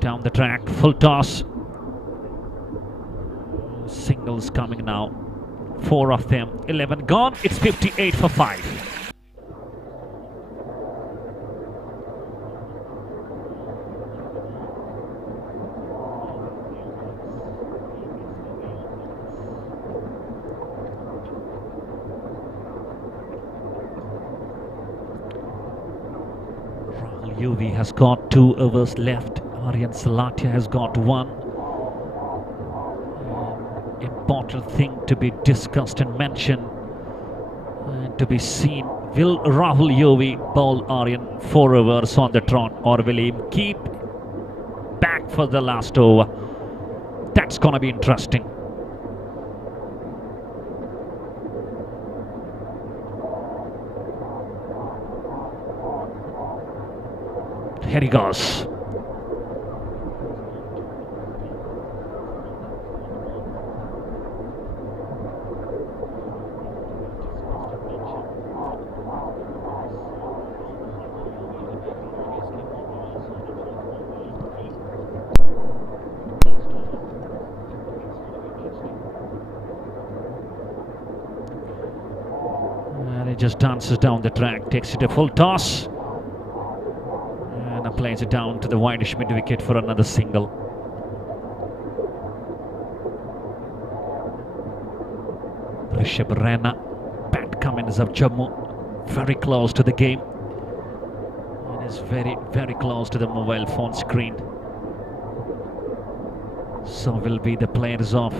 Down the track, full toss. Singles coming now. 4 of them, 11 gone. It's 58 for 5. Rahul Yuvi has got 2 overs left. Aryan Salatia has got 1. Important thing to be discussed and mentioned and to be seen. Will Rahul Yuvi bowl Aryan 4 overs on the trot, or will he keep back for the last over? That's gonna be interesting. Here he goes. And he just dances down the track, takes it a full toss, and applies it down to the wideish mid wicket for another single. Rishabh Raina, Pat Cummins of Jammu, very close to the game. And is very, very close to the mobile phone screen. So will be the players of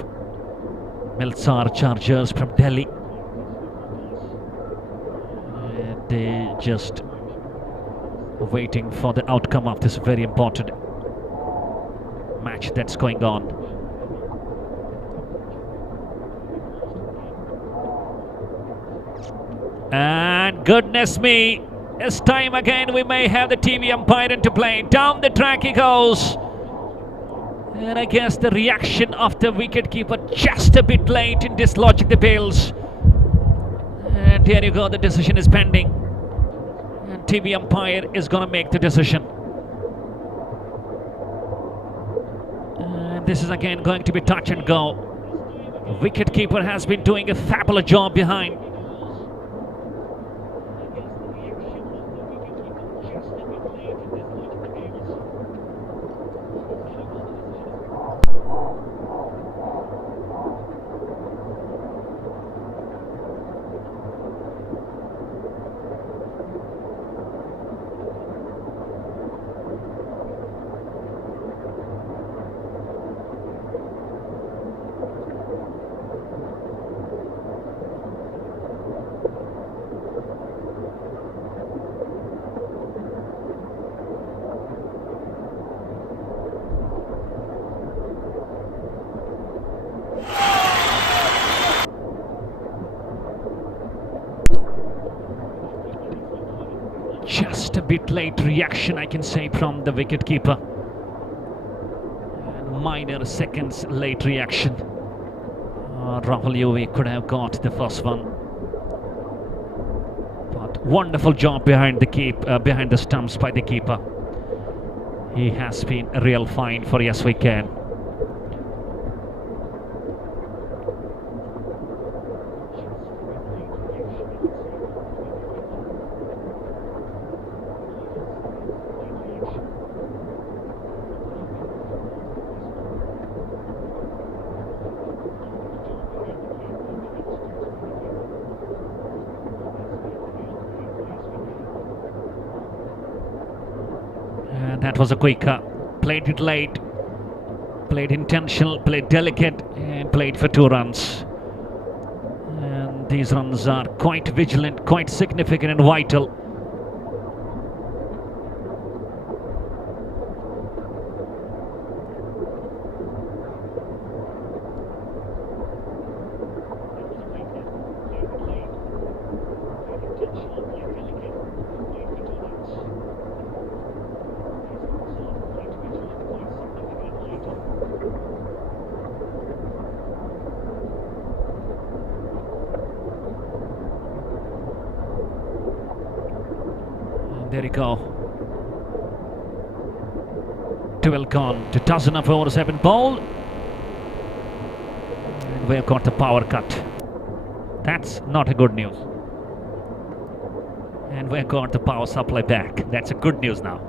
Milsar Chargers from Delhi. And they just waiting for the outcome of this very important match that's going on. And goodness me, this time again we may have the TV umpire into play. Down the track he goes. And I guess the reaction of the wicketkeeper just a bit late in dislodging the bails. And here you go, the decision is pending. And TV umpire is going to make the decision. And this is again going to be touch and go. The wicketkeeper has been doing a fabulous job behind. Just a bit late reaction, I can say, from the wicketkeeper. And minor seconds late reaction. Rahul Yuvi could have got the first one. But wonderful job behind the stumps by the keeper. He has been a real find for Yes We Can. And that was a quicker. Played it late, played intentional, played delicate, and played for 2 runs. And these runs are quite vigilant, quite significant and vital. There you go. 12 gone to dozen of overs have been bowled. And we've got the power cut. That's not a good news. And we've got the power supply back. That's a good news now.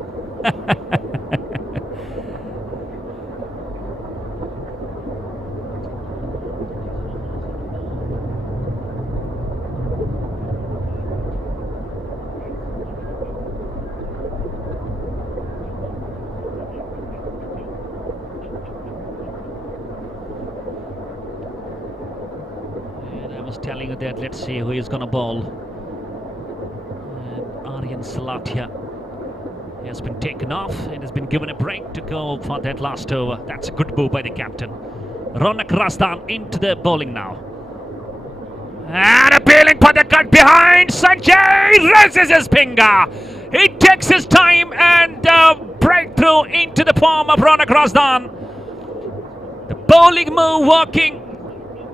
And I was telling you that let's see who is going to bowl. Aryan Salatia has been taken off and has been given a break to go for that last over. That's a good move by the captain. Ronak Rasdan into the bowling now. And appealing for the cut behind. Sanjay raises his finger. He takes his time and breakthrough into the form of Ronak Rasdan. The bowling move working.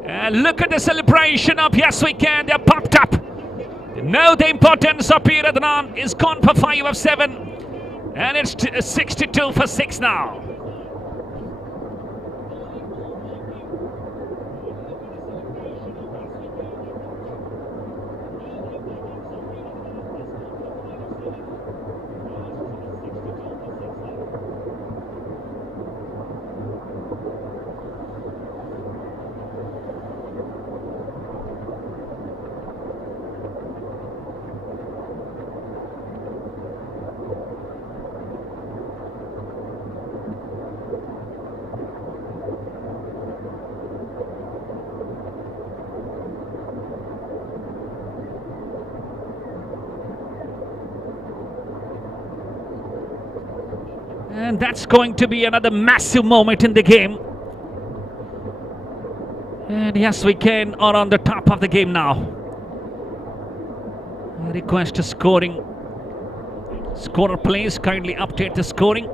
And look at the celebration of Yes We Can. They're popped up. They know the importance of P. Radhanan. Is gone for 5 of 7. And it's 62 for 6 now. And that's going to be another massive moment in the game. And Yes We Can are on the top of the game now. A request to scoring. Scorer please kindly update the scoring.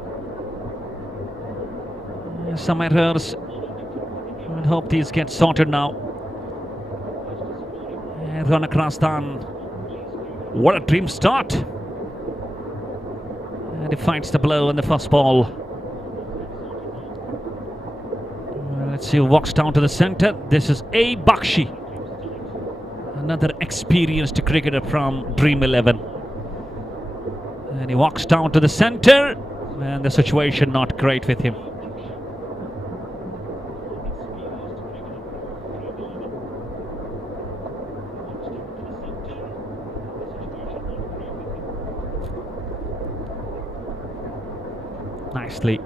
Some errors. I hope these get sorted now. And Ronak Rasdan. What a dream start. And he finds the blow on the first ball. Let's see who walks down to the centre. This is A. Bakshi. Another experienced cricketer from Dream 11. And he walks down to the centre. And the situation not great with him.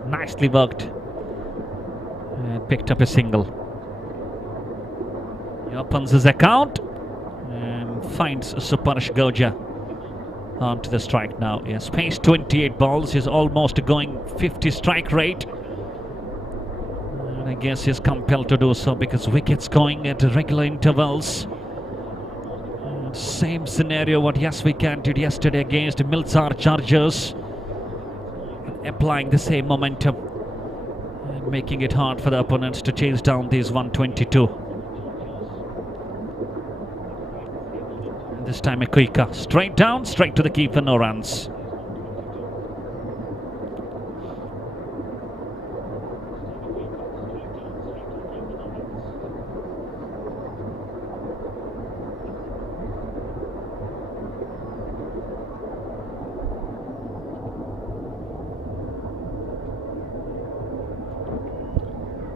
Nicely worked. And picked up a single. He opens his account and finds Suparsha Goja onto the strike now. He has faced 28 balls. He's almost going 50 strike rate. And I guess he's compelled to do so because wickets going at regular intervals. And same scenario what Yes We Can did yesterday against Milsar Chargers. Applying the same momentum and making it hard for the opponents to chase down these 122. And this time a quicker. Straight down, straight to the keeper, no runs.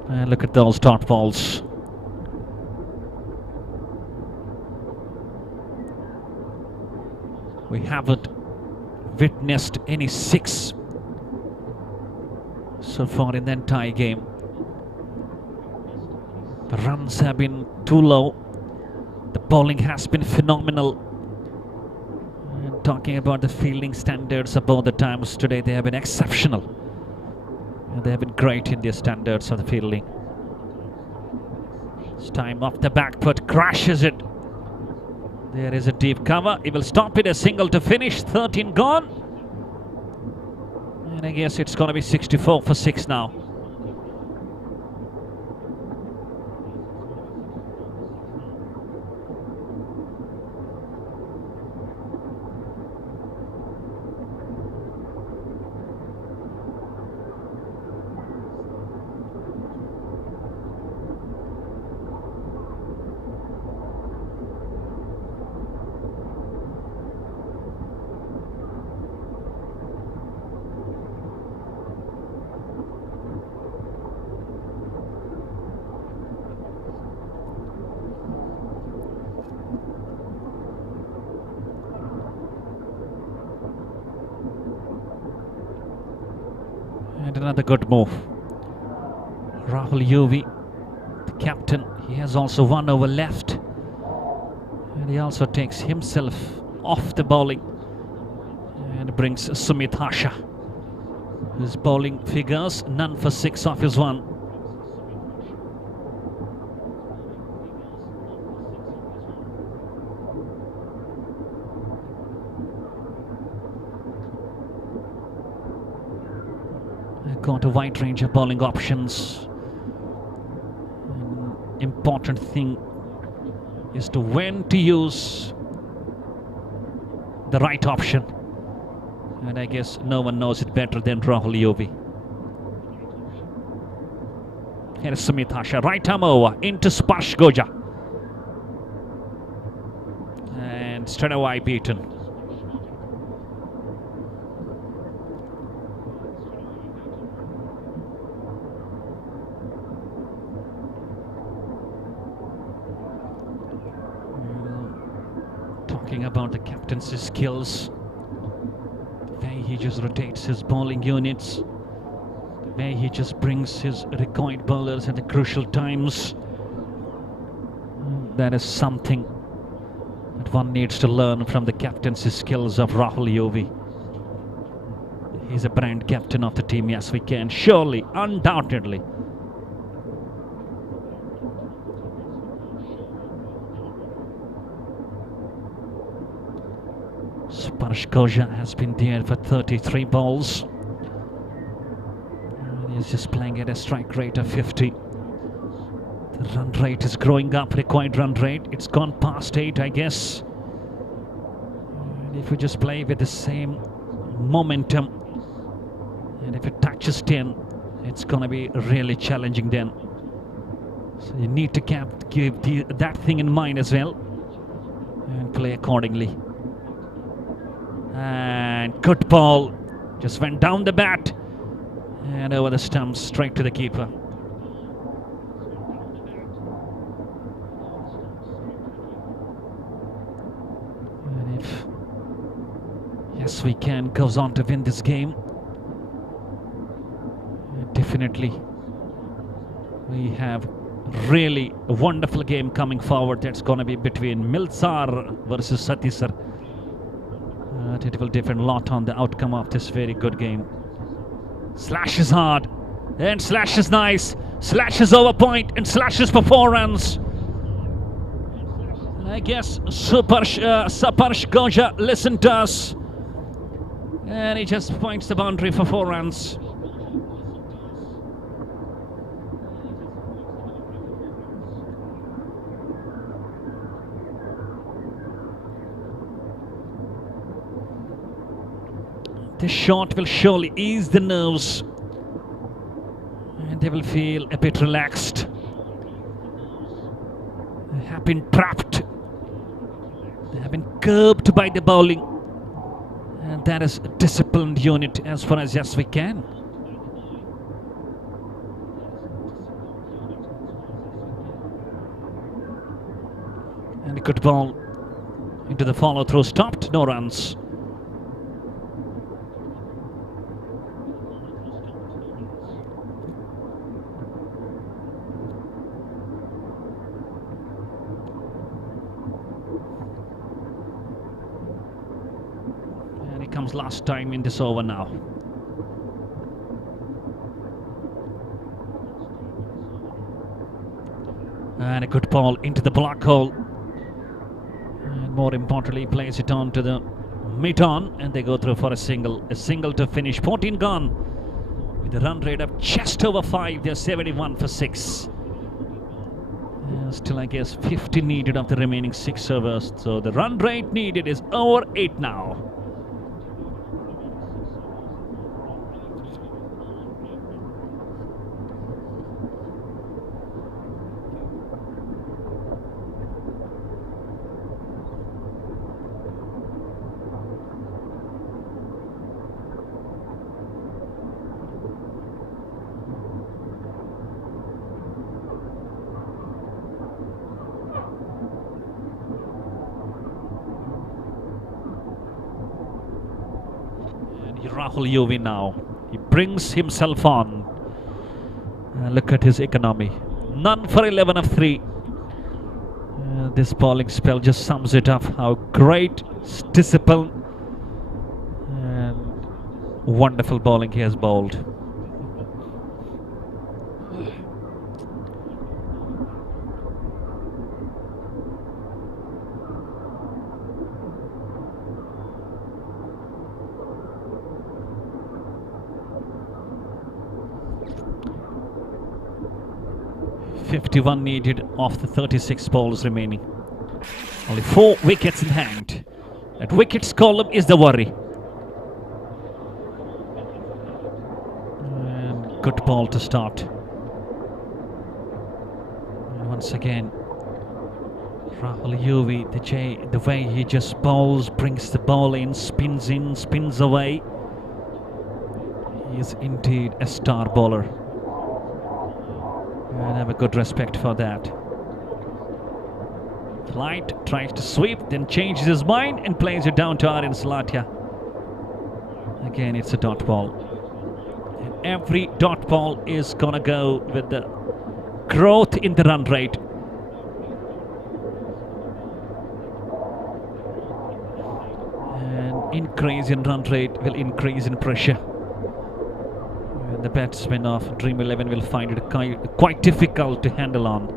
And look at those dot balls. We haven't witnessed any 6 so far in the entire game. The runs have been too low. The bowling has been phenomenal. And talking about the fielding standards above the times today, they have been exceptional. They have been great in their standards of the fielding. This time off the back foot, crashes it. There is a deep cover. He will stop it, a single to finish. 13 gone. And I guess it's going to be 64 for 6 now. And another good move. Rahul Yuvi, the captain, he has also 1 over left. And he also takes himself off the bowling and brings Sumit Hasha. His bowling figures, none for 6 off his 1. Got a wide range of bowling options. An important thing is to when to use the right option. And I guess no one knows it better than Rahul Yuvi. Here is Sumit Hasha, right arm over into Sparsh Goja. And straight away beaten. Talking about the captaincy skills, the way he just rotates his bowling units, the way he just brings his recoiled bowlers at the crucial times, that is something that one needs to learn from the captaincy skills of Rahul Yuvi. He's a brand captain of the team, yes we can, surely, undoubtedly. Sparsh Goja has been there for 33 balls. And he's just playing at a strike rate of 50. The run rate is growing up, required run rate. It's gone past 8, I guess. And if you just play with the same momentum, and if it touches 10, it's going to be really challenging then. So you need to keep that thing in mind as well and play accordingly. And good ball, just went down the bat and over the stumps straight to the keeper. And if yes we can goes on to win this game, definitely we have really a wonderful game coming forward. That's going to be between Milsar versus Satisar. It will depend a lot on the outcome of this very good game. Slash is hard and slash is nice. Slash is over point and slash is for 4 runs. I guess Sparsh Goja listened to us and he just points the boundary for 4 runs. This shot will surely ease the nerves and they will feel a bit relaxed. They have been trapped. They have been curbed by the bowling. And that is a disciplined unit as far as yes we can. And a good ball into the follow through, stopped, no runs. Comes last time in this over now. And a good ball into the block hole. And more importantly, plays it on to the mid-on and they go through for a single. A single to finish. 14 gone. With a run rate of just over 5, they're 71 for 6. Still, I guess, 50 needed of the remaining 6 overs. So the run rate needed is over 8 now. Rahul Yuvi now He brings himself on. Look at his economy. None for 11 of 3. This bowling spell just sums it up. How great discipline and wonderful bowling he has bowled. .51 needed off the 36 balls remaining. Only 4 wickets in hand. That wickets column is the worry. And good ball to start. And once again, Rahul Yuvi, the way he just bowls, brings the ball in, spins away. He is indeed a star bowler. And I have a good respect for that. Flight tries to sweep, then changes his mind and plays it down to Aryan Salatia. Again, it's a dot ball. And every dot ball is gonna go with the growth in the run rate. And increase in run rate will increase in pressure. The batsmen of Dream 11 will find it quite difficult to handle on.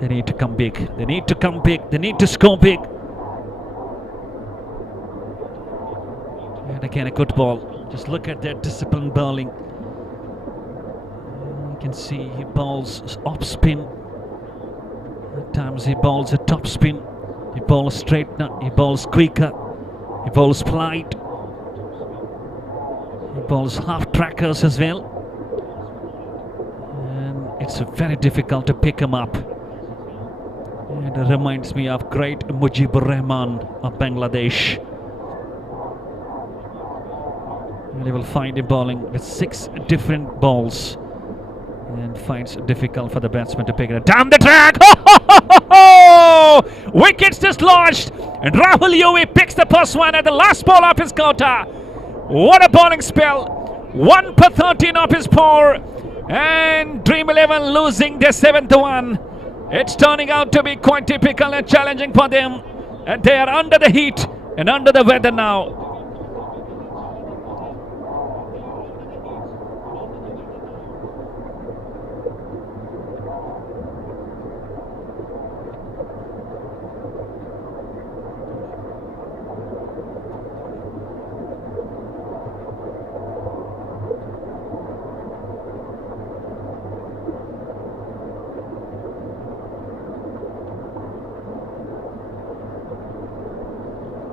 They need to come big. They need to come big. They need to score big. And again, a good ball. Just look at that disciplined bowling. You can see he bowls off spin. At times he bowls a top spin. He bowls straightener. He bowls quicker. He bowls flight. He bowls half trackers as well, and it's very difficult to pick him up. And it reminds me of great Mujibur Rahman of Bangladesh. And you will find him bowling with 6 different balls, and finds it difficult for the batsman to pick it up. Down the track! Wickets dislodged, and Rahul Yuvi picks the first one at the last ball of his quota. What a bowling spell. 1 per 13 of his power. And Dream 11 losing their 7th one. It's turning out to be quite typical and challenging for them. And they are under the heat and under the weather now.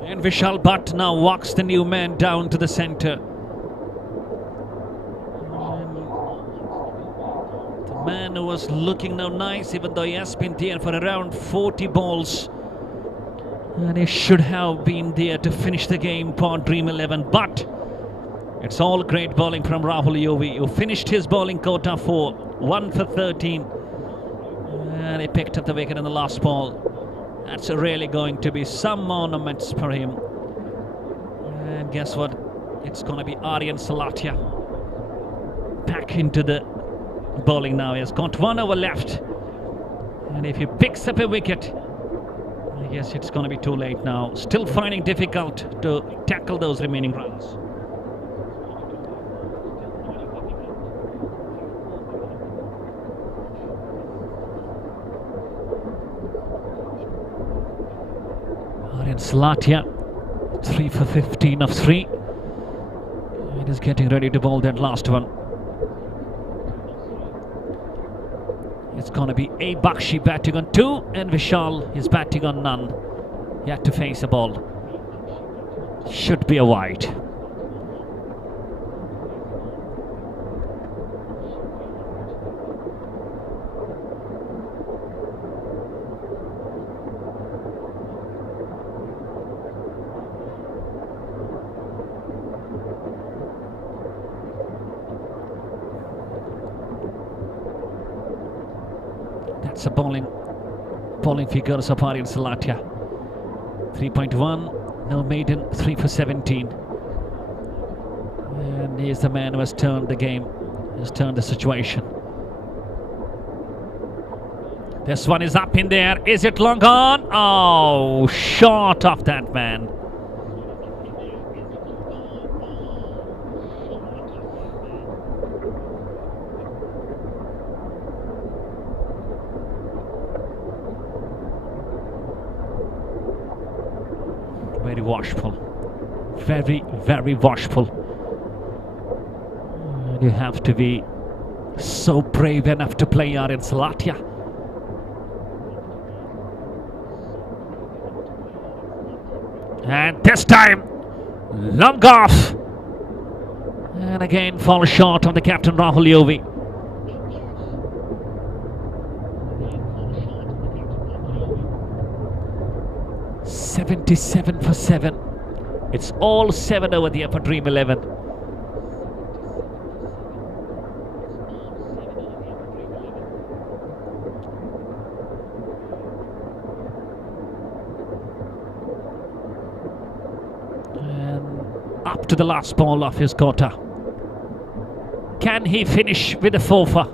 And Vishal Bhatt now walks the new man down to the centre. The man who was looking now nice, even though he has been there for around 40 balls. And he should have been there to finish the game for Dream 11. But it's all great bowling from Rahul Yuvi, who finished his bowling quota for 1 for 13. And he picked up the wicket in the last ball. That's really going to be some monuments for him. And guess what? It's going to be Aryan Salatia back into the bowling now. He has got 1 over left. And if he picks up a wicket, I guess it's going to be too late now. Still finding difficult to tackle those remaining runs. Aryan Salatia, 3 for 15 of 3. It is getting ready to bowl that last one. It's going to be A. Bakshi batting on 2 and Vishal is batting on none. Yet to face a ball. Should be a wide. That's a bowling figures of Aryan Salatia. 3.1, no maiden, 3 for 17. And he's the man who has turned the game, has turned the situation. This one is up in there. Is it long on? Oh, short of that man. Very watchful. Very, very watchful. You have to be so brave enough to play out in Salatia. And this time, long off. And again, falls short on the captain, Rahul Yovi. "77 for 7. It's all 7 over there for Dream 11. Up to the last ball of his quarter. Can he finish with a 4-for?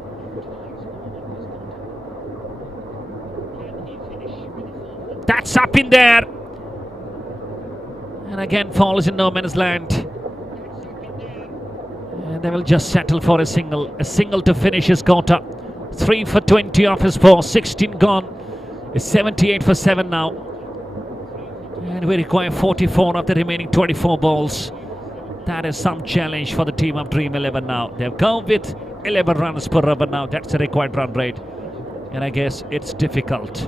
That's up in there. And again falls in no man's land. And they will just settle for a single to finish his quarter. 3 for 20 off his 4, 16 gone. It's 78 for 7 now. And we require 44 of the remaining 24 balls. That is some challenge for the team of Dream 11 now. They've gone with 11 runs per over now. That's the required run rate. And I guess it's difficult.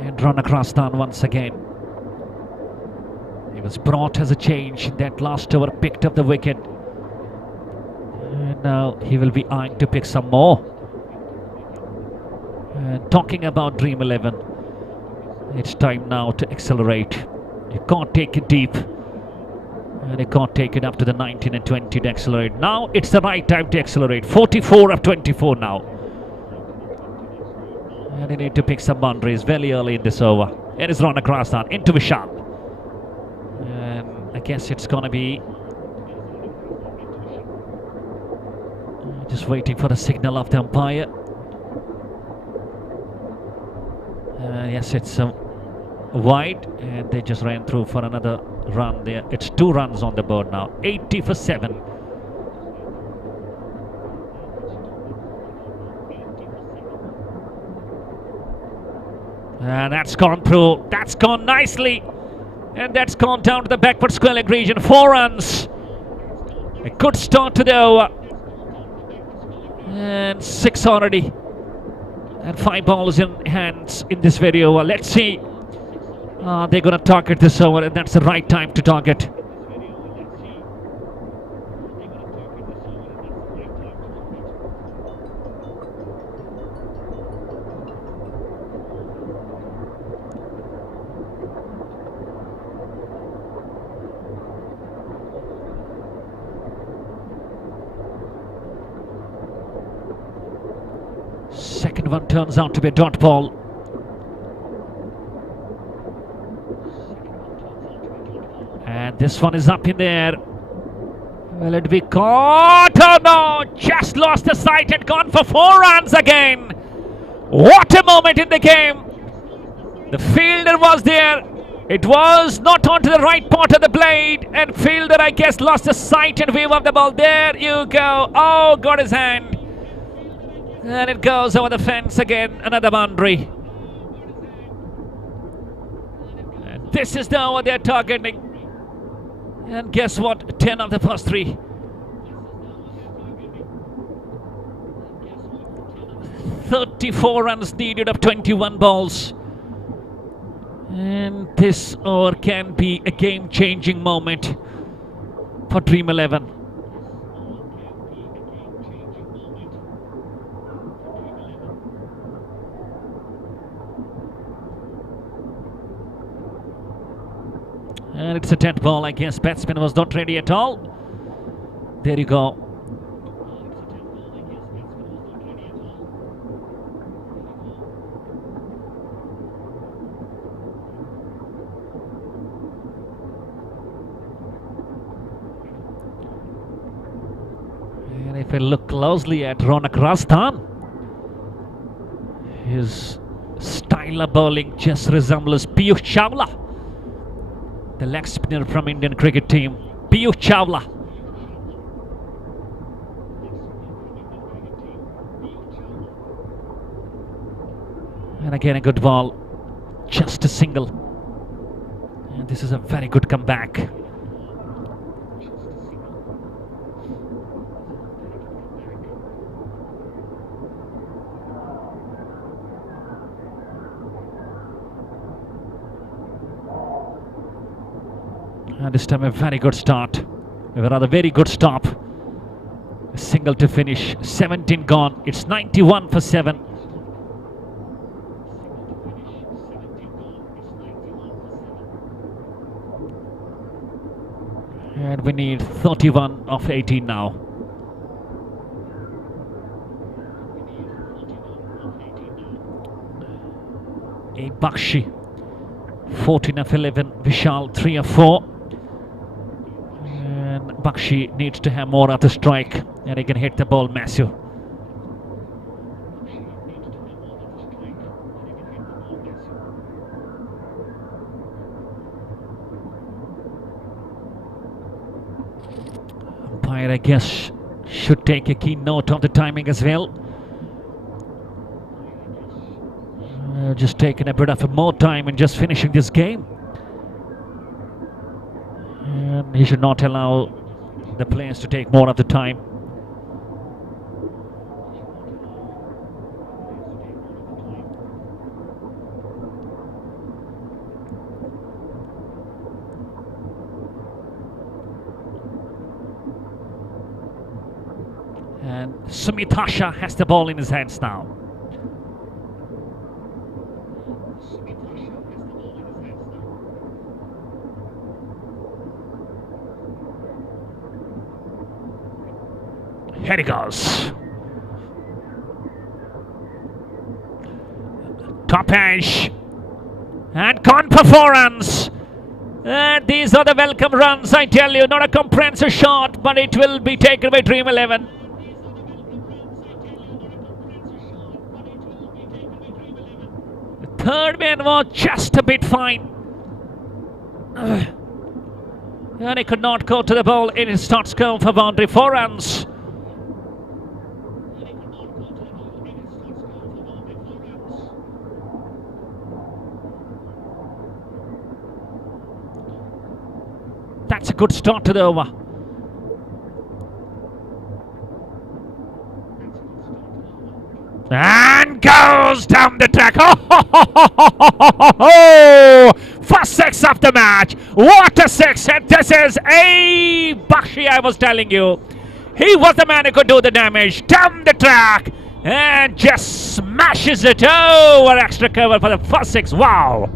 And run across down once again. He was brought as a change in that last over, picked up the wicket. And now he will be eyeing to pick some more. And talking about Dream 11, it's time now to accelerate. You can't take it deep. And you can't take it up to the 19 and 20 to accelerate. Now it's the right time to accelerate. 44 of 24 now. And they need to pick some boundaries very early in this over. It is run across down into Vishal. And I guess it's going to be just waiting for the signal of the umpire. Yes, it's wide, and they just ran through for another run there. It's 2 runs on the board now. 80 for 7. And that's gone through. That's gone nicely. And that's gone down to the backward square leg region. 4 runs. A good start to the over. And 6 already. And 5 balls in hands in this video. Well, let's see. They're going to target this over, and that's the right time to target. Second one turns out to be a dot ball. And this one is up in there. Will it be caught? Oh no! Just lost the sight and gone for 4 runs again. What a moment in the game. The fielder was there. It was not onto the right part of the blade. And fielder, I guess, lost the sight and wave of the ball. There you go. Oh, got his hand. And it goes over the fence again. Another boundary. And this is now what they're targeting. And guess what? 10 of the first 3. "34 runs needed of 21 balls. And this over can be a game-changing moment for Dream 11. And it's a dead ball. I guess batsman was not ready at all. There you go. And if I look closely at Ronak Rastan, his style of bowling just resembles Piyush Chawla, the leg spinner from Indian cricket team. Piyush Chawla. And again a good ball, just a single. And this is a very good comeback. And this time a very good start. A rather very good stop. A single to finish. 17 gone. It's 91 for 7. And we need 31 of 18 now. A Bakshi. 14 of 11. Vishal 3 of 4. Bakshi needs to have more of the strike and he can hit the ball massive. Umpire, I guess, should take a keen note of the timing as well. Just taking a bit of more time and just finishing this game. And he should not allow the players to take more of the time. And Sumit Hasha has the ball in his hands now. Here he goes. Top edge. And gone for 4 runs. And these are the welcome runs, I tell you. Not a comprehensive shot, but it will be taken by Dream 11. The third man was just a bit fine. And he could not go to the ball. It starts going for boundary. 4 runs. That's a good start to the over. And goes down the track. Oh, first 6 of the match. What a 6. And this is a Bakshi, I was telling you. He was the man who could do the damage. Down the track. And just smashes it over extra cover for the first 6. Wow.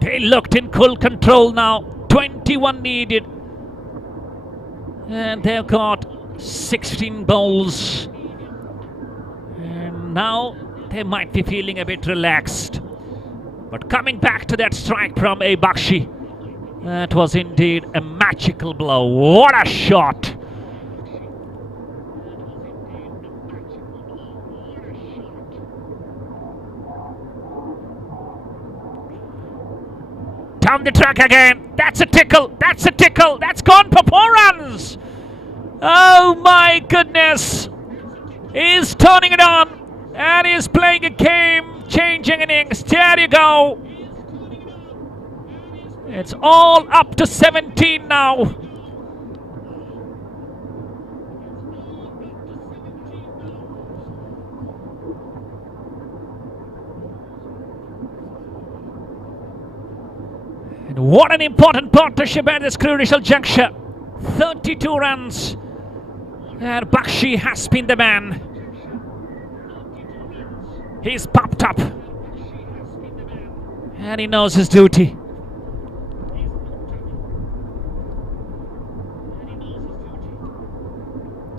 They looked in full control now. 21 needed. And they've got 16 bowls. And now they might be feeling a bit relaxed. But coming back to that strike from a Bakshi, that was indeed a magical blow. What a shot! Down the track again. That's a tickle. That's a tickle. That's gone for 4 runs. Oh my goodness. He's turning it on. And he's playing a game. Changing innings. There you go. It's all up to 17 now. And what an important partnership at this crucial juncture. 32 runs. And Bakshi has been the man. He's popped up. And he knows his duty.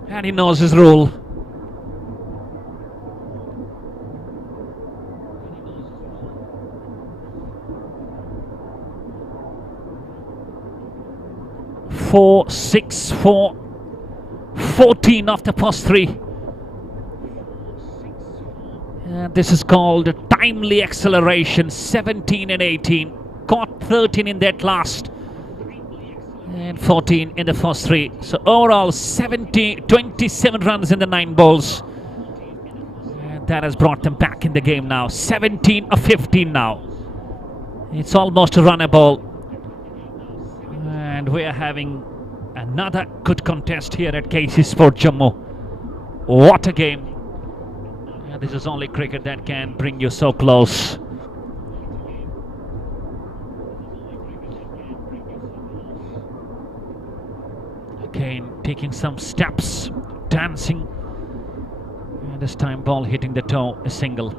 And he knows his role. Four, 6, 4, 14 after past 3. And this is called timely acceleration. 17 and 18. Caught 13 in that last. And 14 in the first 3. So overall 27 runs in the 9 balls. And that has brought them back in the game now. 17 of 15 now. It's almost a runnable. And we are having another good contest here at KC Sport Jammu. What a game. And this is only cricket that can bring you so close. Again, taking some steps, dancing. And this time ball hitting the toe, a single.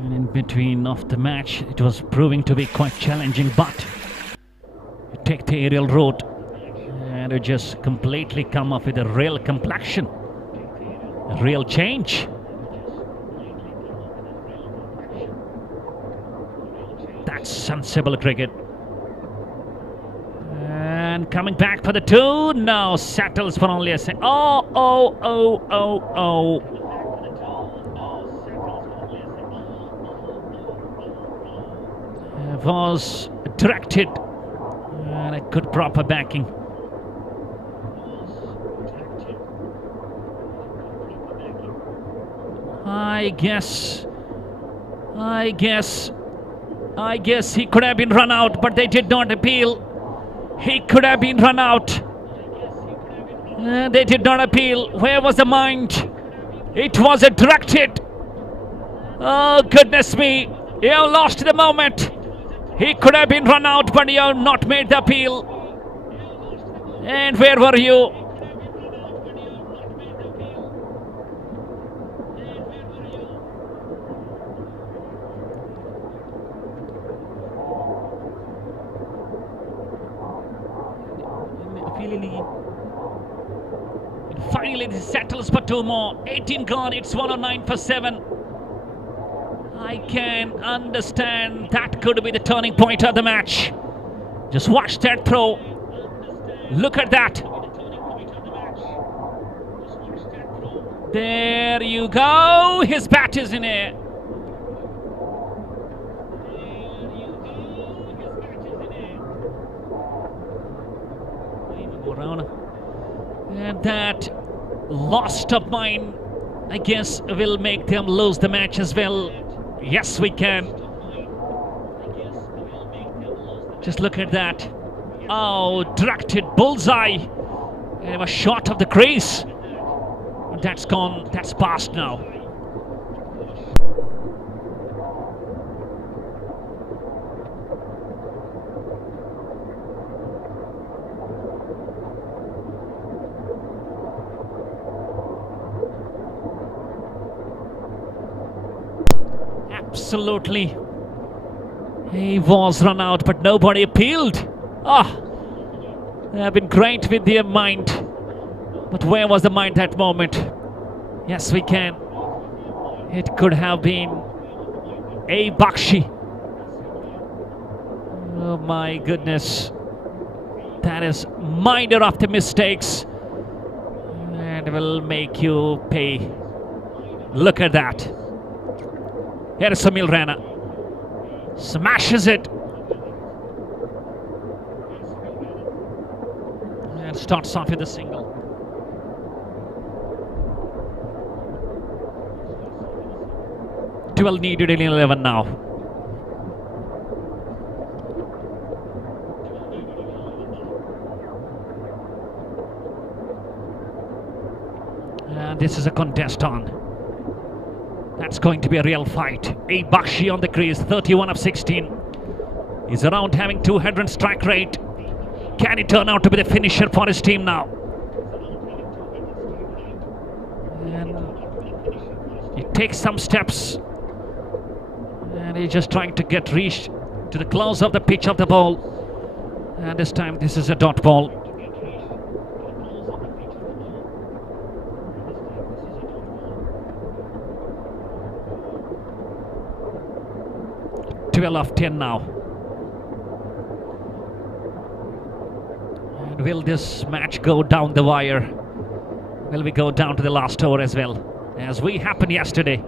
And in between of the match, it was proving to be quite challenging, but you take the aerial route and you just completely come up with a real complexion, a real change. That's sensible cricket. And coming back for the 2, now settles for only a second. Oh. Was directed and a good proper backing. I guess he could have been run out, but they did not appeal. He could have been run out. They did not appeal. Where was the mind? It was a directed. Oh goodness me, you have lost the moment. He could have been run out, but you have not made the appeal. And where were you? Finally, this settles for 2 more. 18 gone, it's 109 for 7. I can understand that could be the turning point of the match. Just watch that throw. Look at that. There you go. His bat is in air. And that loss of mine, I guess, will make them lose the match as well. Yes, we can. Just look at that. Oh, directed bullseye. And it was short of the crease. That's gone. That's past now. Absolutely. He was run out, but nobody appealed. They have been great with their mind. But where was the mind that moment? Yes, we can. It could have been a Bakshi. Oh my goodness. That is minor of the mistakes. And will make you pay. Look at that. Here is Samil Rana. Smashes it. And starts off with a single. Twelve needed in 11 now. And this is a contest on. That's going to be a real fight. A Bakshi on the crease, 31 of 16. He's around having 200 strike rate. Can he turn out to be the finisher for his team now? And he takes some steps. And he's just trying to get reached to the close of the pitch of the ball. And this time this is a dot ball. Of 10 now. And will this match go down the wire? Will we go down to the last over as well, as we happened yesterday?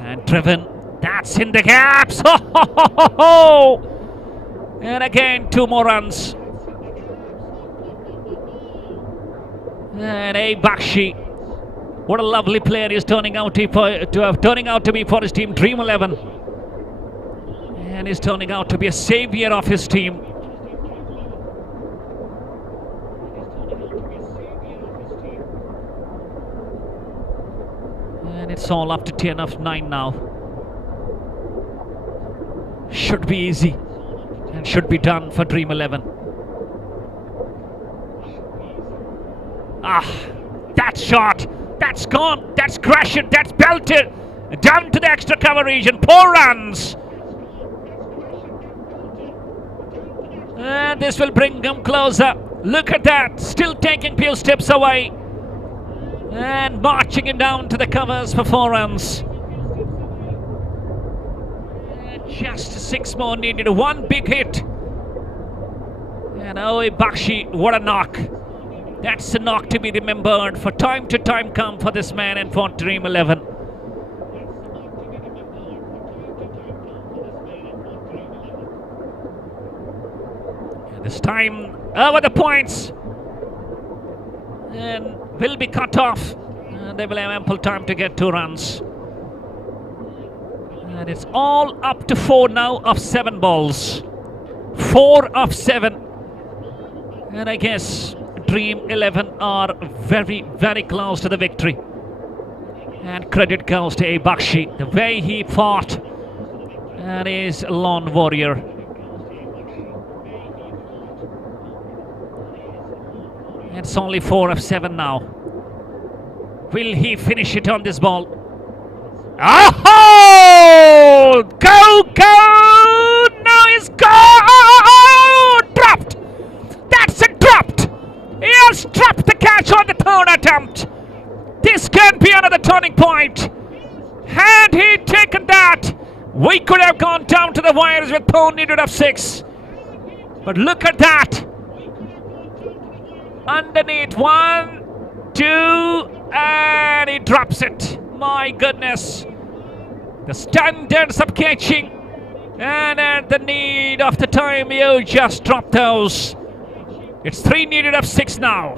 And driven, that's in the gaps. And again 2 more runs. And a Bakshi. What a lovely player he's turning out to be for his team, Dream 11. And he's turning out to be a savior of his team. And it's all up to 10 of 9 now. Should be easy and should be done for Dream 11. That shot! That's gone, that's crashed, that's belted down to the extra cover region. 4 runs. And this will bring them closer. Look at that, still taking few steps away. And marching him down to the covers for 4 runs. And just 6 more needed, 1 big hit. And Bakshi, what a knock. That's a knock to be remembered for time to time come for this man and for Dream 11. And this time over the points and will be cut off. And they will have ample time to get 2 runs. And it's all up to 4 now of 7 balls. 4 of 7. And I guess Dream 11 are very, very close to the victory. And credit goes to Bakshi, the way he fought. And he's a lone warrior. It's only 4 of 7 now. Will he finish it on this ball? Oh! Go, go! No, he's gone! Dropped! That's it, dropped! He has dropped the catch on the 3rd attempt. This can be another turning point. Had he taken that, we could have gone down to the wires with Pone needed of 6. But look at that. Underneath, 1, 2, and he drops it. My goodness. The standards of catching, and at the need of the time, you just drop those. It's 3 needed of 6 now.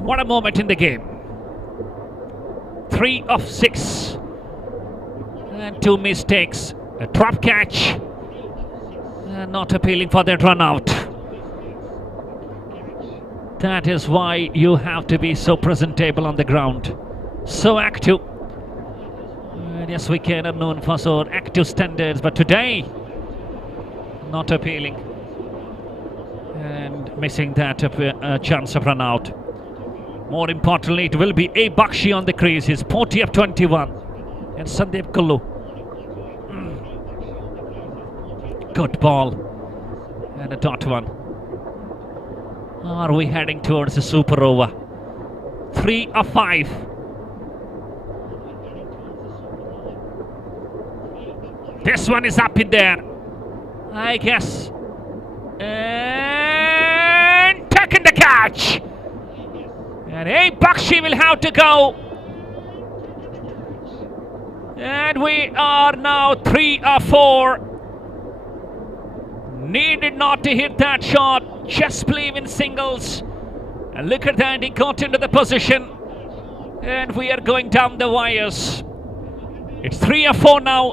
What a moment in the game. 3 of 6. And 2 mistakes. A drop catch. And not appealing for that run out. That is why you have to be so presentable on the ground. So active. And yes, we can are known for so active standards, but today, not appealing. And missing that chance of run out. More importantly, it will be Bakshi on the crease. His 40 of 21. And Sandeep Kullu. Good ball. And a dot one. Are we heading towards a super over? 3 of 5. This one is up in there, I guess. And taking the catch. catch. And Bakshi will have to go. And we are now 3 or 4. Needed not to hit that shot. Just believe in singles. And look at that, he got into the position. And we are going down the wires. It's 3 or 4 now.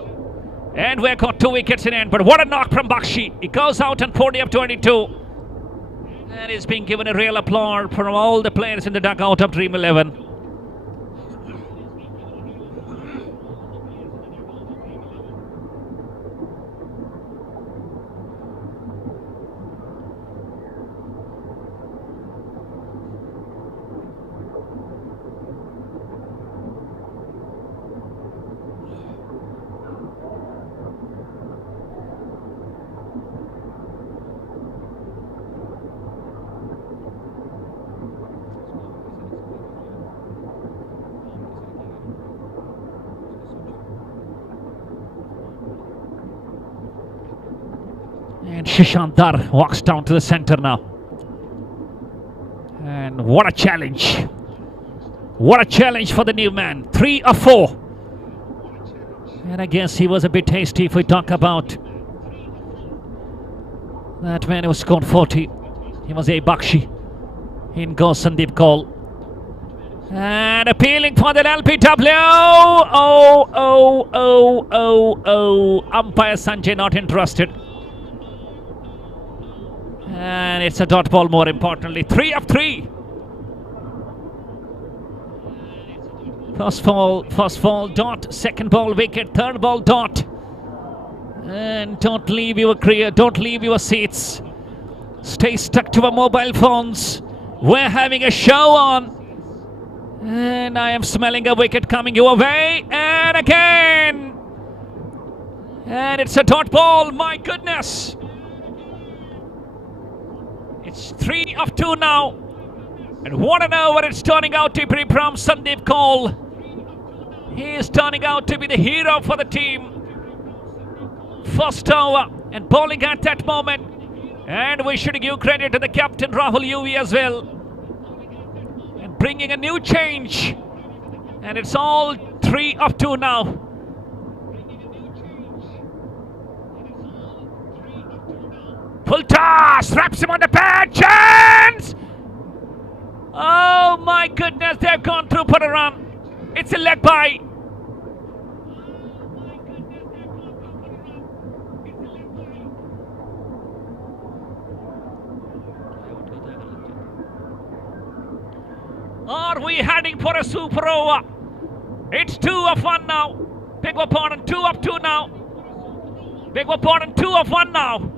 And we've got 2 wickets in hand. But what a knock from Bakshi. He goes out on 40 of 22. And he's being given a real applause from all the players in the dugout of Dream 11. And Shishant Dar walks down to the center now. And what a challenge. What a challenge for the new man. 3 or 4. And I guess he was a bit hasty if we talk about that man who scored 40. He was Bakshi. In goes Sandeep Kaul. And appealing for the LPW. Umpire Sanjay not interested. And it's a dot ball, more importantly. 3 of 3. First ball dot, second ball wicket, third ball dot. And don't leave your career, don't leave your seats. Stay stuck to our mobile phones. We're having a show on. And I am smelling a wicket coming your way. And again. And it's a dot ball, my goodness. It's 3 of 2 now. And what an over it's turning out to be from Sandeep Kaul. He is turning out to be the hero for the team. First over and bowling at that moment. And we should give credit to the captain Rahul Yuvi as well. And bringing a new change. And it's all 3 of 2 now. Full toss, wraps him on the pad, chance! Oh my goodness, they've gone through for a run. It's a leg by. Are we heading for a super over? It's 2 of 1 now. Big opponent, 2 of 2 now. Big opponent, 2 of 1 now.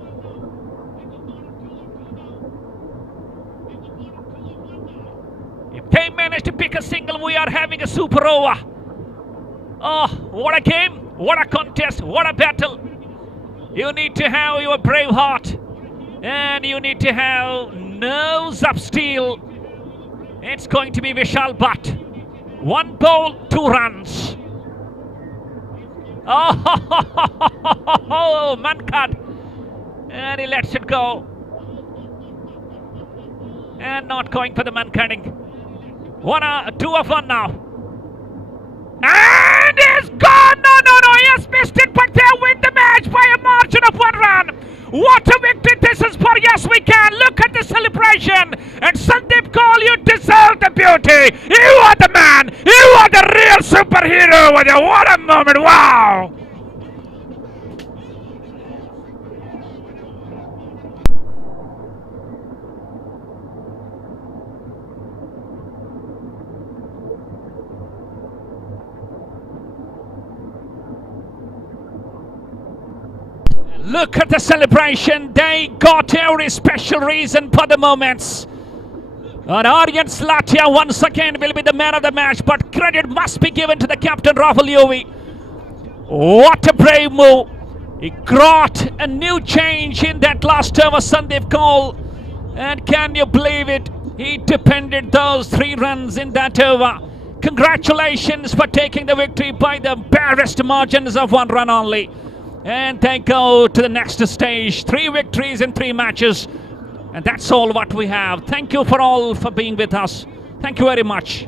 If they manage to pick a single, we are having a super over. Oh, what a game, what a contest, what a battle. You need to have your brave heart. And you need to have nerves of steel. It's going to be Vishal Bhatt. 1 ball, 2 runs. Oh, man cut. And he lets it go. And not going for the man cutting. 2 of 1 now. And he's gone! No, he has missed it, but they win the match by a margin of 1 run. What a victory this is for Yes We Can. Look at the celebration. And Sandeep Kaul, you deserve the beauty. You are the man. You are the real superhero. What a moment. Wow. Look at the celebration. They got every special reason for the moments. And Aryan Slatia once again will be the man of the match, but credit must be given to the captain Rahul Yuvi. What a brave move. He brought a new change in that last over, Sandeep Kaul. And can you believe it? He depended those 3 runs in that over. Congratulations for taking the victory by the barest margins of 1 run only. And they go to the next stage. 3 victories in 3 matches. And that's all what we have. Thank you for all for being with us. Thank you very much.